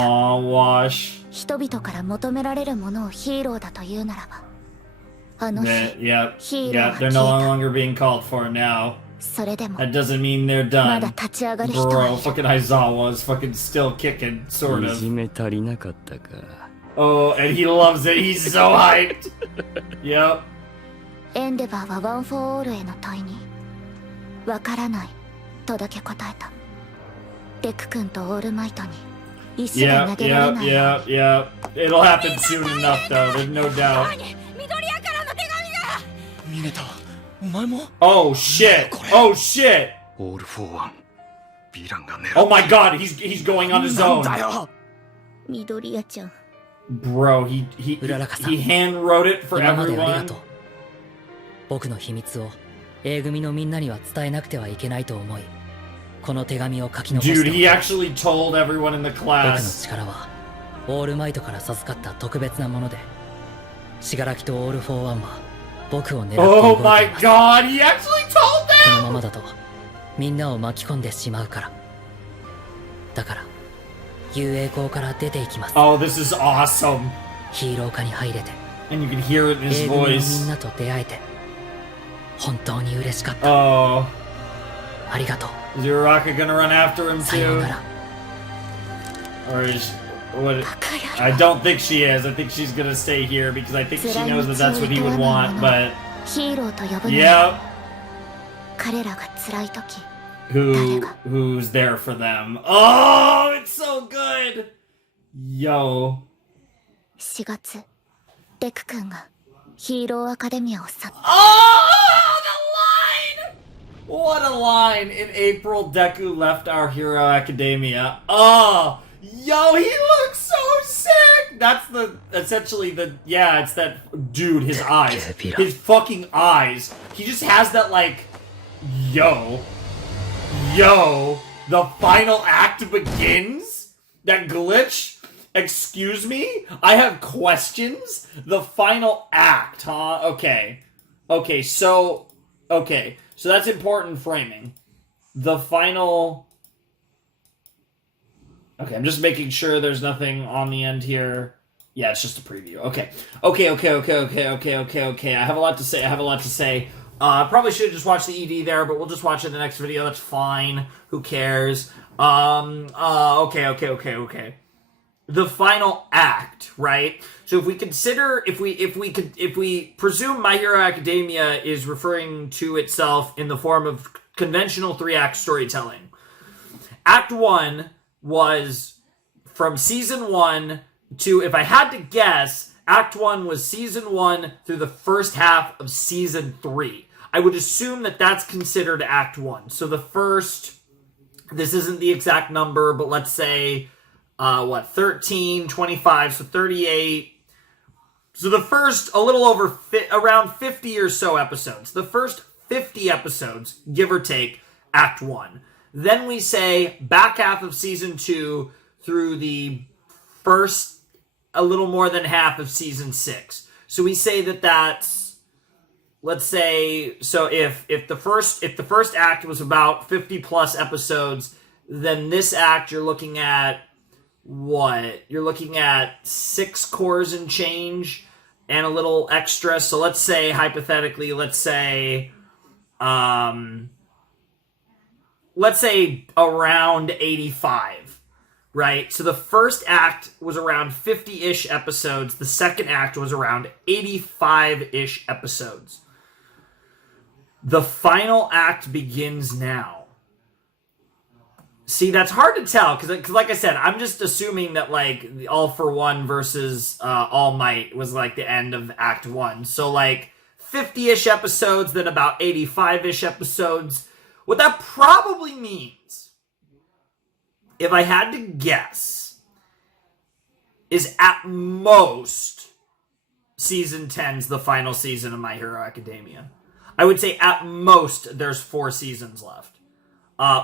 人々から求められるものをヒーローだというならば、あの日、ヒーローは they're no longer being called for now. それでも That doesn't mean they're ま done. だ立ち上がる人はい Bro, る。 fucking Aizawa is fucking still kicking, sort い of. じめ足りなかったか。 Oh, and he loves it. He's so hyped. Yep. エンデバーはワン・フォー・オールへの問いにわからないとだけ答えた。デク君とオールマイトに石が Yep, 投げられ yep, ない。 yep, yep. It'll happen soon enough, though. There's no doubt. ミネタ、お前も Oh shit! Oh shit! オール・フォー・ワン、ヴィランが狙う。 Oh my god, he's going on his なん own. だよ。緑谷ちゃん。 Bro, he hand wrote it for 今までありが everyone. とう。僕の秘密を A 組のみんなには伝えなくてはいけないと思い、この手紙を書き残した。 Dude, he actually told everyone in the 僕の class. 力はオールマイトから授かった特別なもので、シガラキとオール・フォー・ワンは僕を狙って動いてい Oh ます。 my god, he actually told この them! ままだとみんなを巻き込んでしまうから。だから遊泳校から出ていきます。 Oh, this is awesome. ヒーロー科に入れて And you can hear it in his A 組のみ voice. んなと出会えて本当に嬉しかった。 Oh. ありがとう。 Is Uraraka gonna run after him さよう too? なら。 Or is what? I don't think she is. I think she's gonna stay here because I think she knows that that's what he would want. But ヒーローと呼ぶのは yep, 彼らが辛い時、 who's there for them? Oh, it's so good. Yo. 4月、デク君がヒーローアカデミアを去った。 What a line! In April, Deku left our Hero Academia. Oh, yo, he looks so sick! That's essentially it's that dude, his eyes. His fucking eyes. He just has that, like, yo, the final act begins? That glitch? Excuse me? I have questions? The final act, huh? Okay, so that's important framing. The final... Okay, I'm just making sure there's nothing on the end here. Yeah, it's just a preview. Okay. I have a lot to say. Probably should have just watched the ED there, but we'll just watch it in the next video. That's fine. Who cares? Okay. The final act, right? So if we consider, if we presume My Hero Academia is referring to itself in the form of conventional 3-act storytelling, Act 1 was from Season 1 to, if I had to guess, Act 1 was Season 1 through the first half of Season 3. I would assume that that's considered Act 1. So the first, this isn't the exact number, but let's say, 13, 25, so 38. So the first, a little over, around 50 or so episodes. The first 50 episodes, give or take, Act 1. Then we say back half of Season 2 through the first, a little more than half of Season 6. So we say that that's, let's say, so if the first act was about 50 plus episodes, then this act you're looking at what? You're looking at 6 cores and change and a little extra. So let's say, hypothetically, let's say around 85, right? So the first act was around 50-ish episodes. The second act was around 85-ish episodes. The final act begins now. See, that's hard to tell, because like I said, I'm just assuming that, like, All for One versus All Might was, like, the end of Act 1. So, like, 50-ish episodes, then about 85-ish episodes. What that probably means, if I had to guess, is at most Season 10's the final season of My Hero Academia. I would say at most there's 4 seasons left.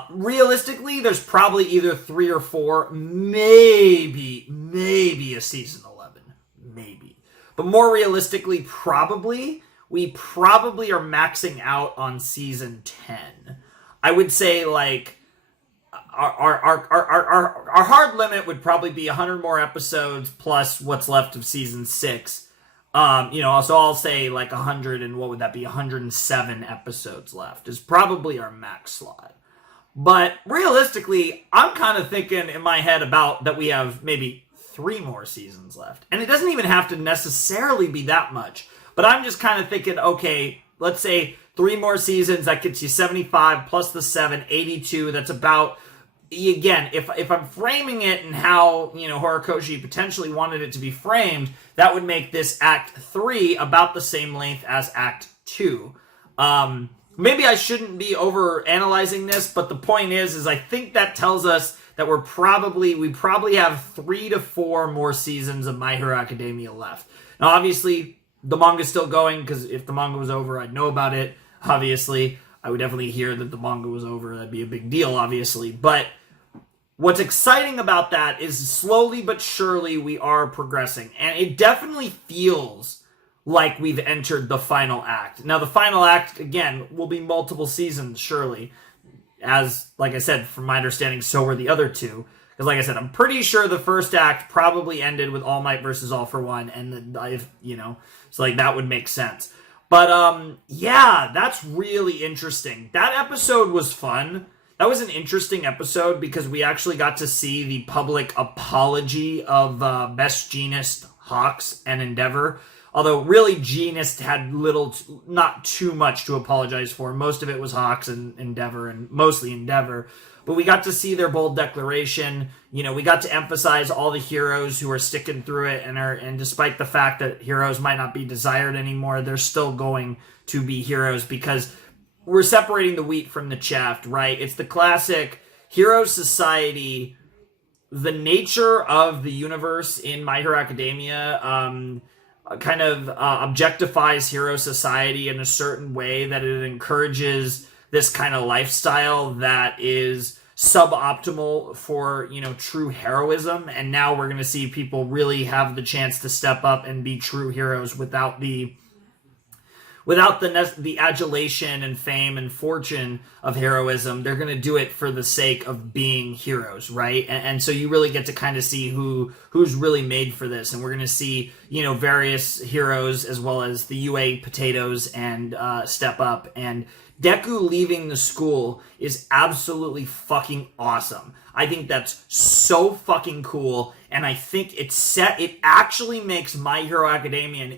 Realistically, there's probably either 3 or 4, maybe a season 11, maybe. But more realistically, we probably are maxing out on season 10. I would say, like, our hard limit would probably be 100 more episodes plus what's left of season 6. So I'll say like 100, and what would that be? 107 episodes left is probably our max slot. But realistically, I'm kind of thinking in my head about that we have maybe 3 more seasons left. And it doesn't even have to necessarily be that much. But I'm just kind of thinking, okay, let's say 3 more seasons, that gets you 75 plus the 7, 82. That's about, again, if I'm framing it and how, Horikoshi potentially wanted it to be framed, that would make this Act 3 about the same length as Act 2. Maybe I shouldn't be over analyzing this, but the point is I think that tells us that we probably have 3 to 4 more seasons of My Hero Academia left. Now, obviously, the manga's still going, because if the manga was over, I'd know about it. Obviously, I would definitely hear that the manga was over. That'd be a big deal, obviously. But what's exciting about that is slowly but surely we are progressing. And it definitely feels like we've entered the final act. Now, the final act, again, will be multiple seasons, surely. As, like I said, from my understanding, so were the other 2. Because, like I said, I'm pretty sure the first act probably ended with All Might versus All for One. And, so, like, that would make sense. But, yeah, that's really interesting. That episode was fun. That was an interesting episode because we actually got to see the public apology of Best Jeanist, Hawks, and Endeavor. Although, really, Jeanist had not too much to apologize for. Most of it was Hawks and Endeavor, and mostly Endeavor. But we got to see their bold declaration. We got to emphasize all the heroes who are sticking through it, and despite the fact that heroes might not be desired anymore, they're still going to be heroes because we're separating the wheat from the chaff, right? It's the classic hero society. The nature of the universe in My Hero Academia kind of objectifies hero society in a certain way that it encourages this kind of lifestyle that is suboptimal for, true heroism. And now we're going to see people really have the chance to step up and be true heroes without the adulation and fame and fortune of heroism. They're going to do it for the sake of being heroes, right? And so you really get to kind of see who's really made for this. And we're going to see, various heroes as well as the UA potatoes and step up. And Deku leaving the school is absolutely fucking awesome. I think that's so fucking cool. And I think it actually makes My Hero Academia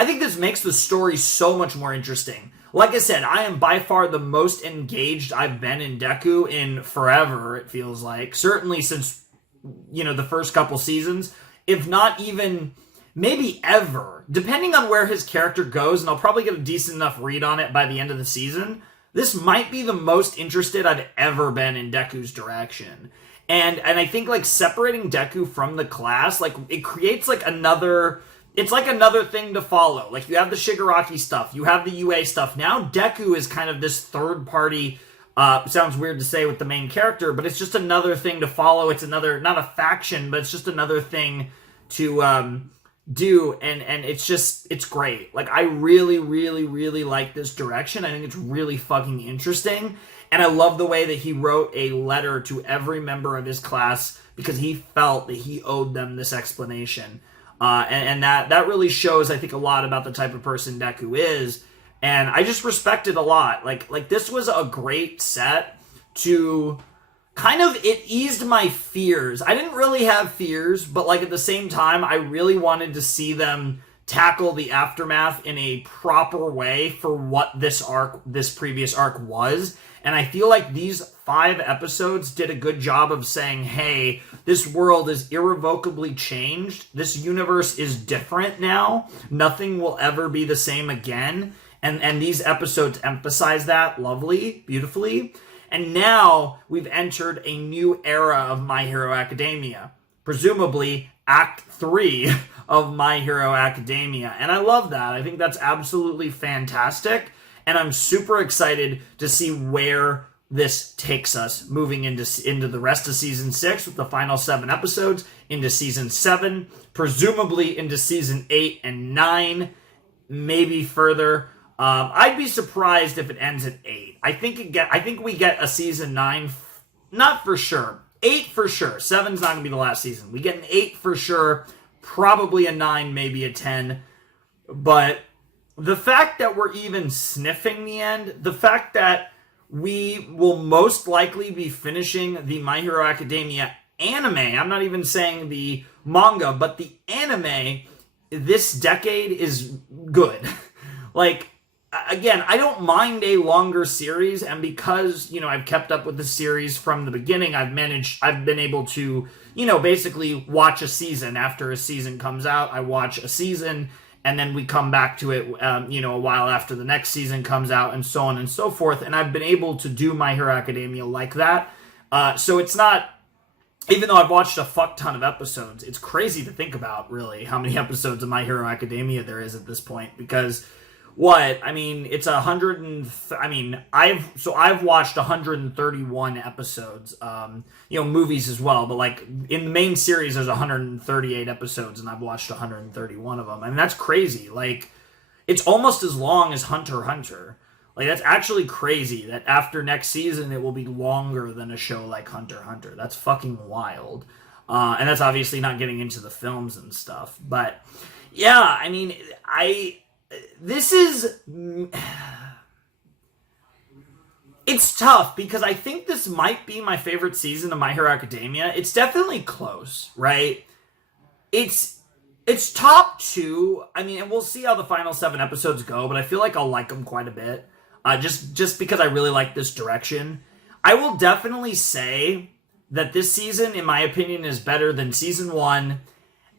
I think this makes the story so much more interesting. Like I said, I am by far the most engaged I've been in Deku in forever, it feels like. Certainly since, the first couple seasons. If not even, maybe ever. Depending on where his character goes, and I'll probably get a decent enough read on it by the end of the season, this might be the most interested I've ever been in Deku's direction. And I think, separating Deku from the class, it creates, another... It's like another thing to follow. You have the Shigiraki stuff. You have the UA stuff. Now Deku is kind of this third party, sounds weird to say with the main character, but it's just another thing to follow. It's another, not a faction, but it's just another thing to do. And it's great. I really, really, really like this direction. I think it's really fucking interesting. And I love the way that he wrote a letter to every member of his class because he felt that he owed them this explanation. And that really shows, I think, a lot about the type of person Deku is. And I just respect it a lot. This was a great set to kind of, it eased my fears. I didn't really have fears, but like at the same time, I really wanted to see them tackle the aftermath in a proper way for what this previous arc was. And I feel like these 5 episodes did a good job of saying, hey, this world is irrevocably changed. This universe is different now. Nothing will ever be the same again. And these episodes emphasize that beautifully. And now we've entered a new era of My Hero Academia. Presumably Act 3 of My Hero Academia. And I love that. I think that's absolutely fantastic. And I'm super excited to see where this takes us moving into the rest of Season 6 with the final 7 episodes, into Season 7, presumably into Season 8 and 9, maybe further. I'd be surprised if it ends at 8. I think we get a Season 9, not for sure. 8 for sure. 7's not going to be the last season. We get an 8 for sure, probably a 9, maybe a 10. But the fact that we're even sniffing the end, the fact that we will most likely be finishing the My Hero Academia anime, I'm not even saying the manga, but the anime this decade is good. Like, again, I don't mind a longer series, and because, I've kept up with the series from the beginning, I've been able to, basically watch a season. After a season comes out, I watch a season, and then we come back to it, a while after the next season comes out, and so on and so forth, and I've been able to do My Hero Academia like that. So it's not, even though I've watched a fuck ton of episodes, it's crazy to think about, really, how many episodes of My Hero Academia there is at this point, because it's 100 and, I've watched 131 episodes, movies as well, but like in the main series, there's 138 episodes and I've watched 131 of them. I mean, that's crazy. Like, it's almost as long as Hunter x Hunter. Like, that's actually crazy that after next season, it will be longer than a show like Hunter x Hunter. That's fucking wild. And that's obviously not getting into the films and stuff, but yeah, this is... It's tough because I think this might be my favorite season of My Hero Academia. It's definitely close, right? It's top 2. And we'll see how the final 7 episodes go, but I feel like I'll like them quite a bit. Just because I really like this direction. I will definitely say that this season, in my opinion, is better than Season 1.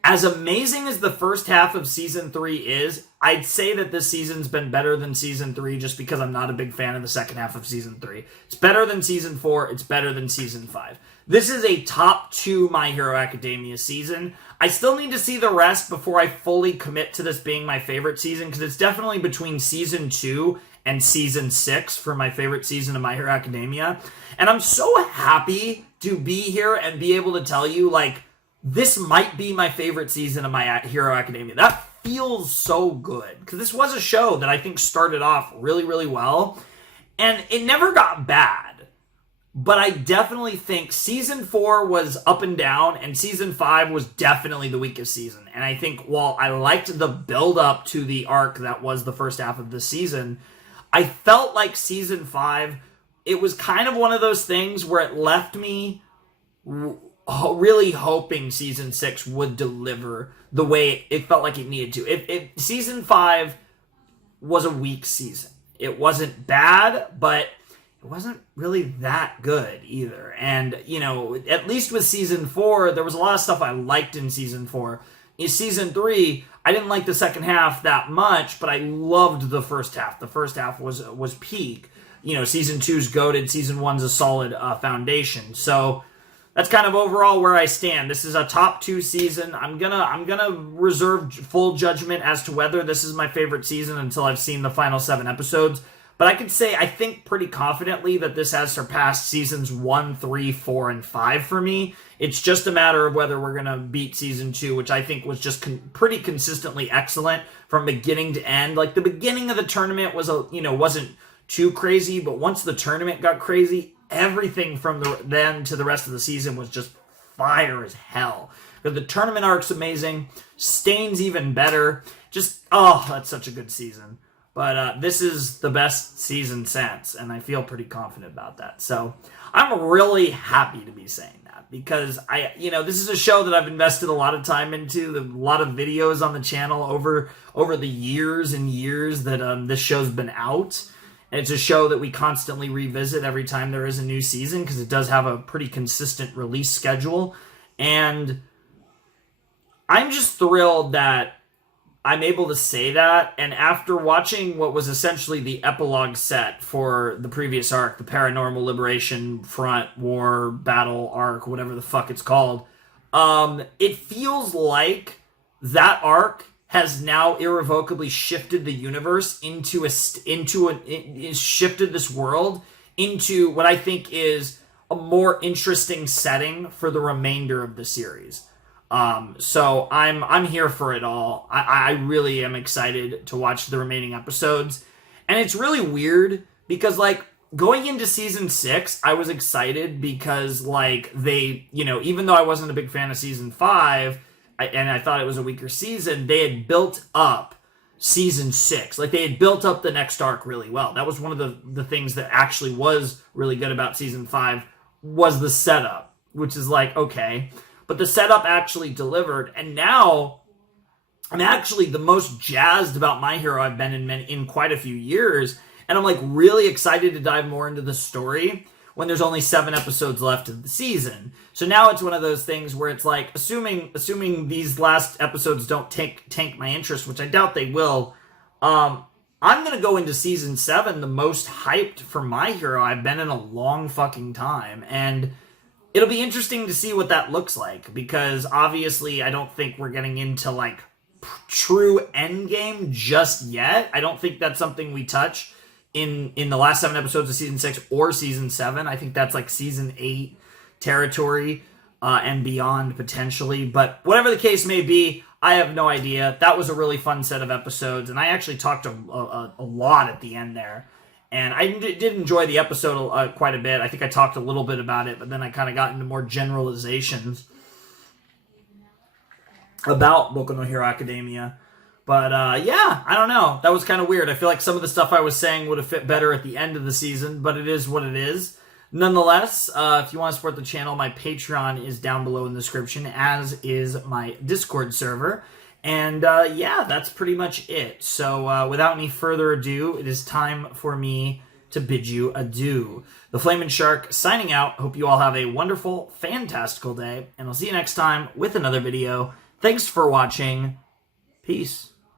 As amazing as the first half of Season 3 is, I'd say that this season's been better than Season 3 just because I'm not a big fan of the second half of Season 3. It's better than Season 4. It's better than Season 5. This is a top 2 My Hero Academia season. I still need to see the rest before I fully commit to this being my favorite season, because it's definitely between Season 2 and Season 6 for my favorite season of My Hero Academia. And I'm so happy to be here and be able to tell you, like, this might be my favorite season of My Hero Academia. That feels so good, because this was a show that I think started off really, really well, and it never got bad. But I definitely think Season 4 was up and down, and Season 5 was definitely the weakest season. And I think while I liked the build-up to the arc that was the first half of the season, I felt like Season 5, it was kind of one of those things where it left me really hoping Season 6 would deliver the way it felt like it needed to. If Season 5 was a weak season. It wasn't bad, but it wasn't really that good either. And, at least with Season 4, there was a lot of stuff I liked in Season 4. In Season 3, I didn't like the second half that much, but I loved the first half. The first half was peak. Season 2's goated, Season 1's a solid foundation. So that's kind of overall where I stand. This is a top 2 season. I'm gonna reserve full judgment as to whether this is my favorite season until I've seen the final 7 episodes. But I could say, I think pretty confidently that this has surpassed Seasons 1, 3, 4, and 5 for me. It's just a matter of whether we're gonna beat Season 2, which I think was just pretty consistently excellent from beginning to end. Like, the beginning of the tournament was wasn't too crazy, but once the tournament got crazy, everything from then to the rest of the season was just fire as hell. But the tournament arc's amazing. Stain's even better. That's such a good season. But this is the best season since, and I feel pretty confident about that. So I'm really happy to be saying that because this is a show that I've invested a lot of time into, a lot of videos on the channel over the years and years that this show's been out. And it's a show that we constantly revisit every time there is a new season because it does have a pretty consistent release schedule. And I'm just thrilled that I'm able to say that. And after watching what was essentially the epilogue set for the previous arc, the Paranormal Liberation Front War Battle arc, whatever the fuck it's called, it feels like that arc has now irrevocably shifted the universe shifted this world into what I think is a more interesting setting for the remainder of the series. So I'm here for it all. I really am excited to watch the remaining episodes. And it's really weird because like going into season 6, I was excited because like they, even though I wasn't a big fan of season 5, and I thought it was a weaker season, they had built up season 6. Like, they had built up the next arc really well. That was one of the things that actually was really good about season 5 was the setup, which is like, okay. But the setup actually delivered, and now I'm actually the most jazzed about My Hero I've been in quite a few years, and I'm like really excited to dive more into the story when there's only 7 episodes left of the season. So now it's one of those things where it's like, assuming these last episodes don't tank my interest, which I doubt they will, I'm going to go into season 7 the most hyped for My Hero I've been in a long fucking time. And it'll be interesting to see what that looks like, because obviously I don't think we're getting into like true endgame just yet. I don't think that's something we touch in the last 7 episodes of season 6 or season 7. I think that's like season 8 territory and beyond potentially. But whatever the case may be, I have no idea. That was a really fun set of episodes, and I actually talked a lot at the end there. And I did enjoy the episode quite a bit. I think I talked a little bit about it, but then I kind of got into more generalizations about Boku no Hero Academia. But yeah, I don't know. That was kind of weird. I feel like some of the stuff I was saying would have fit better at the end of the season, but it is what it is. Nonetheless, if you want to support the channel, my Patreon is down below in the description, as is my Discord server. And yeah, that's pretty much it. So without any further ado, it is time for me to bid you adieu. The Flamin' Shark signing out. Hope you all have a wonderful, fantastical day, and I'll see you next time with another video. Thanks for watching. Peace.